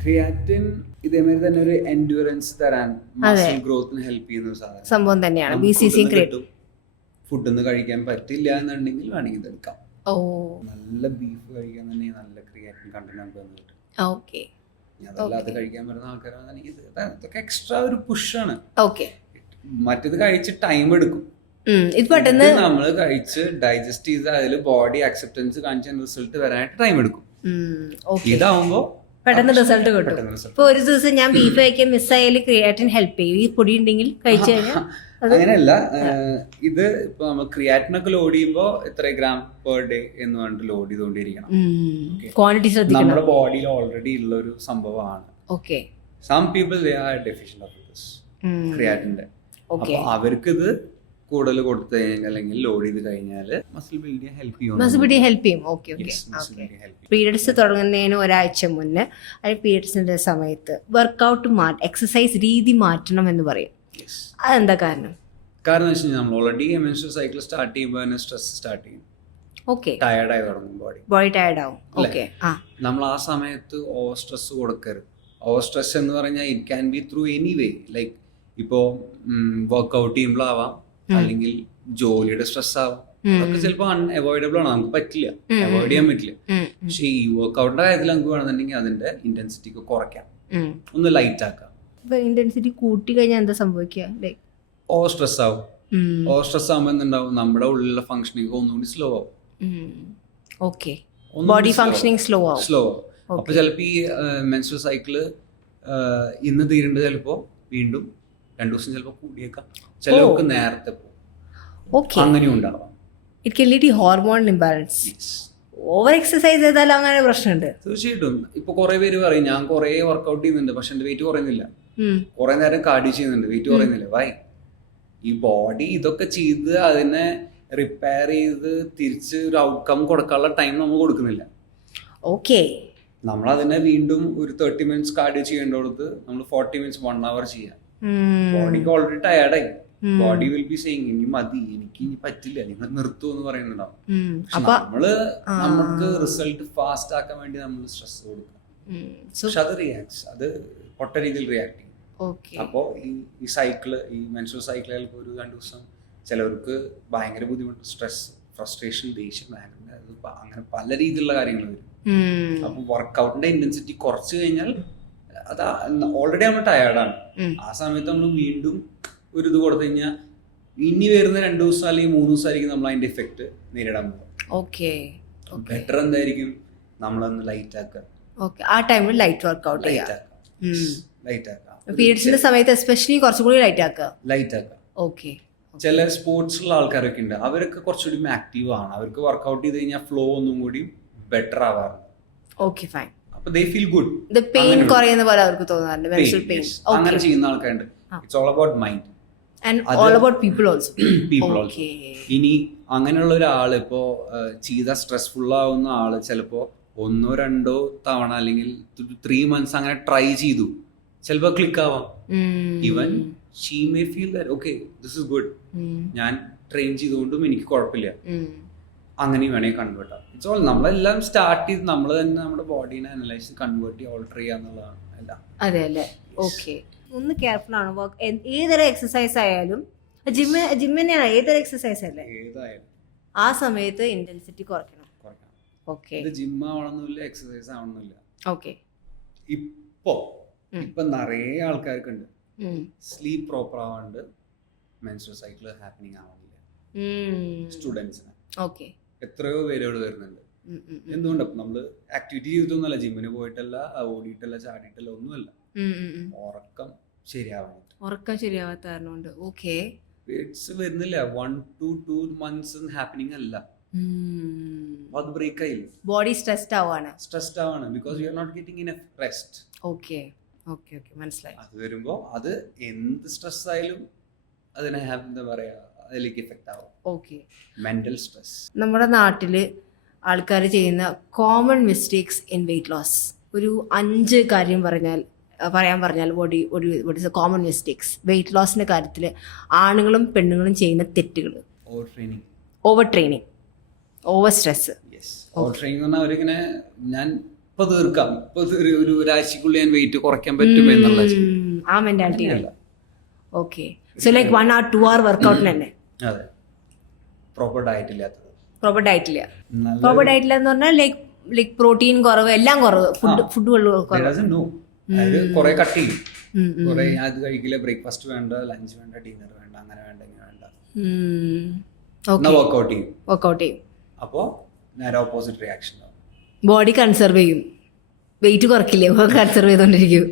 ക്രിയാറ്റിൻ ഇതേമാതിരി തന്നെ ഒരു എൻഡ്യൂറൻസ് തരാൻ, മസിൽ ഗ്രോത്തിന് ഹെൽപ്പ് ചെയ്യുന്ന സംഭവം തന്നെയാണ് BCCA. ഫുഡൊന്നും കഴിക്കാൻ പറ്റില്ല എന്നുണ്ടെങ്കിൽ വേണമെങ്കിൽ ഇതെടുക്കാം. നല്ല ബീഫ് കഴിക്കാൻ തന്നെ നല്ല ക്രിയാറ്റിൻ കണ്ടന്റ് നമുക്ക് വന്നിട്ട്. ഓക്കെ. അതല്ലാതെ കഴിക്കാൻ പറ്റുന്ന ആൾക്കാരാണെങ്കിൽ ഇതൊക്കെ എക്സ്ട്രാ ഒരു പുഷാണ്. ഓക്കെ. മറ്റേത് കഴിച്ച് ടൈം എടുക്കും. ഇത് പെട്ടെന്ന് നമ്മൾ കഴിച്ച് ഡൈജസ്റ്റ് ചെയ്ത് അതിൽ ബോഡി അക്സെപ്റ്റൻസ് കാണിച്ച റിസൾട്ട് വരാനായിട്ട് ടൈം എടുക്കും. ഇതാവുമ്പോ പെട്ടെന്ന് റിസൾട്ട് കിട്ടും. പെട്ടെന്ന് result. ഇപ്പൊ ഒരു ദിവസം ഞാൻ ബീഫ് കഴിക്കാൻ മിസ്സായാലും ക്രിയാറ്റിൻ ഹെൽപ്പ് ചെയ്യും. ഈ പൊടി ഉണ്ടെങ്കിൽ കഴിച്ചു കഴിഞ്ഞാൽ അങ്ങനെയല്ല, ഇത് ഇപ്പൊ നമ്മൾ ക്രിയാറ്റിനൊക്കെ ലോഡ് ചെയ്യുമ്പോ എത്ര ഗ്രാം പെർ ഡേ എന്ന് പറഞ്ഞിട്ട് ലോഡ് ചെയ്തുകൊണ്ടിരിക്കണം. ക്വാണ്ടിറ്റി ശ്രദ്ധിക്കണം. നമ്മുടെ ബോഡിയിൽ ഓൾറെഡി ഉള്ള ഒരു സംഭവമാണ്. Okay. Some people they are deficient of this ക്രിയാറ്റിന്റെ. അപ്പൊ അവർക്ക് ഇത് കൂടുതൽ കൊടുത്തു കഴിഞ്ഞാൽ അല്ലെങ്കിൽ ലോഡ് ചെയ്ത് കഴിഞ്ഞാൽ മസിൽ ബിൽഡ് ചെയ്യാൻ ഹെൽപ്പ് ചെയ്യും. മസിൽ ബിൽഡ് ഹെൽപ്പ് ചെയ്യും. Okay okay. പീരിയഡ്സ് തുടങ്ങുന്നതിന് ഒരാഴ്ച മുന്നേ അല്ലെങ്കിൽ പീരിയഡ്സിന്റെ സമയത്ത് വർക്കൗട്ട് എക്സസൈസ് രീതി മാറ്റണം എന്ന് പറയും. അതെന്താ കാരണം? കാരണം എന്ന് വെച്ച് കഴിഞ്ഞാൽ നമ്മൾ ഓൾറെഡി മെൻസ്ട്രുവൽ സൈക്കിൾ സ്റ്റാർട്ട് ചെയ്യുമ്പോൾ തന്നെ സ്ട്രെസ് സ്റ്റാർട്ട് ചെയ്യും. ഓക്കെ. ടയർഡായി തുടങ്ങും ബോഡി ടയർഡ് ആവും. ഓക്കെ. നമ്മൾ ആ സമയത്ത് ഓവർ സ്ട്രെസ് കൊടുക്കരുത്. ഓവർ സ്ട്രെസ് എന്ന് പറഞ്ഞാൽ it can be through any way. Like ഇപ്പോൾ വർക്ക്ഔട്ട് ചെയ്യുമ്പോഴാവാം, അല്ലെങ്കിൽ ജോലിയുടെ സ്ട്രെസ് ആവാം. അതൊക്കെ ചിലപ്പോൾ അൺഅവോയ്ഡബിൾ ആണ്, നമുക്ക് പറ്റില്ല, അവോയ്ഡ് ചെയ്യാൻ പറ്റില്ല. പക്ഷെ ഈ വർക്ക്ഔട്ടിന്റെ കാര്യത്തിൽ നമുക്ക് വേണമെന്നുണ്ടെങ്കിൽ അതിന്റെ ഇന്റൻസിറ്റി ഒക്കെ കുറയ്ക്കാം, ഒന്ന് ലൈറ്റ് ആക്കാം. ഇന്റൻസിറ്റി കൂട്ടി കഴിഞ്ഞാൽ എന്താ സംഭവിക്കുക? ഓവർ സ്ട്രെസ് ആവും. ഓവർ സ്ട്രെസ് ആകുമ്പോൾ എന്തുണ്ടാവും, നമ്മുടെ ഉള്ളിലുള്ള ഫങ്ഷനിങ് ഒന്നുകൂടി സ്ലോ ആവും. ഓക്കെ. ബോഡി ഫങ്ഷനിങ് സ്ലോ ആവും. അപ്പൊ ചിലപ്പോ ഈ മെൻസ്ട്രുവൽ സൈക്കിള് ഇന്ന് തീരേണ്ടത് ചിലപ്പോ വീണ്ടും 2 ദിവസം ചിലപ്പോ കൂടിയേക്കാം, ചിലർക്ക് നേരത്തെ പോകും. അങ്ങനെയും ഉണ്ടാവാം. It can lead to hormone imbalance. Over exercise ചെയ്താലും അങ്ങനെ പ്രശ്നമുണ്ട്. തീർച്ചയായിട്ടും. ഇപ്പൊ കുറെ പേര് പറയും ഞാൻ കുറെ വർക്ക്ഔട്ട് ചെയ്യുന്നുണ്ട് പക്ഷെ എന്റെ വെയിറ്റ് കുറയുന്നില്ല, കുറെ നേരം കാർഡിയോ ചെയ്യുന്നുണ്ട്, വെയിറ്റ് കുറയുന്നില്ല. വൈ? ഈ ബോഡി ഇതൊക്കെ ചെയ്ത് അതിനെ റിപ്പയർ ചെയ്ത് തിരിച്ച് ഒരു ഔട്ട്കം കൊടുക്കാനുള്ള ടൈം നമ്മൾ കൊടുക്കുന്നില്ല. ഓക്കെ. നമ്മൾ അതിനെ വീണ്ടും ഒരു 30 മിനിറ്റ്സ് കാർഡിയോ ചെയ്യേണ്ടടുത്ത് നമ്മൾ 40 മിനിറ്റ്സ് 1 hour ചെയ്യാം. ബോഡിക്ക് ഓൾറെഡി ടയർഡായി. ബോഡി വിൽ ബി സെയിങ് ഇനി മതി, എനിക്ക് ഇനി പറ്റില്ല, നിങ്ങൾ നിർത്തൂ എന്ന് പറയുന്നുണ്ടാവും. നമ്മള് നമുക്ക് റിസൾട്ട് ഫാസ്റ്റ് ആക്കാൻ വേണ്ടി നമ്മൾ സ്ട്രെസ് കൊടുക്കുക. പക്ഷെ അത് റിയാക്ട്സ്, അത് പൊട്ട രീതിയിൽ റിയാക്ട് ചെയ്യും. അപ്പോ ഈ സൈക്കിള്, ഈ മെൻസ്ട്രുവൽ സൈക്കിൾ ചിലപ്പോൾ ഒരു 2 ദിവസം ചിലവർക്ക് ഭയങ്കര ബുദ്ധിമുട്ട്, സ്ട്രെസ്, ഫ്രസ്ട്രേഷൻ, ദേഷ്യം, അങ്ങനെ പല രീതിയിലുള്ള കാര്യങ്ങൾ വരും. അപ്പൊ വർക്കൗട്ടിന്റെ ഇന്റൻസിറ്റി കുറച്ച് കഴിഞ്ഞാൽ അത് ഓൾറെഡി നമ്മൾ ടയർഡാണ്. ആ സമയത്ത് നമ്മൾ വീണ്ടും ഒരു ഇത് കൊടുത്തു കഴിഞ്ഞാൽ ഇനി വരുന്ന 2 ദിവസം അല്ലെങ്കിൽ 3 ദിവസമായിരിക്കും നമ്മൾ അതിന്റെ എഫക്ട് നേരിടാൻ പോകും. ബെറ്റർ എന്തായിരിക്കും, നമ്മളൊന്ന് ലൈറ്റ് ആക്കുക. ആ ടൈമിൽ ലൈറ്റ് വർക്കൗട്ട് ലൈറ്റ് ആക്കുക. പീരിയഡ്സിന്റെ സമയത്ത് എസ്പെഷ്യലി കുറച്ചുകൂടി ലൈറ്റ് ആക്കുക. ഓക്കെ. ചില സ്പോർട്സിലുള്ള ആൾക്കാരൊക്കെ ഉണ്ട്, അവരൊക്കെ കുറച്ചുകൂടി ആക്റ്റീവ് ആണ്, അവർക്ക് വർക്കൗട്ട് ചെയ്ത് കഴിഞ്ഞാൽ ഫ്ലോ ഒന്നും കൂടി ബെറ്റർ ആവാറുണ്ട്. Okay, fine. അപ്പൊ they feel good. The pain കുറയുന്ന പോലെ അവർക്ക് തോന്നാറുണ്ട്, menstrual pain. അങ്ങനെ ചെയ്യുന്ന ആൾക്കാരുണ്ട്. It's all about mind. And all about people also. ഇനി അങ്ങനെയുള്ള ഒരാള് ഇപ്പോ ചെയ്ത സ്ട്രെസ്ഫുൾ ആവുന്ന ആള് ചിലപ്പോ 1-2 തവണ അല്ലെങ്കിൽ 3 months അങ്ങനെ ട്രൈ ചെയ്തു, ചിലപ്പോ ക്ലിക്ക് ആവാം. Even she may feel that okay, this is good, ഞാൻ ട്രെയിൻ ചെയ്തുകൊണ്ടും എനിക്ക് കുഴപ്പമില്ല, അങ്ങനെ വേണമെങ്കിൽ കൺവേർട്ട് ആവും. ഇറ്റ്സ് ഓൾ നമ്മളെല്ലാം സ്റ്റാർട്ട് ചെയ്ത് നമ്മൾ തന്നെ നമ്മുടെ ബോഡീനെ അനലൈസ് ഓൾട്ടർ ചെയ്യുക എന്നുള്ളതാണ് എല്ലാം. അതെ അല്ലേ? ഓക്കെ. ഒന്ന് കെയർഫുൾ ആണ്. ഏതൊരു എക്സസൈസ് ആയാലും, ജിം തന്നെയാണ്, ഏതൊരു എക്സസൈസ് അല്ലേ, ഏതായാലും ആ സമയത്ത് ഇന്റൻസിറ്റി കുറയ്ക്കണം. ഓക്കെ. ഇത് ജിം ആവണമെന്നില്ല, എക്സസൈസ് ആവണമെന്നില്ല. ഓക്കെ. ഇപ്പൊ നിറയെ ആൾക്കാർക്കുണ്ട് സ്ലീപ്പ് പ്രോപ്പർ ആവാണ്ട് മെൻസ്ട്രുവൽ സൈക്കിൾ ഹാപ്പനിങ് ആവുന്നില്ല സ്റ്റുഡൻസിന്. ഓക്കെ. എത്രയോ പേരുകൾ വരുന്നുണ്ട്. എന്തുകൊണ്ടപ്പം നമ്മള് ആക്ടിവിറ്റി ചെയ്തിട്ടൊന്നുമല്ല, ജിമ്മിന് പോയിട്ടല്ല, ഓടിയിട്ടല്ല, ചാടിയിട്ടല്ല, ഒന്നുമല്ല, ഉറക്കം ശരിയാവാത്ത കാരണം കൊണ്ട്. ഓക്കെ. പീരിയഡ്സ് വരുന്നില്ല, 1 to 2 months ഹാപ്പനിങ് അല്ല, അത് ബ്രേക്ക് ആയില്ല, ബോഡി സ്ട്രെസ്ഡ് ആവാണ് because you are not getting enough rest. Okay okay okay, മനസ്സിലായി. അത് വരുമ്പോ അത് എന്ത് സ്ട്രെസ് ആയാലും അതിനെ എന്താ പറയാ, അതിലേക്ക് എഫക്ട് ആവും. ഓക്കെ. Mental stress. നമ്മുടെ നാട്ടില് ആൾക്കാർ ചെയ്യുന്ന common mistakes in weight loss, ഒരു 5 കാര്യം പറയാൻ പറഞ്ഞാൽ what is the common mistakes weight ലോസിന്റെ കാര്യത്തിൽ ആണുങ്ങളും പെണ്ണുങ്ങളും ചെയ്യുന്ന തെറ്റുകൾ? Over training, over stress. Over training എന്ന് പറഞ്ഞാൽ അവരിങ്ങനെ ഞാൻ ഇപ്പൊ തീർക്കാം, ഒരു ഒരാഴ്ചക്കുള്ളിൽ ഞാൻ വെയിറ്റ് കുറയ്ക്കാൻ പറ്റും എന്നുള്ള ആ മെന്റാലിറ്റി അല്ല. Okay. So like 1 hour 2 hour വർക്കൗട്ടിന് തന്നെ. അതെ. പ്രോപ്പർ ഡയറ്റ് ഇല്ല എന്ന് പറഞ്ഞാൽ ലൈക്ക് പ്രോട്ടീൻ കുറവ്, എല്ലാം കുറവ്, ഫുഡ് കുറെ കട്ട് ചെയ്യും, കുറെ അത് കഴിക്കില്ല, ബ്രേക്ക്ഫാസ്റ്റ് വേണ്ട, ലഞ്ച് വേണ്ട, ഡിന്നർ വേണ്ട, അങ്ങനെ വേണ്ട, ഇങ്ങനെ വേണ്ട, വർക്ക്ഔട്ട് ചെയ്യും. അപ്പോ നേരെ ഓപ്പോസിറ്റ് റിയാക്ഷൻ ആവും. ബോഡി കൺസർവ് ചെയ്യും. വെയിറ്റ് കുറയ്ക്കില്ലേ കൺസർവ് ചെയ്തോണ്ടിരിക്കും?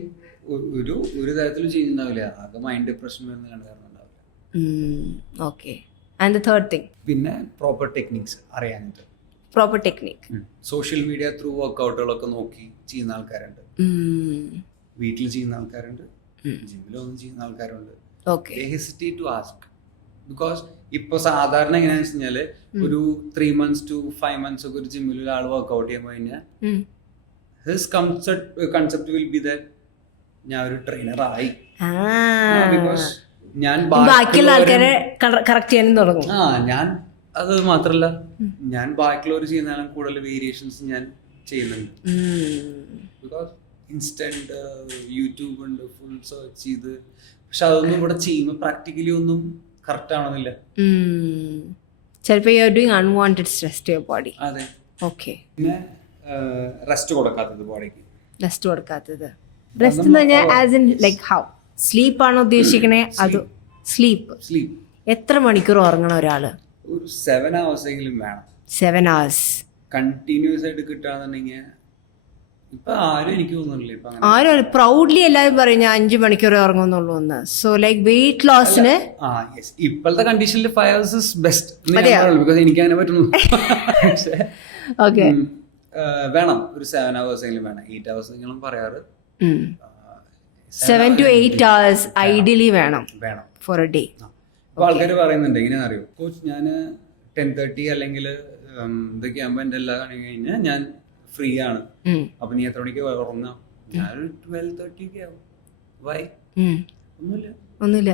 ഒരു തരത്തിലും ചെയ്യുന്നുണ്ടാവില്ല. ആകെ മൈൻഡ് ഡിപ്രഷൻ വരുന്ന കാരണം ഉണ്ടാവില്ല. Okay. And the third thing, പിന്നെ പ്രോപ്പർ ടെക്നിക്സ് അറിയാനുണ്ട്. Proper technique. Social media through വർക്കൗട്ടുകളൊക്കെ നോക്കി ചെയ്യുന്ന ആൾക്കാരുണ്ട്, വീട്ടിൽ ചെയ്യുന്ന ആൾക്കാരുണ്ട്, ജിമ്മിലൊന്നും ചെയ്യുന്ന ആൾക്കാരുണ്ട്. Hesitate to ask. ബിക്കോസ് ഇപ്പൊ സാധാരണ എങ്ങനെയാണെന്ന് വെച്ച് കഴിഞ്ഞാല് ഒരു 3 months to 5 months ഒക്കെ ഒരു ജിമ്മിൽ ഒരാൾ വർക്ക്ഔട്ട് ചെയ്യുമ്പോൾ കഴിഞ്ഞാൽ his concept will be that ഞാൻ ഒരു ട്രെയിനർ ആയി. ബിക്കോസ് ഞാൻ ബാക്കിയുള്ള ആൾക്കാരെ കറക്റ്റ് ചെയ്യാനും തുടങ്ങും. ഞാൻ അത് മാത്രല്ല, ഞാൻ ബാക്കിയുള്ളവർ ചെയ്യുന്നതിനും കൂടുതൽ വേരിയേഷൻസ് ഞാൻ ചെയ്യുന്നുണ്ട്. ബിക്കോസ് ഇൻസ്റ്റന്റ് യൂട്യൂബ് ഉണ്ട്, ഫുൾ സെർച്ച് ചെയ്ത്. പക്ഷെ അതൊന്നും ഇവിടെ ചെയ്യുമ്പോൾ പ്രാക്ടിക്കലി ഒന്നും കറക്റ്റ് ആവണമെന്നില്ല. ചിലപ്പോൾ you are doing unwanted stress to your body. അതെ. ഓക്കെ. പിന്നെ റെസ്റ്റ് കൊടുക്കാത്തത് ബോഡിക്ക്. റെസ്റ്റ് കൊടുക്കാത്തത്. റെസ്റ്റ് എന്ന് പറഞ്ഞാൽ as in like how? Sleep ആണോ ഉദ്ദേശിക്കണേ? അത് സ്ലീപ്പ് എത്ര മണിക്കൂർ ഉറങ്ങണം ഒരാള്? ഒരു 7 hours എങ്കിലും വേണം. 7 hours കണ്ടിന്യൂസ് ആയിട്ട് കിട്ടാന്നുണ്ടെങ്കിൽ ഇപ്പൊ ആരും എനിക്ക് തോന്നുന്നില്ല ആരും പ്രൗഡ്ലി എല്ലാവരും പറയും ഞാൻ 5 മണിക്കൂർ ഉറങ്ങുന്നുള്ളൂ എന്ന്. സോ ലൈക്ക് വെയിറ്റ് ലോസിന് ഇപ്പോഴത്തെ കണ്ടീഷനിൽ 5 hours is best. ബിക്കോസ് എനിക്ക് അങ്ങനെ പറ്റുന്നു. ഓക്കെ. വേണം ഒരു 7 hours എങ്കിലും വേണം. 8 hours എങ്കിലും പറയാറ്. 7 to 8 hours ഐഡിയലി വേണം ഫോർ എ ഡേ. അപ്പൊ ആൾക്കാർ പറയുന്നുണ്ട് എങ്ങനെയാണെന്ന് അറിയോ, കോച്ച് ഞാൻ 10:30 അല്ലെങ്കിൽ ഇതൊക്കെ ആകുമ്പോ എന്റെ എല്ലാം കാണി കഴിഞ്ഞാൽ ഞാൻ ഫ്രീ ആണ്, അപ്പൊ നീ എത്ര മണിക്ക് ഉറങ്ങാം? ഞാനൊരു 12:30 ഒക്കെ ആവും. വൈ? ഒന്നുമില്ല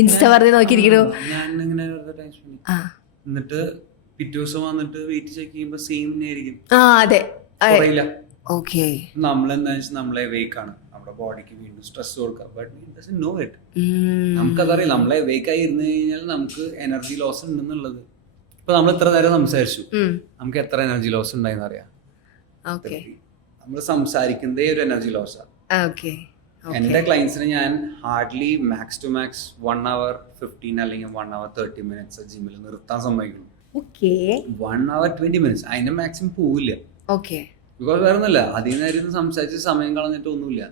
ഇൻസ്റ്റ വെറുതെ നോക്കിയിരിക്കണോ? ഞാൻ ഇങ്ങനെ വെറുതെ ടൈം സ്പെൻഡ് എന്നിട്ട് പിറ്റേ ദിവസം വന്നിട്ട് വെയിറ്റ് ചെക്ക് ചെയ്യുമ്പോ സെയിം ആയിരിക്കും. അതെ. കുറയില്ല. ഓക്കെ. നമ്മളെന്താ വെച്ചാൽ നമ്മളെ വേക്കാണ്, നമ്മുടെ ബോഡിക്ക് വീണ്ടും സ്ട്രെസ് കൊടുക്കുക. But it doesn't know it. നമുക്കതറിയില്ല. നമ്മളെ വേക്കായി ഇരുന്ന് കഴിഞ്ഞാൽ നമുക്ക് എനർജി ലോസ് ഉണ്ടെന്നുള്ളത്. ഇപ്പൊ നമ്മൾ ഇത്ര നേരം സംസാരിച്ചു, നമുക്ക് എത്ര എനർജി ലോസ് ഉണ്ടായെന്ന് അറിയാം. നമ്മൾ സംസാരിക്കുന്നതേ ഒരു എനർജി ലോസാണ്. എന്റെ ക്ലയൻസിന് ഞാൻ hardly max to max 1 hour 15 അല്ലെങ്കിൽ 1 hour 30 minutes ജിമ്മിൽ നിർത്താൻ സമ്മതിക്കുന്നു. 1 hour 20 minutes അതിന്റെ മാക്സിമം പോവില്ല. ബിക്കോസ് വേറെ ഒന്നുമില്ല, അതിൽ നേരം സംസാരിച്ച് സമയം കളഞ്ഞിട്ട് ഒന്നുമില്ല.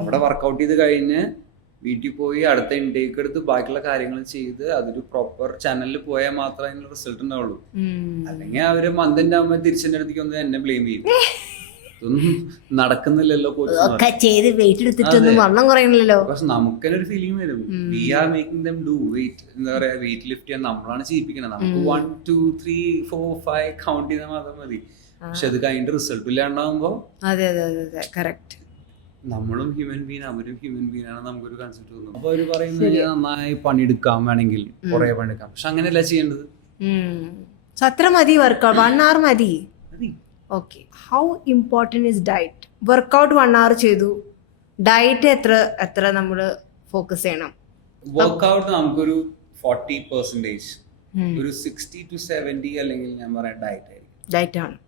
അവിടെ വർക്കൗട്ട് ചെയ്ത് കഴിഞ്ഞ് വീട്ടിൽ പോയി അടുത്ത ഇൻടേക്ക് എടുത്ത് ബാക്കിയുള്ള കാര്യങ്ങൾ ചെയ്ത് അതൊരു പ്രോപ്പർ ചാനലിൽ പോയാൽ മാത്രമേ അതിനുള്ള റിസൾട്ട് ഉണ്ടാവുള്ളൂ. അല്ലെങ്കിൽ അവര് മന്തിന്റെ ആകുമ്പോൾ തിരിച്ചെന്റെ അടുത്തേക്ക് വന്ന് എന്നെ ബ്ലെയിം ചെയ്യും. ഇതൊന്നും നടക്കുന്നില്ലല്ലോ കോച്ച്. പക്ഷെ നമുക്കെന്നെ ഒരു ഫീലിംഗ് വരും, we are making them do weight. എന്താ പറയാ, വെയിറ്റ് ലിഫ്റ്റ് ചെയ്യാൻ നമ്മളാണ് ചെയ്യിപ്പിക്കുന്നത്. നമുക്ക് 1 2 3 4 5 കൗണ്ട് ചെയ്താൽ മാത്രം മതി. പക്ഷെ അത് കഴിഞ്ഞിട്ട് റിസൾട്ട് ഇല്ലാണ്ടാവുമ്പോ നമ്മളും ഹ്യൂമൻ ബീൻ അവരും ഹ്യൂമൻ ബീൻ ആണ്, നമുക്കൊരു കൺസെപ്റ്റ് തോന്നും. അപ്പൊ അവര് പറയുന്നത് നന്നായി പണിയെടുക്കാം, വേണമെങ്കിൽ കുറെ പണിയെടുക്കാം. പക്ഷെ അങ്ങനെയല്ല ചെയ്യേണ്ടത്. അത്ര മതി വർക്കൗട്ട്? 1 hour മതി. Okay. How important is diet? Workout 1 hour ചെയ്തു, ഡയറ്റ് എത്ര നമ്മൾ ഫോക്കസ് ചെയ്യണം? വർക്കൗട്ട് നമുക്കൊരു 40%, ഒരു 60 to 70 അല്ലെങ്കിൽ ഞാൻ പറയാം ഡയറ്റ് ആണ്.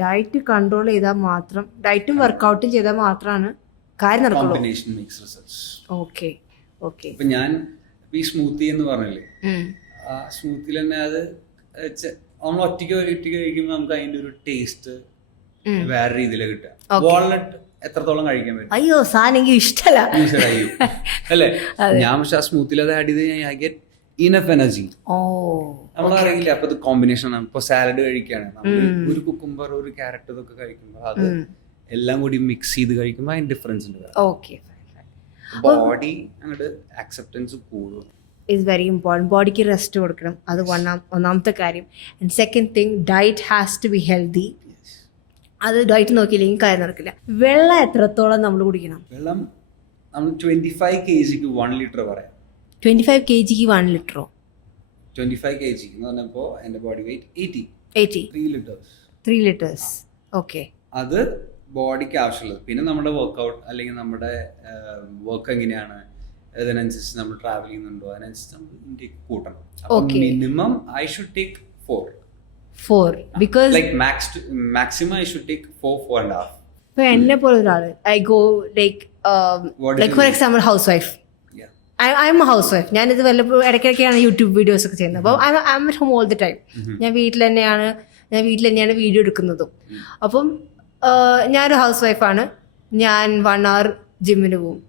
ഡയറ്റ് കൺട്രോൾ ചെയ്താൽ മാത്രം, ഡയറ്റും വർക്കൗട്ടും ചെയ്താൽ മാത്രമാണ് കാര്യം നടക്കുള്ളൂ. ഓക്കെ. ഇപ്പൊ ഞാൻ ഈ സ്മൂത്തി എന്ന് പറഞ്ഞില്ലേ, ആ സ്മൂത്തിൽ തന്നെ അത് നമ്മൾ ഒറ്റയ്ക്ക് കഴിക്കുമ്പോൾ നമുക്ക് അതിന്റെ ഒരു ടേസ്റ്റ് വേറെ രീതിയിൽ കിട്ടുക. വാൾനട്ട് എത്രത്തോളം കഴിക്കാൻ പറ്റും? അയ്യോ സാധനം ഇഷ്ടമല്ല അല്ലേ? ഞാൻ പക്ഷെ ആ സ്മൂത്തിൽ അത് ആഡ് ചെയ്ത് കഴിഞ്ഞാൽ ഐ ഗെറ്റ് ഇനഫ് എനർജി. നമ്മളറിയില്ല. അപ്പൊ ഇത് കോമ്പിനേഷൻ ആണ്. ഇപ്പൊ സാലഡ് കഴിക്കുകയാണ്, നമ്മൾ ഒരു കുക്കുംബർ ഒരു ക്യാരറ്റ് ഇതൊക്കെ കഴിക്കുമ്പോൾ അത് എല്ലാം കൂടി മിക്സ് ചെയ്ത് കഴിക്കുമ്പോൾ അതിന് ഡിഫറൻസ് ഉണ്ട്. ബോഡി അങ്ങോട്ട് അക്സെപ്റ്റൻസ് കൂടും. Is very important. ബോഡിക്ക് റെസ്റ്റ് കൊടുക്കണം, അത് ഒന്നാമത്തെ കാര്യം. And second thing, diet has to be healthy. അത് ഡയറ്റ് നോക്കിയില്ലെങ്കിൽ കാര്യം നടക്കില്ല. വെള്ളം എത്രത്തോളം നമ്മൾ കുടിക്കണം? വെള്ളം നമ്മൾ 25 kgക്ക് 1 liter പറയാം. 25 kgക്ക് 1 liter? 25 kg എന്ന് പറഞ്ഞപ്പോൾ എന്റെ ബോഡി വെയിറ്റ് 80. 3 liters. ഓക്കെ. അത് ബോഡിക്ക് ആവശ്യമുള്ളത്. പിന്നെ നമ്മുടെ വർക്ക്ഔട്ട് അല്ലെങ്കിൽ നമ്മുടെ വർക്ക് എങ്ങനെയാണ്, അതിനനുസരിച്ച് നമ്മൾ ട്രാവൽ ചെയ്യുന്നുണ്ടോ അതിനനുസരിച്ച് നമ്മൾ ഇൻടേക്ക് കൂട്ടണം. Minimum I should take 4 because like maximum I should take 4.5. ഇപ്പൊ എന്നെ പോലെ ഒരാള് I go like for example house wife. I M A house wife. ഞാനിത് വല്ലപ്പോഴും ഇടയ്ക്കിടയ്ക്കാണ് യൂട്യൂബ് വീഡിയോസ് ഒക്കെ ചെയ്യുന്നത്. അപ്പോൾ I M at home all the time. ഞാൻ വീട്ടിൽ തന്നെയാണ് വീഡിയോ എടുക്കുന്നതും. അപ്പം ഞാനൊരു ഹൗസ് വൈഫാണ്. ഞാൻ 1 hour ജിമ്മിന് പോകും.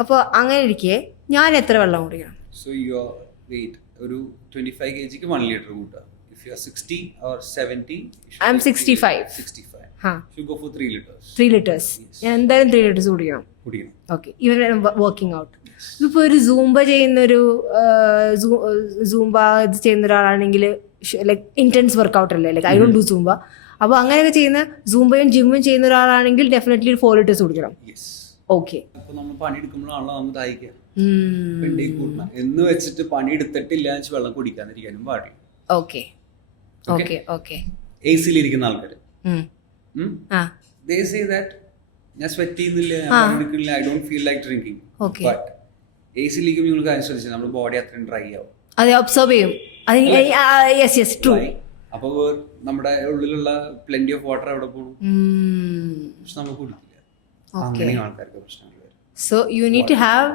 അപ്പോൾ അങ്ങനെ ഇരിക്കെ ഞാൻ എത്ര വെള്ളം കുടിക്കണം? സോ യുവർ വെയിറ്റ് ഒരു 25 kg 1 liter കൂട്ടുക. If you are 60 or 70, I M 65. 65. ഹാ, You go for 3 liters. 3 liters. ഞാൻ എന്തായാലും 3 liters കുടിക്കണം. കുടിക്കണം. ഓക്കെ, ഇവൻ വർക്കിംഗ് ഔട്ട്. ഇപ്പോൾ ഒരു സൂംബ ചെയ്യുന്നൊരു സൂംബ ഇത് ചെയ്യുന്ന ഒരാളാണെങ്കിൽ ലൈക്ക് ഇൻറ്റൻസ് വർക്കൗട്ട് അല്ലേ, like I don't do Zumba. അപ്പോൾ അങ്ങനെയൊക്കെ ചെയ്യുന്ന സൂംബയും ജിമ്മും ചെയ്യുന്ന ഒരാളാണെങ്കിൽ ഡെഫിനറ്റ്ലി 4 liters കുടിക്കണം. Yes. ഓക്കെ. അപ്പോൾ നമ്മൾ പണിയെടുക്കുമ്പോഴാണല്ലോ നമുക്ക് ദാഹിക്കുക. കൂട്ടണം എന്ന് വെച്ചിട്ട് പണിയെടുത്തിട്ടില്ല എന്ന് വെച്ച് വെള്ളം കുടിക്കാതിരിക്കാനും പാടില്ല. Okay okay okay. എ സിയിലിരിക്കുന്ന ആൾക്കാർ they say that ഞാൻ സ്വെറ്റ് ചെയ്യുന്നില്ല, ഞാൻ പണിയെടുക്കുന്നില്ല, I don't feel like drinking. But A സിയിലേക്ക് നിങ്ങൾ കാര്യം ശ്രദ്ധിച്ചാൽ നമ്മുടെ ബോഡി അത്രയും ഡ്രൈ ആവും. അതെ, ഒബ്സർവ് ചെയ്യും. Yes yes true. അപ്പോൾ നമ്മുടെ ഉള്ളിലുള്ള പ്ലെന്റി ഓഫ് വാട്ടർ അവിടെ പോകും, പക്ഷെ നമ്മൾ കുടിക്കില്ല. അങ്ങനെ ആൾക്കാർക്ക് പ്രശ്നങ്ങൾ വരും. So you need to have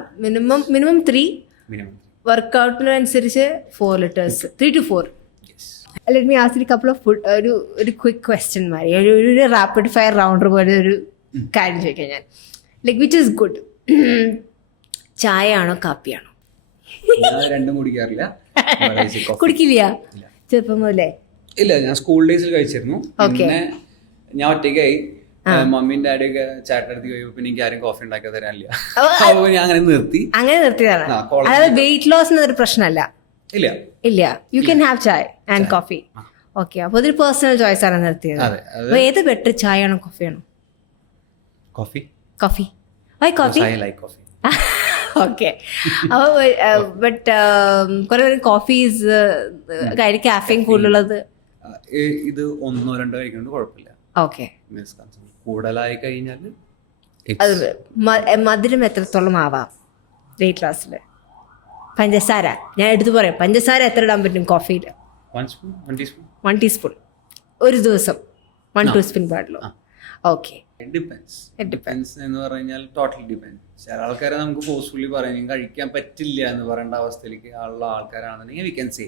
minimum 3 വർക്കൗട്ടിനനുസരിച്ച് 4 liters, 3 to 4. Let me ask you a couple of ഒരു ക്വിക്ക് ക്വസ്റ്റ്യൻ മാറി, ഒരു റാപ്പിഡ് ഫയർ റൗണ്ടർ പോലെ ഒരു കാര്യം ചോദിക്കാം ഞാൻ. ലൈക്ക് വിച്ച് ഈസ് ഗുഡ്, ചായ ആണോ കാപ്പിയാണോ? രണ്ടും കുടിക്കാറില്ല. കുടിക്കില്ല ചെറുപ്പം മുതലേ? ഇല്ല, ഞാൻ സ്കൂൾ ഡേയ്സിൽ കഴിച്ചിരുന്നു. പിന്നെ ഞാൻ ഒറ്റയ്ക്കായി, മമ്മിയും ഡാഡിയൊക്കെ ചാറ്റെടുത്ത് കഴിയുമ്പോൾ പിന്നെ എനിക്ക് ആരും കോഫി ഉണ്ടാക്കി തരാനില്ല. അപ്പോൾ ഞാൻ അങ്ങനെ നിർത്തിയതാണ്. അതായത് വെയിറ്റ് ലോസ് എന്നൊരു പ്രശ്നമല്ല. ഇല്ല ഇല്ല, യു ക്യാൻ ഹാവ് ചായ ആൻഡ് കോഫി. ഓക്കെ, അപ്പോൾ അതൊരു പേഴ്സണൽ ചോയ്സ് ആണ് നിർത്തിയത്. അപ്പോൾ ഏത് ബെറ്റർ, ചായ ആണോ കോഫിയാണോ? Coffee. Coffee. Why coffee? I like coffee. Okay. അപ്പോൾ ബട്ട് കുറെ പേര് കോഫീസ് കാഫീൻ കൂടുതലുള്ളത് ഇത് 1-2 കഴിക്കുന്നത് കുഴപ്പമില്ല. ഓക്കെ. കൂടുതലായി കഴിഞ്ഞാൽ അത് മധുരം എത്രത്തോളം ആവാം വെയിറ്റ് ലോസിൽ? പഞ്ചസാര ഞാൻ എടുത്തു പറയാം, പഞ്ചസാര എത്ര ഇടാൻ പറ്റും കോഫിയിൽ? 1 teaspoon ഒരു ദിവസം. 1 teaspoon പാടുള്ളൂ. ഓക്കെ. ഡിപ്പെൻസ് എന്ന് പറഞ്ഞാൽ ടോട്ടൽ ഡിപ്പെൻസ്. ചില ആൾക്കാരെ നമുക്ക് ഫോഴ്സ്ഫുള്ളി പറയാൻ കഴിക്കാൻ പറ്റില്ല എന്ന് പറയേണ്ട അവസ്ഥയിലേക്ക് ഉള്ള ആൾക്കാരാണെന്നുണ്ടെങ്കിൽ വി ക്യാൻ സേ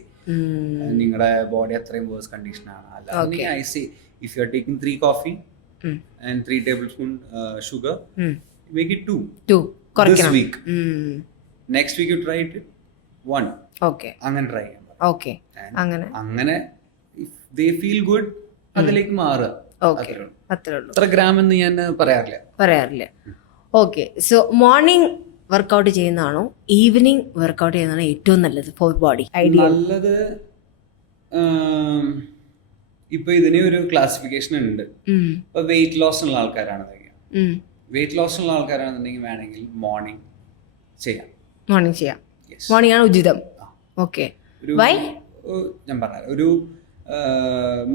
നിങ്ങളുടെ ബോഡി അത്രയും വേഴ്സ് കണ്ടീഷനാണ്. അല്ലാതെ I say if you are taking 3 coffee and 3 tablespoon sugar, make it 2 this week. Next week you try it 1. Okay. അങ്ങനെ ട്രൈ ചെയ്യാം. ഓക്കെ. അങ്ങനെ if they feel good അതിലേക്ക് മാറുക. Okay, അത്രേ ഉള്ളൂ. എത്ര ഗ്രാം എന്ന് ഞാൻ പറയാറില്ല. ഓക്കെ. സോ മോർണിംഗ് വർക്കൗട്ട് ചെയ്യുന്നതാണോ ഈവനിങ് വർക്കൗട്ട് ചെയ്യുന്നതാണോ ഏറ്റവും നല്ലത് ഫോർ ബോഡി? നല്ലത് ഇപ്പൊ ഇതിന് ഒരു ക്ലാസിഫിക്കേഷൻ ഉണ്ട്. ഇപ്പൊ വെയിറ്റ് ലോസ് ഉള്ള ആൾക്കാരാണെന്നുണ്ടെങ്കിൽ വേണമെങ്കിൽ മോർണിംഗ് ചെയ്യാം. മോർണിംഗ് ആണ് ഉചിതം. ഓക്കെ. വൈ? ഞാൻ പറഞ്ഞ ഒരു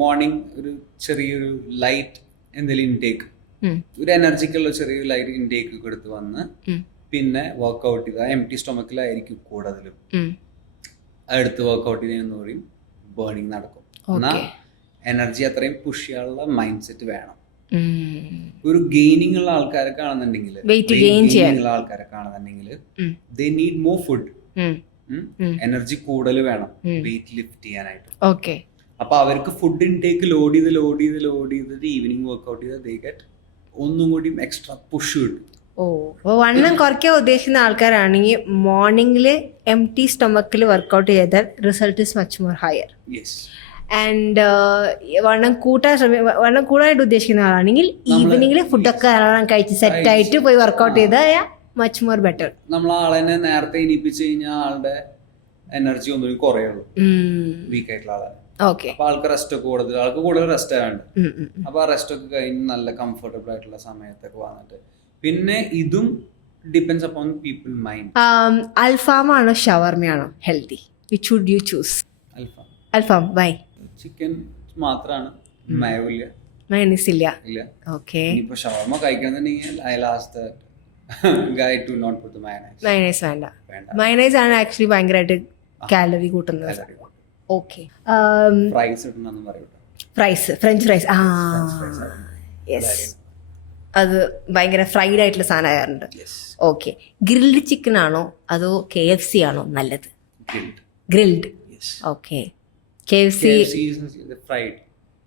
മോർണിംഗ് ഒരു ചെറിയൊരു ലൈറ്റ് എന്തെങ്കിലും ഇൻടേക്ക്, ഒരു എനർജിക്കുള്ള ചെറിയൊരു ലൈറ്റ് ഇൻടേക്ക് കൊടുത്ത് വന്ന് പിന്നെ വർക്ക്ഔട്ട് ചെയ്താൽ എംപ്റ്റി സ്റ്റൊമക്കിലായിരിക്കും കൂടുതലും. അടുത്ത് വർക്ക്ഔട്ട് ചെയ്യുന്ന പറയും ബേണിംഗ് നടക്കും. എന്നാൽ എനർജി അത്രയും പുഷ് ചെയ്യാനുള്ള മൈൻഡ് സെറ്റ് വേണം. ഒരു ഗെയിനിങ് ഉള്ള ആൾക്കാരൊക്കെ ആണെന്നുണ്ടെങ്കിൽ they need more food, energy കൂടുതൽ വേണം വെയിറ്റ് ലിഫ്റ്റ് ചെയ്യാനായിട്ട്. ഓക്കെ. അപ്പൊ അവർക്ക് ഫുഡ് ഇൻടേക്ക് ലോഡ് ചെയ്തിട്ട് ഈവനിങ് വർക്ക്ഔട്ട് ചെയ്ത് ദേ ഗെറ്റ് ഒന്നും കൂടി എക്സ്ട്രാ പുഷ് കിട്ടും. അപ്പോൾ വണ്ണം കുറയ്ക്കാൻ ഉദ്ദേശിക്കുന്ന ആൾക്കാരാണെങ്കിൽ മോർണിംഗിൽ എംപ്റ്റി സ്റ്റൊമക്കിൽ വർക്കൗട്ട് ചെയ്താൽ result is much more higher. And വണ്ണം കൂടാനായിട്ട് ഉദ്ദേശിക്കുന്ന ആളാണെങ്കിൽ ഈവനിങ്ങിൽ ഫുഡൊക്കെ കഴിച്ച് സെറ്റായിട്ട് പോയി വർക്കൗട്ട് ചെയ്താൽ മച്ച് മോർ ബെറ്റർ. നമ്മൾ ആളെ നേരത്തെ ഇനിപ്പിച്ച് കഴിഞ്ഞാൽ ആളുടെ എനർജി ഒന്നും കുറയുള്ളൂ വീക്ക് ആയിട്ടുള്ള ആളെ. ഓക്കെ. അപ്പൊ ആൾക്ക് റെസ്റ്റ് ഒക്കെ ആൾക്ക് കൂടുതൽ റെസ്റ്റ് ആവേണ്ട. അപ്പൊ ആ റെസ്റ്റ് ഒക്കെ കഴിഞ്ഞ് നല്ല കംഫർട്ടബിൾ ആയിട്ടുള്ള സമയത്തൊക്കെ വന്നിട്ട് പിന്നെ ഇതും ഡിപ്പെൻസ് അപ്പോൺ പീപ്പിൾ മൈൻഡ്. അൽഫാമാണോ ഷവർമയാണോ healthy? Which would you choose? അൽഫാം. വൈ? ചിക്കൻ മാത്രമാണ്, മയോണൈസ് ഇല്ല. ഓക്കെ. ഇപ്പൊ ഷവർമ കഴിക്കണമെന്നുണ്ടെങ്കിൽ I last guy to not put the mayonnaise. Mayonnaise വേണ്ട. മയോണൈസ് ആണ് ആക്ച്വലി ഭയങ്കരമായിട്ട് കാലറി കൂട്ടുന്നത്. ഓക്കെ. French fries. യെസ്, അത് ഭയങ്കര ഫ്രൈഡ് ആയിട്ടുള്ള സാധനം ആകാറുണ്ട്. ഓക്കെ. ഗ്രിൽഡ് ചിക്കൻ ആണോ അതോ KFC ആണോ നല്ലത്? ഗ്രിൽഡ്. ഓക്കെ. KFC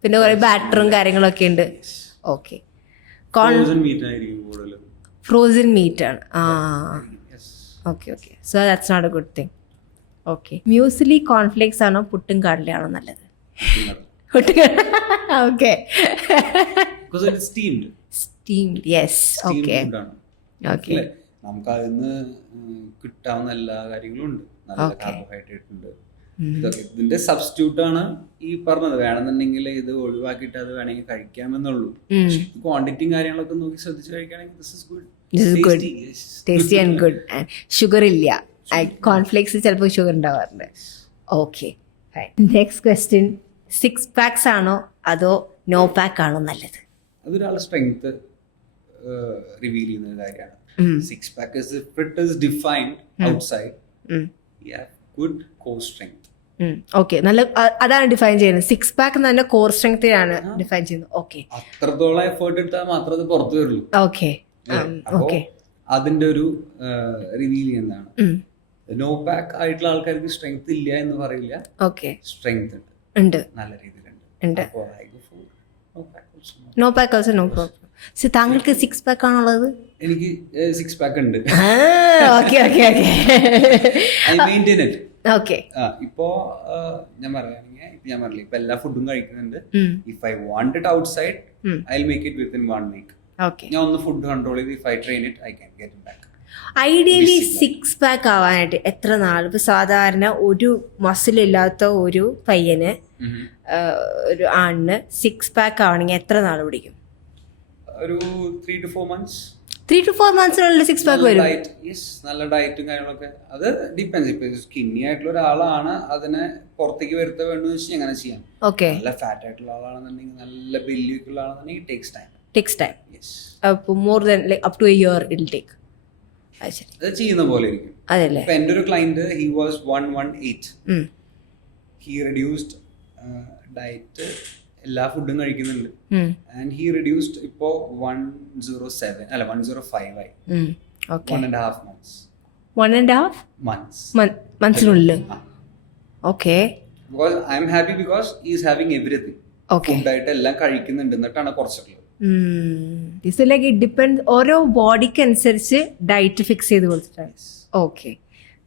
പിന്നെ കുറെ ബാറ്ററും കാര്യങ്ങളൊക്കെ ഉണ്ട്. ഓക്കെ. ഫ്രോസൺ മീറ്റ് ആയിരിക്കും കൂടുതലും. ഫ്രോസൺ മീറ്റ് ആണ്. ആ Yes. Okay okay. So that's not a good thing. Okay. Muesli cornflakes ആണോ പുട്ടും കടലയാണോ നല്ലത്? Okay. Because it is steamed. Steamed. Yes. Steamed okay food ആണ്. ഓക്കെ. അല്ലേ? നമുക്ക് അതിന്ന് കിട്ടാവുന്ന എല്ലാ കാര്യങ്ങളും ഉണ്ട്. നല്ല Okay. കാർബോഹൈഡ്രേറ്റ് ഉണ്ട്. ഇതൊക്കെ ഇതിന്റെ സബ്സ്റ്റിറ്റ്യൂട്ട് ആണ് ഈ പറഞ്ഞത്. വേണമെന്നുണ്ടെങ്കിൽ ഇത് ഒഴിവാക്കിയിട്ട് അത് വേണമെങ്കിൽ കഴിക്കാമെന്നുള്ളൂ. ക്വാണ്ടിറ്റിയും കാര്യങ്ങളൊക്കെ നോക്കി ശ്രദ്ധിച്ച് കഴിക്കുകയാണെങ്കിൽ this is good. This is good. Tasty and good. Sugar ഇല്ല. കോൺഫ്ലേക്സ് ചിലപ്പോൾ ഷുഗർ ഉണ്ടാവാറുണ്ട്. ഓക്കെ. നെക്സ്റ്റ് ക്വസ്റ്റ്യൻ, 6 പാക്സ് ആണോ അതോ നോ പാക്ക് ആണോ നല്ലത്? അതൊരാളുടെ സ്ട്രെങ്ത് റിവീൽ ചെയ്യുന്ന ഒരു കാര്യമാണ്. 6 pack is if it is defined outside, you have good core strength. Okay. നല്ല അതാണ് ഡിഫൈൻ ചെയ്യുന്നത്. 6 പാക്ക് തന്നെ കോർ സ്ട്രെങ്തിനാണ് ഡിഫൈൻ ചെയ്യുന്നത്. ഓക്കെ. അത്രത്തോളം എഫേർട്ട് എടുത്താൽ മാത്രമേ അത് പുറത്തു വരുള്ളൂ. ഓക്കെ അപ്പോ ഓക്കെ. അതിന്റെ ഒരു റിവീൽ ചെയ്യുന്നതാണ്. നോ പാക്ക് ആയിട്ടുള്ള ആൾക്കാർക്ക് സ്ട്രെങ്ത് ഇല്ല എന്ന് പറയില്ല. ഓക്കെ. സ്ട്രെങ്ത് ഉണ്ട്, ഉണ്ട്, നല്ല രീതിയിലുണ്ട്. ഉണ്ട്. അപ്പോ I go for no pack also. No pack also no problem. So താങ്കൾക്ക് 6 പാക്ക് ആണുള്ളത്? എനിക്ക് 6 pack ഉണ്ട്. Okay okay okay. I maintain it. Okay. ഇപ്പോ ഞാൻ പറയുകയാണെങ്കിൽ ഞാൻ പറഞ്ഞില്ല, ഇപ്പൊ എല്ലാ ഫുഡും കഴിക്കുന്നുണ്ട്. If I want it outside I make it within 1 week. Okay. ഞാൻ ഒന്ന് ഫുഡ് കൺട്രോൾ ചെയ്ത് if I train it I can get it back. Ideally 6 pack ആവാനായിട്ട് എത്ര നാൾ? ഇപ്പൊ സാധാരണ ഒരു മസിൽ ഇല്ലാത്ത ഒരു പയ്യന്, ഒരു ആണിന് 6 പാക്ക് ആവണമെങ്കിൽ എത്ര നാൾ പിടിക്കും? ഒരു 3 to 4 months. 3 to 4 month്സിനുള്ളിൽ 6 പാക്ക് വരും. നല്ല ഡയറ്റും കാര്യങ്ങളൊക്കെ അത് ഡിപ്പെൻസ്. ഇപ്പൊ സ്കിന്നി ആയിട്ടുള്ള ഒരാളാണ് അതിനെ പുറത്തേക്ക് വരുത്ത വേണ്ടെന്ന് വെച്ചാൽ എങ്ങനെ ചെയ്യാം. ഓക്കെ. നല്ല ഫാറ്റ് ആയിട്ടുള്ള ആളാണെന്നുണ്ടെങ്കിൽ, നല്ല ബെല്ലിയൊക്കെ ഉള്ള ആളാണെന്നുണ്ടെങ്കിൽ ടേക്സ് ടൈം. Takes time. അപ്പോൾ more than like up to a year it will take. അത് ശരി. അത് ചെയ്യുന്ന പോലെ ഇരിക്കും. അതല്ലേ. ഇപ്പൊ എൻ്റെ ഒരു client he was 118. He reduced diet, എല്ലാ ഫുഡും കഴിക്കുന്നുണ്ട്. ആൻഡ് ഹി റെഡ്യൂസ്ഡ് ഇപ്പോ 105 ആയി. 1.5 months. 1.5 months മന്ത്സിനുള്ളിൽ. Okay. Because I'm happy because he is having everything. Okay. ഫുഡായിട്ട് എല്ലാം കഴിക്കുന്നുണ്ട്, എന്നിട്ടാണ് കുറച്ചിട്ടുള്ളത്. ദിസ് ലൈക്ക് ഇറ്റ് ഡിപ്പെൻഡ്, ഓരോ ബോഡിക്ക് അനുസരിച്ച് ഡയറ്റ് ഫിക്സ് ചെയ്ത് കൊടുത്തിട്ടാണ്. Okay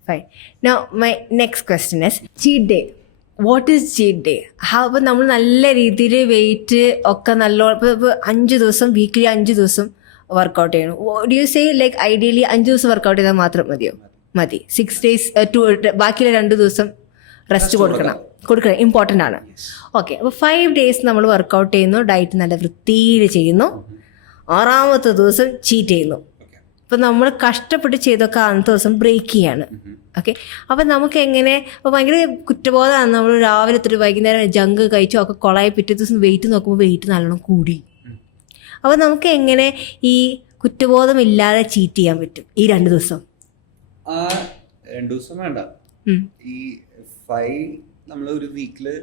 fine. Now my next question is cheat day. What is cheat day? അപ്പോൾ നമ്മൾ നല്ല രീതിയിൽ വെയിറ്റ് ഒക്കെ നല്ലോണം, ഇപ്പോൾ 5 ദിവസം വീക്ക്ലി 5 ദിവസം വർക്കൗട്ട് ചെയ്യണം. Do you say like ideally 5 ദിവസം വർക്കൗട്ട് ചെയ്താൽ മാത്രം മതിയോ? മതി. 6 days ബാക്കിയുള്ള 2 ദിവസം റെസ്റ്റ് കൊടുക്കണം. ഇമ്പോർട്ടൻ്റ് ആണ്. ഓക്കെ. അപ്പോൾ 5 days നമ്മൾ വർക്കൗട്ട് ചെയ്യുന്നു, ഡയറ്റ് നല്ല വൃത്തിയിൽ ചെയ്യുന്നു, 6ാമത്തെ ദിവസം ചീറ്റ് ചെയ്യുന്നു. അപ്പം നമ്മൾ കഷ്ടപ്പെട്ട് ചെയ്തൊക്കെ അന്നത്തെ ദിവസം ബ്രേക്ക് ചെയ്യാണ്. ഓക്കെ. അപ്പം നമുക്ക് എങ്ങനെ, അപ്പോൾ ഭയങ്കര കുറ്റബോധമാണ്. നമ്മൾ രാവിലെ തൊട്ട് വൈകുന്നേരം ജങ്ക് കഴിച്ചു ഒക്കെ കൊളായി, പിറ്റേ ദിവസം വെയിറ്റ് നോക്കുമ്പോൾ വെയിറ്റ് നല്ലോണം കൂടി. അപ്പോൾ നമുക്ക് എങ്ങനെ ഈ കുറ്റബോധം ഇല്ലാതെ ചീറ്റ് ചെയ്യാൻ പറ്റും ഈ 2 ദിവസം? 2 ദിവസം വേണ്ട. ഈ 5 നമ്മൾ ഒരു വീക്കില്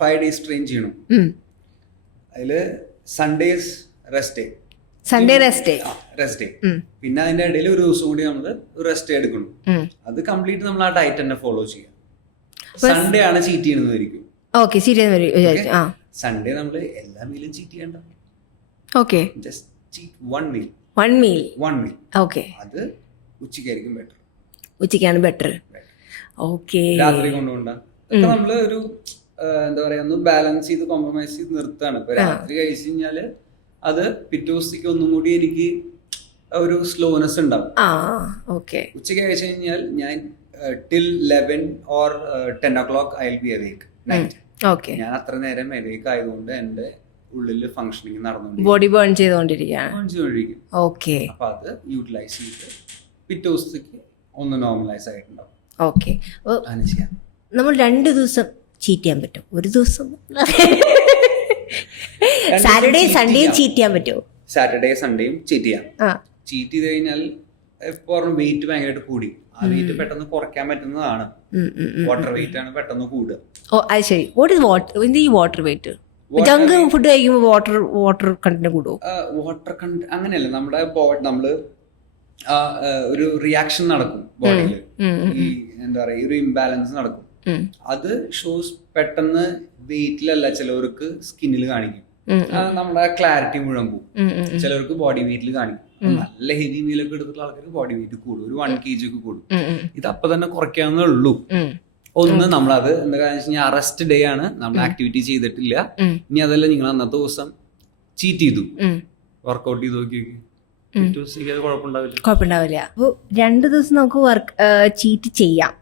5 days ട്രെയിൻ ചെയ്യണം. അതില് Sundays rest day. Sunday rest day. പിന്നെ അതിന്റെ ഇടയിൽ ഒരു ദിവസം കൂടി നമ്മൾ റെസ്റ്റ് എടുക്കണം. അത് കംപ്ലീറ്റ് നമ്മൾ ആ ഡയറ്റ് തന്നെ ഫോളോ ചെയ്യാം. സൺഡേ ആണ് ചീറ്റ് ചെയ്യുന്നതായിരിക്കും. ഓക്കെ. ചീറ്റ് ചെയ്യുന്ന സൺഡേ നമ്മൾ എല്ലാ മീലും ചീറ്റ് ചെയ്യണ്ട. Okay. Just cheat 1 meal. 1 meal. Okay. അത് ഉച്ചയ്ക്കായിരിക്കും ബെറ്റർ. ഉച്ചയ്ക്കാണ് ബെറ്റർ. ഓക്കെ. രാത്രി കൊണ്ടുപോകണ്ട. നമ്മള് ഒരു എന്താ പറയാ, ഒന്ന് ബാലൻസ് ചെയ്ത് കോംപ്രമൈസ് ചെയ്ത് നിർത്താണ്. ഇപ്പൊ രാത്രി കഴിച്ചു കഴിഞ്ഞാല് അത് പിറ്റേ ദിവസത്തേക്ക് ഒന്നും കൂടി എനിക്ക് ഒരു സ്ലോനെസ് ഉണ്ടാവും. ഉച്ചയ്ക്ക് കഴിച്ചു കഴിഞ്ഞാൽ ഞാൻ till 11 or 10 o'clock I will be awake night. ഞാൻ അത്ര നേരം awake ആയതുകൊണ്ട് എന്റെ ഉള്ളിൽ ഫംഗ്ഷനിങ് നടന്നുകൊണ്ടിരിക്കും, ബോഡി ബേൺ ചെയ്തുകൊണ്ടിരിക്കുകയാണ്. അപ്പൊ അത് യൂട്ടിലൈസ് ചെയ്ത് പിറ്റേ ദിവസത്തേക്ക് ഒന്ന് നോർമലൈസ് ആയിട്ടുണ്ടാവും. ഓക്കെ. നമ്മൾ 2 ദിവസം ചീറ്റ് ചെയ്യാൻ പറ്റും? ഒരു ദിവസം സാറ്റർഡേ സൺഡേയും ചീറ്റ് ചെയ്യാൻ പറ്റുമോ? സാറ്റർഡേ സൺഡേയും ചീറ്റ് ചെയ്യാം. ചീറ്റ് ചെയ്ത് കഴിഞ്ഞാൽ വെയിറ്റ് ഭയങ്കരമായിട്ട് കൂടി, ആ വെയിറ്റ് പെട്ടെന്ന് കുറയ്ക്കാൻ പറ്റുന്നതാണ്. വാട്ടർ വെയിറ്റ് ആണ് പെട്ടെന്ന് കൂടുക. ഓ അത് ശരി. What is water? ഈ വാട്ടർ വെയിറ്റ് ജങ്ക് ഫുഡ് കഴിക്കുമ്പോൾ വാട്ടർ കണ്ടന്റ് കൂടുമോ? വാട്ടർ കണ്ടന്റ് അങ്ങനെയല്ല, നമ്മുടെ നമ്മള് ഒരു റിയാക്ഷൻ നടക്കും ബോഡിയിൽ. ഈ എന്താ പറയാ, ഒരു ഇംബാലൻസ് നടക്കും. അത് ഷോസ് പെട്ടെന്ന് വെയിറ്റിലല്ല, ചിലവർക്ക് സ്കിന്നിൽ കാണിക്കും. നമ്മുടെ ക്ലാരിറ്റി മുഴുവൻ പോകും. ചിലർക്ക് ബോഡി വെയിറ്റിൽ കാണിക്കും. നല്ല ഹെവി മീലൊക്കെ എടുത്തിട്ടുള്ള ആൾക്കാർക്ക് ബോഡി വെയിറ്റ് കൂടും, ഒരു 1 kg ഒക്കെ കൂടും. ഇത് അപ്പൊ തന്നെ കുറയ്ക്കാവുന്നേ ഉള്ളൂ. ഒന്ന് നമ്മളത് എന്താ വെച്ചാൽ അറസ്റ്റ് ഡേ ആണ്, നമ്മൾ ആക്ടിവിറ്റി ചെയ്തിട്ടില്ല. ഇനി അതല്ല, നിങ്ങൾ അന്നത്തെ ദിവസം ചീറ്റ് ചെയ്തു, വർക്ക്ഔട്ട് ചെയ്ത് നോക്കി കുഴപ്പമുണ്ടാവില്ല. അപ്പോൾ 2 ദിവസം നമുക്ക് ചീറ്റ് ചെയ്യാം.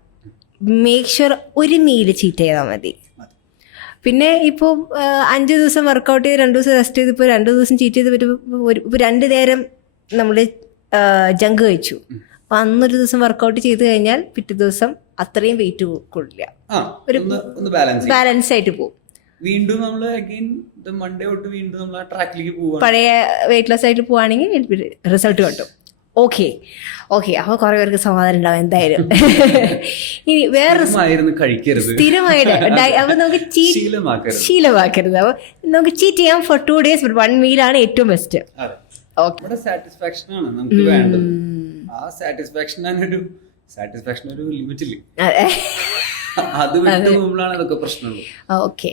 മേക്ക് ഷുവർ ഒരു മീല് ചീറ്റ് ചെയ്താൽ മതി. പിന്നെ ഇപ്പോൾ 5 ദിവസം വർക്കൗട്ട് ചെയ്ത് 2 ദിവസം റെസ്റ്റ് ചെയ്ത് ഇപ്പോൾ 2 ദിവസം ചീറ്റ് ചെയ്ത് ഇപ്പോൾ 2 നേരം നമ്മൾ ജങ്ക് കഴിച്ചു. അപ്പം അന്നൊരു ദിവസം വർക്കൗട്ട് ചെയ്ത് കഴിഞ്ഞാൽ പിറ്റേ ദിവസം അത്രയും വെയിറ്റ് കൊള്ളില്ല, ഒരു ബാലൻസ് ആയിട്ട് പോകും. വീണ്ടും നമ്മൾ മൺഡേ തൊട്ട് വീണ്ടും നമ്മൾ ആ ട്രാക്കിലേക്ക് പോകും. പഴയ വെയിറ്റ് ലോസ് ആയിട്ട് പോവുകയാണെങ്കിൽ റിസൾട്ട് കിട്ടും. ഓക്കെ അപ്പോൾ കുറെ പേർക്ക് സമാധാനം ഉണ്ടാവും എന്തായാലും. ഇനി വേറെ സ്ഥിരമായിട്ട് അപ്പൊ നമുക്ക് ശീലമാക്കരുത്. അപ്പൊ നമുക്ക് ചീറ്റ് ചെയ്യാം ഫോർ 2 days, ബട്ട് 1 മീലാണ് ഏറ്റവും ബെസ്റ്റ്. സാറ്റിസ്ഫാക്ഷൻ ആണ് നമുക്ക് വേണ്ടത്. ആ സാറ്റിസ്ഫാക്ഷൻ ഒരു ലിമിറ്റില് അത് വിട്ടു പോകുമ്പോഴാണ് ഇതൊക്കെ പ്രശ്നമുള്ളൂ. Okay,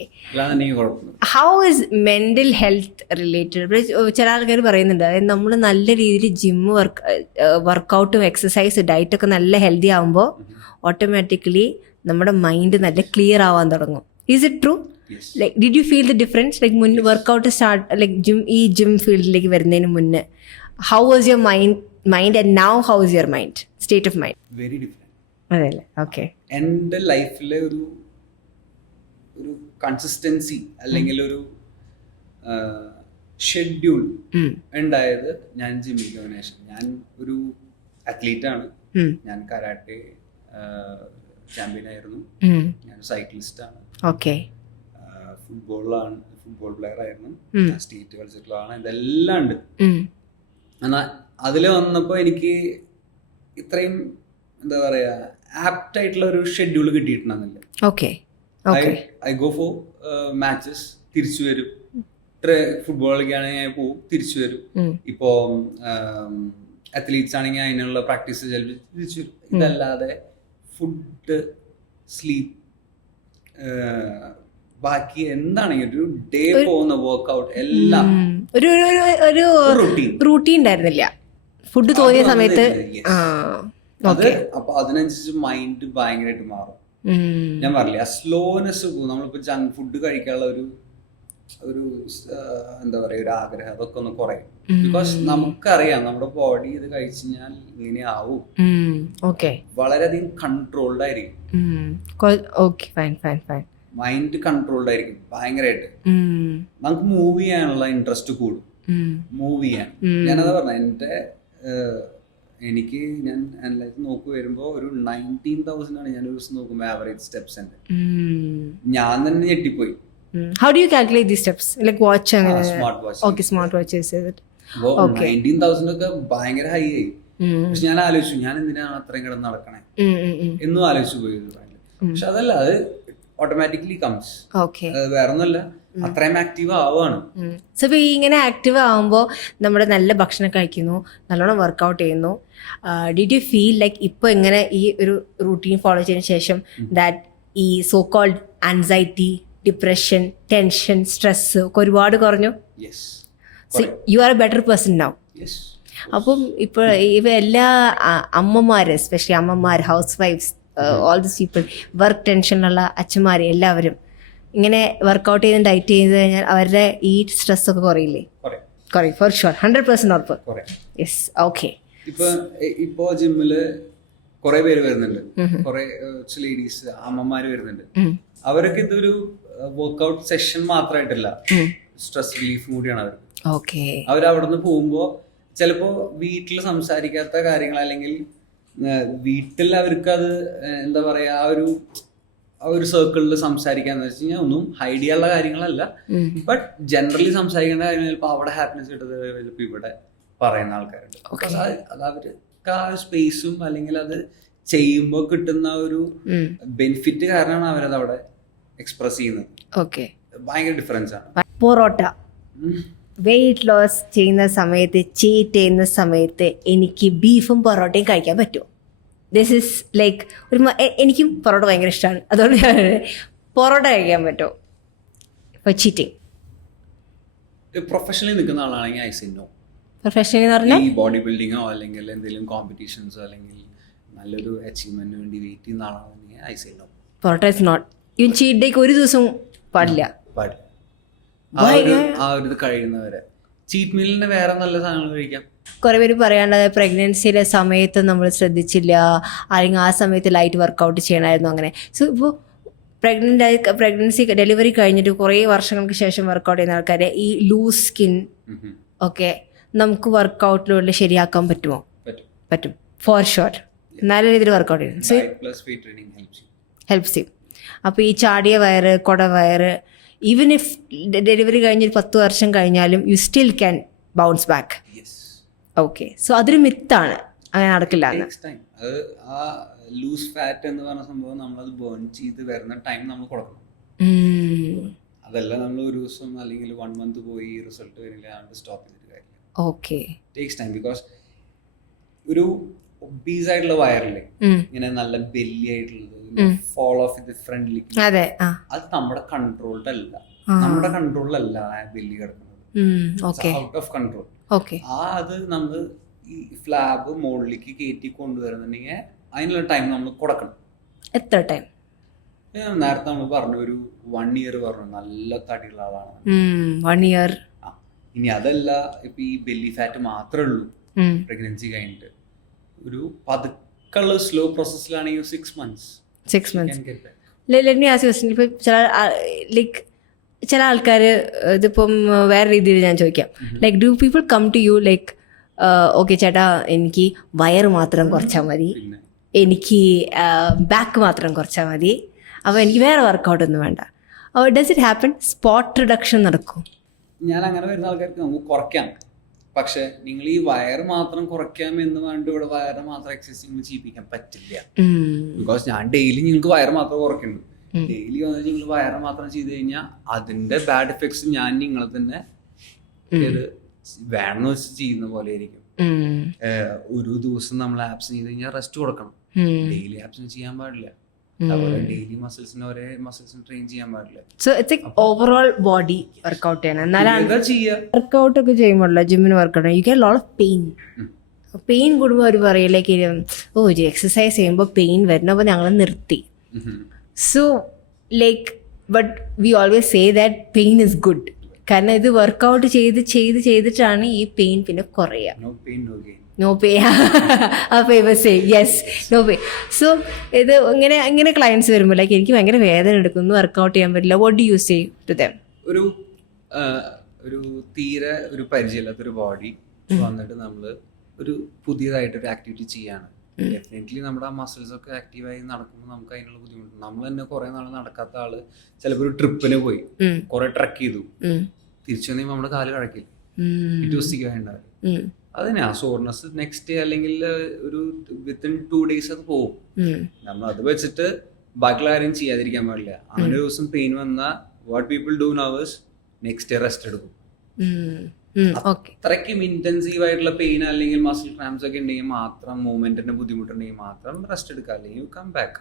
how is mental health related? ചില ആൾക്കാർ പറയുന്നുണ്ട്, അതായത് നമ്മൾ നല്ല രീതിയിൽ ജിമ്മ് വർക്കൗട്ടും എക്സസൈസ് ഡയറ്റൊക്കെ നല്ല ഹെൽത്തി ആകുമ്പോൾ ഓട്ടോമാറ്റിക്കലി നമ്മുടെ മൈൻഡ് നല്ല ക്ലിയർ ആവാൻ തുടങ്ങും. Is it true? Like did you feel the difference? Like മുന്നേ വർക്കൗട്ട് സ്റ്റാർട്ട് ലൈക്ക് ജിം ഫീൽഡിലേക്ക് വരുന്നതിന് മുന്നേ how was your mind and now how is your mind, state of mind? Very different. അതെല്ലേ? Okay. എൻ്റെ ലൈഫിലെ ഒരു കൺസിസ്റ്റൻസി അല്ലെങ്കിൽ ഒരു ഷെഡ്യൂൾ ഉണ്ടായത് ഞാൻ ജിമ്മിൽ പോയതിനു ശേഷം. ഞാൻ ഒരു അത്ലീറ്റാണ്, ഞാൻ കരാട്ടെ ചാമ്പ്യൻ ആയിരുന്നു, ഞാൻ സൈക്ലിസ്റ്റാണ്, ഫുട്ബോൾ പ്ലെയർ ആയിരുന്നു, സ്റ്റേറ്റ് കളിച്ചിട്ടുള്ളതാണ്. ഇതെല്ലാം ഉണ്ട്. എന്നാൽ അതിൽ വന്നപ്പോൾ എനിക്ക് ഇത്രയും എന്താ പറയാ ആപ്റ്റ് ആയിട്ടുള്ള ഒരു ഷെഡ്യൂൾ കിട്ടിയിട്ടുണ്ടെന്നില്ല. ഐ ഗോ ഫോർ മാച്ചസ്, തിരിച്ചു വരും. ഫുട്ബോൾ കളിക്കുകയാണെങ്കിൽ പോവും, തിരിച്ചു വരും. ഇപ്പോ അത്ലീറ്റ്സ് ആണെങ്കിൽ അതിനുള്ള പ്രാക്ടീസ് തിരിച്ചു വരും. ഇതല്ലാതെ ഫുഡ്, സ്ലീപ്പ്, ബാക്കി എന്താണെങ്കിലും ഒരു ഡേ പോകുന്ന വർക്ക്ഔട്ട് എല്ലാം ഒരു റൂട്ടീൻ ഉണ്ടായിരുന്നില്ല. ഫുഡ് തോന്നിയ സമയത്ത് അപ്പൊ അതിനനുസരിച്ച് മൈൻഡ് ഭയങ്കരമായിട്ട് മാറും. ഞാൻ പറഞ്ഞില്ലേ, ആ സ്ലോനെസ് പോകും. നമ്മളിപ്പോ ജങ്ക് ഫുഡ് കഴിക്കാനുള്ള ഒരു എന്താ പറയാ ഒരു ആഗ്രഹം, അതൊക്കെ ഒന്ന് കുറയും. ബിക്കോസ് നമുക്കറിയാം നമ്മുടെ ബോഡി ഇത് കഴിച്ചു കഴിഞ്ഞാൽ ഇങ്ങനെ ആവും. വളരെയധികം കൺട്രോൾഡ് ആയിരിക്കും. മൈൻഡ് കൺട്രോൾഡ് ആയിരിക്കും ഭയങ്കരമായിട്ട്. നമുക്ക് മൂവ് ചെയ്യാനുള്ള ഇൻട്രസ്റ്റ് കൂടും, മൂവ് ചെയ്യാൻ. ഞാനതാ പറഞ്ഞ ഞാൻ ലൈഫ് നോക്കി വരുമ്പോ ഒരു 19,000 ആണ് ഞാൻ ഒരു ദിവസം നോക്കുമ്പോ ആവറേജ് സ്റ്റെപ്സ് ഉണ്ട്. ഞാൻ തന്നെ ഞെട്ടിപ്പോയി. How do you calculate these steps? Like watch and smart watch. Okay, smart watch is it? 19,000 ഒക്കെ ഭയങ്കര ഹൈ ആയി. പക്ഷെ ഞാൻ ആലോചിച്ചു, ഞാൻ എന്തിനാണ് അത്രയും കിടന്ന് നടക്കണേ എന്നും ആലോചിച്ചു പോയി. പക്ഷെ അതല്ല, അത് ഓട്ടോമാറ്റിക്കലി കംസ്. വേറെ ഒന്നുമല്ല, അത്രയും ആക്റ്റീവ് ആവുകയാണ്. സോ ഈ ഇങ്ങനെ ആക്റ്റീവ് ആവുമ്പോൾ നമ്മുടെ നല്ല ഭക്ഷണം കഴിക്കുന്നു, നല്ലോണം വർക്കൗട്ട് ചെയ്യുന്നു. ഡിഡ് യു ഫീൽ ലൈക്ക് ഇപ്പോൾ ഇങ്ങനെ ഈ ഒരു റൂട്ടീൻ ഫോളോ ചെയ്തതിന് ശേഷം ദാറ്റ് ഈ so called anxiety, depression, tension, stress ഒക്കെ ഒരുപാട് കുറഞ്ഞു? So you are a better person now. അപ്പം ഇപ്പോൾ എല്ലാ അമ്മമാർ, എസ്പെഷ്യലി അമ്മമാർ, ഹൗസ് വൈഫ്സ്, ഓൾ ദിസ് പീപ്പിൾ, വർക്ക് ടെൻഷനുള്ള അച്ഛന്മാർ എല്ലാവരും ഇങ്ങനെ വർക്കൗട്ട് ചെയ്ത് ഡയറ്റ് ചെയ്ത് കഴിഞ്ഞാൽ അവരുടെ ഈ സ്ട്രെസ് ഒക്കെ കുറയില്ലേ? കുറയും, ഫോർ ഷുവർ, 100% ഉറപ്പ്. Yes, okay. ഇപ്പോ ജിമ്മില് കുറെ പേര് വരുന്നുണ്ട്, കുറെ ലേഡീസ്, അമ്മമാര് വരുന്നുണ്ട്. അവരൊക്കെ ഇതൊരു വർക്ക്ഔട്ട് സെഷൻ മാത്രമായിട്ടല്ല, സ്ട്രെസ് റിലീഫ് കൂടിയാണ് അവർക്ക്. അവരവിടുന്ന് പോകുമ്പോ ചിലപ്പോ വീട്ടിൽ സംസാരിക്കാത്ത കാര്യങ്ങൾ, അല്ലെങ്കിൽ വീട്ടിൽ അവർക്ക് അത് എന്താ പറയാ ആ ഒരു സർക്കിളിൽ സംസാരിക്കാന്ന് വെച്ച് കഴിഞ്ഞാൽ ഒന്നും ഹൈഡ് ചെയ്യാനുള്ള കാര്യങ്ങളല്ല, ബട്ട് ജനറലി സംസാരിക്കേണ്ട കാര്യങ്ങൾ ചിലപ്പോൾ അവിടെ ഹാപ്പിനെസ് കിട്ടുന്നത് ചിലപ്പോൾ ഇവിടെ പറയുന്ന ആൾക്കാരുണ്ട്. അത് അവർക്ക് ആ സ്പേസും അല്ലെങ്കിൽ അത് ചെയ്യുമ്പോൾ കിട്ടുന്ന ഒരു ബെനിഫിറ്റ് കാരണമാണ് അവരത് അവിടെ എക്സ്പ്രസ് ചെയ്യുന്നത്. ഭയങ്കര ഡിഫറൻസ് ആണ്. പൊറോട്ട വെയിറ്റ് ലോസ് ചെയ്യുന്ന സമയത്ത്, ചീറ്റ് ചെയ്യുന്ന സമയത്ത് എനിക്ക് ബീഫും പൊറോട്ടയും കഴിക്കാൻ പറ്റുമോ? ദിസ് ഈസ് ലൈക്ക് എനിക്കും പൊറോട്ട ഭയങ്കര ഇഷ്ടമാണ്, അതുകൊണ്ട് ഞാൻ പൊറോട്ട കഴിക്കാൻ പറ്റുമോ ഇപ്പോൾ ചീറ്റിങ്? പ്രൊഫഷണലി നിൽക്കുന്ന ആളാണെങ്കിൽ ഐ സേ നോ. പ്രൊഫഷണലി എന്ന് പറഞ്ഞാൽ ഈ ബോഡി ബിൽഡിങ്ങോ അല്ലെങ്കിൽ എന്തെങ്കിലും കോമ്പറ്റീഷൻസോ അല്ലെങ്കിൽ നല്ലൊരു അച്ചീവ്മെന്റിന് വേണ്ടി വെയിറ്റ് ചെയ്യുന്ന ആളാണെങ്കിൽ I say no. It's not even cheat ഡേക്ക് ഒരു ദിവസം പാടില്ല. പാടില്ല. ആ ഒരു ഇത് കഴിയുന്നവരെ ചീറ്റ് മീലിന് വേറെ നല്ല സാധനങ്ങൾ കഴിക്കാം. കുറെ പേര് പറയാനുള്ളത് പ്രഗ്നൻസിയുടെ സമയത്ത് നമ്മൾ ശ്രദ്ധിച്ചില്ല, അല്ലെങ്കിൽ ആ സമയത്ത് ലൈറ്റ് വർക്കൗട്ട് ചെയ്യണമായിരുന്നു അങ്ങനെ. സോ ഇപ്പോൾ പ്രഗ്നൻസി ഡെലിവറി കഴിഞ്ഞിട്ട് കുറേ വർഷങ്ങൾക്ക് ശേഷം വർക്കൗട്ട് ചെയ്യുന്ന ആൾക്കാരെ ഈ ലൂസ് സ്കിൻ ഒക്കെ നമുക്ക് വർക്കൗട്ടിലൂടെ ശരിയാക്കാൻ പറ്റുമോ? പറ്റും, ഫോർ ഷുവർ. നല്ല രീതിയിൽ വർക്കൗട്ട് ചെയ്യും, ഹെൽപ്സ് ചെയ്യും. അപ്പോൾ ഈ ചാടിയ വയറ്, കൊട വയറ്, ഈവൻ ഇഫ് ഡെലിവറി കഴിഞ്ഞ് 10 വർഷം കഴിഞ്ഞാലും you still can bounce back. Okay, so അതൊരു മിത്താണ്, അങ്ങനെ നടക്കില്ല എന്ന്. അത് ആ ലൂസ് ഫാറ്റ് എന്ന് പറഞ്ഞ സംഭവം നമ്മളത് ബേൺ ചെയ്ത് വരുന്ന ടൈം നമ്മൾ കൊടുക്കണം. അതല്ല നമ്മൾ ഒരു ദിവസം അല്ലെങ്കിൽ 1 month പോയി റിസൾട്ട് വരില്ല സ്റ്റോപ്പ് ചെയ്തിട്ട് കാര്യമില്ല. Okay, takes time. ബിക്കോസ് ഒരു ഒബീസ് ആയിട്ടുള്ള വയറില്ലേ, ഇങ്ങനെ നല്ല ബെല്ലി ആയിട്ടുള്ളത് ഫോൾ ഓഫ് ഇത് ഫ്രണ്ടിലേക്ക്, അത് നമ്മുടെ കൺട്രോളിലല്ല, നമ്മുടെ കൺട്രോളിലല്ല ആ ബെല്ലി കിടക്കുന്നത്, ഔട്ട് ഓഫ് കൺട്രോൾ. അത് നമ്മൾ ഈ ഫ്ലാബ് മുകളിലേക്ക് കയറ്റി കൊണ്ടുവരുന്നുണ്ടെങ്കിൽ അതിനുള്ള ടൈം നമ്മൾ കൊടുക്കണം. എത്ര ടൈം? നേരത്തെ നമ്മൾ പറഞ്ഞു ഒരു 1 year പറഞ്ഞു, നല്ല തടിയുള്ള ആളാണ് 1 year. ഇനി അതല്ല, ഇപ്പൊ ഈ ബെല്ലി ഫാറ്റ് മാത്രമേ ഉള്ളൂ പ്രഗ്നൻസി കഴിഞ്ഞിട്ട്, ഒരു പതുക്കുള്ള slow പ്രോസസ്സിലാണെങ്കിൽ 6 months. Let me ask you question. ഇപ്പം ചില ആൾക്കാർ, ഇതിപ്പം വേറെ രീതിയിൽ ഞാൻ ചോദിക്കാം, like do people come to you like okay ചേട്ടാ എനിക്ക് വയറ് മാത്രം കുറച്ചാൽ മതി, എനിക്ക് ബാക്ക് മാത്രം കുറച്ചാൽ മതി, അപ്പോൾ എനിക്ക് വേറെ വർക്കൗട്ടൊന്നും വേണ്ട. Does it happen? Spot reduction നടക്കും? ഞാൻ അങ്ങനെ വരുന്ന ആൾക്കാർക്ക് നമുക്ക് കുറയ്ക്കാം, പക്ഷെ നിങ്ങൾ ഈ വയറ് മാത്രം കുറയ്ക്കാം എന്ന് വേണ്ട ഇവിടെ വയറ് മാത്രം എക്സസൈസ് നിങ്ങൾ ചെയ്യിപ്പിക്കാൻ പറ്റില്ല. ബിക്കോസ് ഞാൻ ഡെയിലി നിങ്ങൾക്ക് വയറ് മാത്രം കുറയ്ക്കുന്നുണ്ട്, ഡെയിലി വന്നിട്ട് നിങ്ങൾ വയറ് മാത്രം ചെയ്ത് കഴിഞ്ഞാൽ അതിന്റെ ബാഡ് എഫക്ട്സ് ഞാൻ നിങ്ങളെ തന്നെ വേണമെന്ന് വെച്ച് ചെയ്യുന്ന പോലെ ആയിരിക്കും. ഒരു ദിവസം നമ്മൾ ആപ്സ് ചെയ്ത് കഴിഞ്ഞാൽ റെസ്റ്റ് കൊടുക്കണം, ഡെയിലി ആപ്സിന് ചെയ്യാൻ പാടില്ല, ഡെയിലി മസിൽസിന് ഒരേ മസിൽസിന് ട്രെയിൻ ചെയ്യാൻ പാടില്ല. So it's like overall body workout ചെയ്യണം. എന്നാലാണ് വർക്കൗട്ട് ഒക്കെ ചെയ്യുമ്പോൾ ജിമ്മിന് workout you get lot of pain കൂടുമ്പോൾ അവർ പറയും ലൈക്ക് ഒരു എക്സസൈസ് ചെയ്യുമ്പോൾ പെയിൻ വരുന്നപ്പോൾ ഞങ്ങൾ നിർത്തി. So like but we always say that pain is good, കാരണം ഇത് വർക്കൗട്ട് ചെയ്തിട്ടാണ് ഈ പെയിൻ പിന്നെ കുറയുക. നോ പേ, ആ ഫേമസ് യെസ്, നോ പേ. സോ ഇത് ഇങ്ങനെ ക്ലയൻസ് വരുമ്പോൾ ലൈക്ക് എനിക്ക് ഭയങ്കര വേദന എടുക്കുന്നു, വർക്കൗട്ട് ചെയ്യാൻ പറ്റില്ല, what do you say to them? ഒരു തീരെ ഒരു പരിചയമില്ലാത്തൊരു ബോഡി വന്നിട്ട് നമ്മൾ ഒരു പുതിയതായിട്ടൊരു ആക്ടിവിറ്റി ചെയ്യാണ്, ഡെഫിനറ്റ്ലി നമ്മുടെ ആ മസിൽസ് ഒക്കെ ആക്റ്റീവായി നടക്കുമ്പോൾ നമുക്ക് അതിനുള്ള ബുദ്ധിമുട്ട്. നമ്മൾ തന്നെ കുറെ നാൾ നടക്കാത്ത ആള് ചിലപ്പോൾ ഒരു ട്രിപ്പിന് പോയി കുറെ ട്രക്ക് ചെയ്തു, തിരിച്ചു വന്നാൽ നമ്മുടെ കാല് കഴക്കില്ല, ഉണ്ടാവില്ല. അതിനാ സോർനെസ് നെക്സ്റ്റ് ഡേ അല്ലെങ്കിൽ ഒരു വിത്തിൻ 2 days അത് പോകും. നമ്മൾ അത് വെച്ചിട്ട് ബാക്കിയുള്ള കാര്യം ചെയ്യാതിരിക്കാൻ പാടില്ല. അങ്ങനെ ഒരു ദിവസം പെയിൻ വന്നാൽ what people do now is next day rest എടുക്കും. അത്രയ്ക്കും ഇന്റൻസീവ് ആയിട്ടുള്ള പെയിൻ അല്ലെങ്കിൽ മസിൽ ക്രാംസ് ഒക്കെ ഉണ്ടെങ്കിൽ മാത്രം, മൂവ്മെന്റിന്റെ ബുദ്ധിമുട്ടുണ്ടെങ്കിൽ മാത്രം റെസ്റ്റ് എടുക്കുക, അല്ലെങ്കിൽ you come back.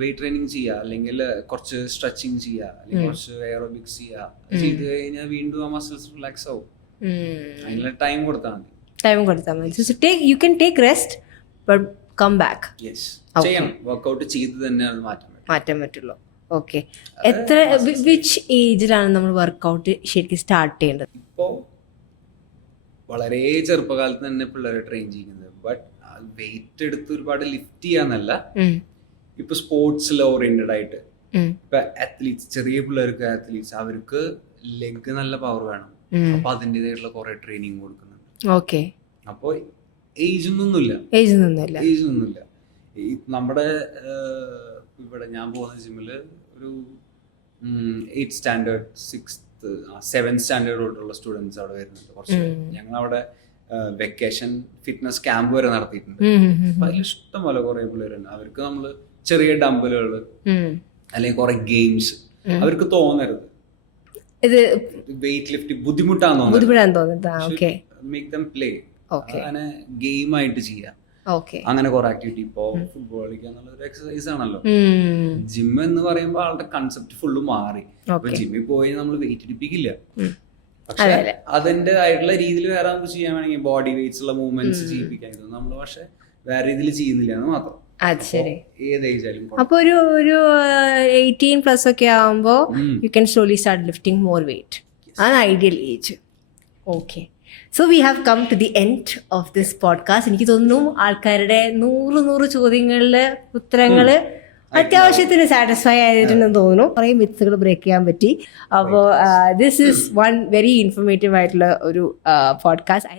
Weight training ചെയ്യുക, അല്ലെങ്കിൽ കുറച്ച് സ്ട്രെച്ചിങ് ചെയ്യുക, അല്ലെങ്കിൽ കുറച്ച് എയറോബിക്സ് ചെയ്യുക, ചെയ്ത് കഴിഞ്ഞാൽ വീണ്ടും ആ മസിൽസ് റിലാക്സ് ആവും. അതിനുള്ള ടൈം കൊടുത്താൽ മതി. You can take rest but come back. ചെയ്യണം, വർക്കൗട്ട് ചെയ്ത് തന്നെ മാറ്റാൻ പറ്റുള്ളൂ. ഓക്കെ, എത്ര വിച്ച് ഏജിലാണ് നമ്മൾ വർക്കൗട്ട് ശരിക്കും സ്റ്റാർട്ട് ചെയ്യേണ്ടത്? ഇപ്പോൾ വളരെ ചെറുപ്പകാലത്ത് തന്നെ പിള്ളേരെ ട്രെയിൻ ചെയ്യുന്നത്, ബട്ട് വെയിറ്റ് എടുത്ത് ഒരുപാട് ലിഫ്റ്റ് ചെയ്യാന്നല്ല, ഇപ്പൊ സ്പോർട്സിൽ ഓറിയന്റഡ് ആയിട്ട് ഇപ്പൊ അത്ലീറ്റ്സ്, ചെറിയ പിള്ളേർക്ക് അത്ലീറ്റ്സ്, അവർക്ക് ലെഗ് നല്ല പവർ വേണം, അപ്പൊ അതിൻ്റെതായിട്ടുള്ള കുറെ ട്രെയിനിങ് കൊടുക്കുന്നുണ്ട്. ഓക്കെ, അപ്പൊ ഏജ് ഒന്നുമില്ല. നമ്മുടെ ഇവിടെ ഞാൻ പോകുന്ന ജിമ്മില് ഒരു 8th standard 6th 7th standard തൊട്ടുള്ള സ്റ്റുഡൻസ് അവിടെ വരുന്നുണ്ട്. കുറച്ച് ഞങ്ങൾ അവിടെ വെക്കേഷൻ ഫിറ്റ്നസ് ക്യാമ്പ് വരെ നടത്തിയിട്ടുണ്ട്. അപ്പൊ അതിൽ ഇഷ്ടം പോലെ കുറെ പിള്ളേരുണ്ട്. അവർക്ക് നമ്മള് ചെറിയ ഡംബലുകൾ അല്ലെങ്കിൽ കുറെ ഗെയിംസ്, അവർക്ക് തോന്നരുത് ഇത് വെയിറ്റ് ലിഫ്റ്റ് ബുദ്ധിമുട്ടാന്ന് തോന്നുന്നത്, മേക്ക് ദം പ്ലേ, അങ്ങനെ ഗെയിം ആയിട്ട് ചെയ്യാം. അങ്ങനെ കുറെ ആക്ടിവിറ്റി. ഇപ്പോ ഫുട്ബോൾ കളിക്കുക എന്നുള്ളൊരു എക്സസൈസ് ആണല്ലോ. ജിം എന്ന് പറയുമ്പോൾ ആളുടെ കൺസെപ്റ്റ് ഫുള്ള് മാറി. ഇപ്പൊ ജിമ്മിൽ പോയി നമ്മൾ വെയിറ്റ് ഇടിപ്പിക്കില്ല, പക്ഷെ അതിൻ്റെതായിട്ടുള്ള രീതിയിൽ വേറെ നമുക്ക് ചെയ്യാൻ വേണമെങ്കിൽ ബോഡി വെയിറ്റ്സ് ഉള്ള മൂവ്മെന്റ്സ് ചെയ്യിപ്പിക്കാൻ നമ്മൾ പക്ഷെ വേറെ രീതിയിൽ ചെയ്യുന്നില്ല എന്ന് മാത്രം. അത് ശരി. ഏത് ഏജായാലും അപ്പൊ ഒരു 18+ ഒക്കെ ആവുമ്പോ you can slowly start lifting more weight. അതാണ് ideal age. Okay, so we have come to the end of this podcast. എനിക്ക് തോന്നുന്നു ആൾക്കാരുടെ 100 ചോദ്യങ്ങളിലെ ഉത്തരങ്ങള് അത്യാവശ്യത്തിന് സാറ്റിസ്ഫൈ ആയിട്ടുണ്ടെന്ന് തോന്നുന്നു. കുറേ മിത്സുകൾ ബ്രേക്ക് ചെയ്യാൻ പറ്റി. അപ്പോൾ this is one very informative ആയിട്ടുള്ള ഒരു പോഡ്കാസ്റ്റ്.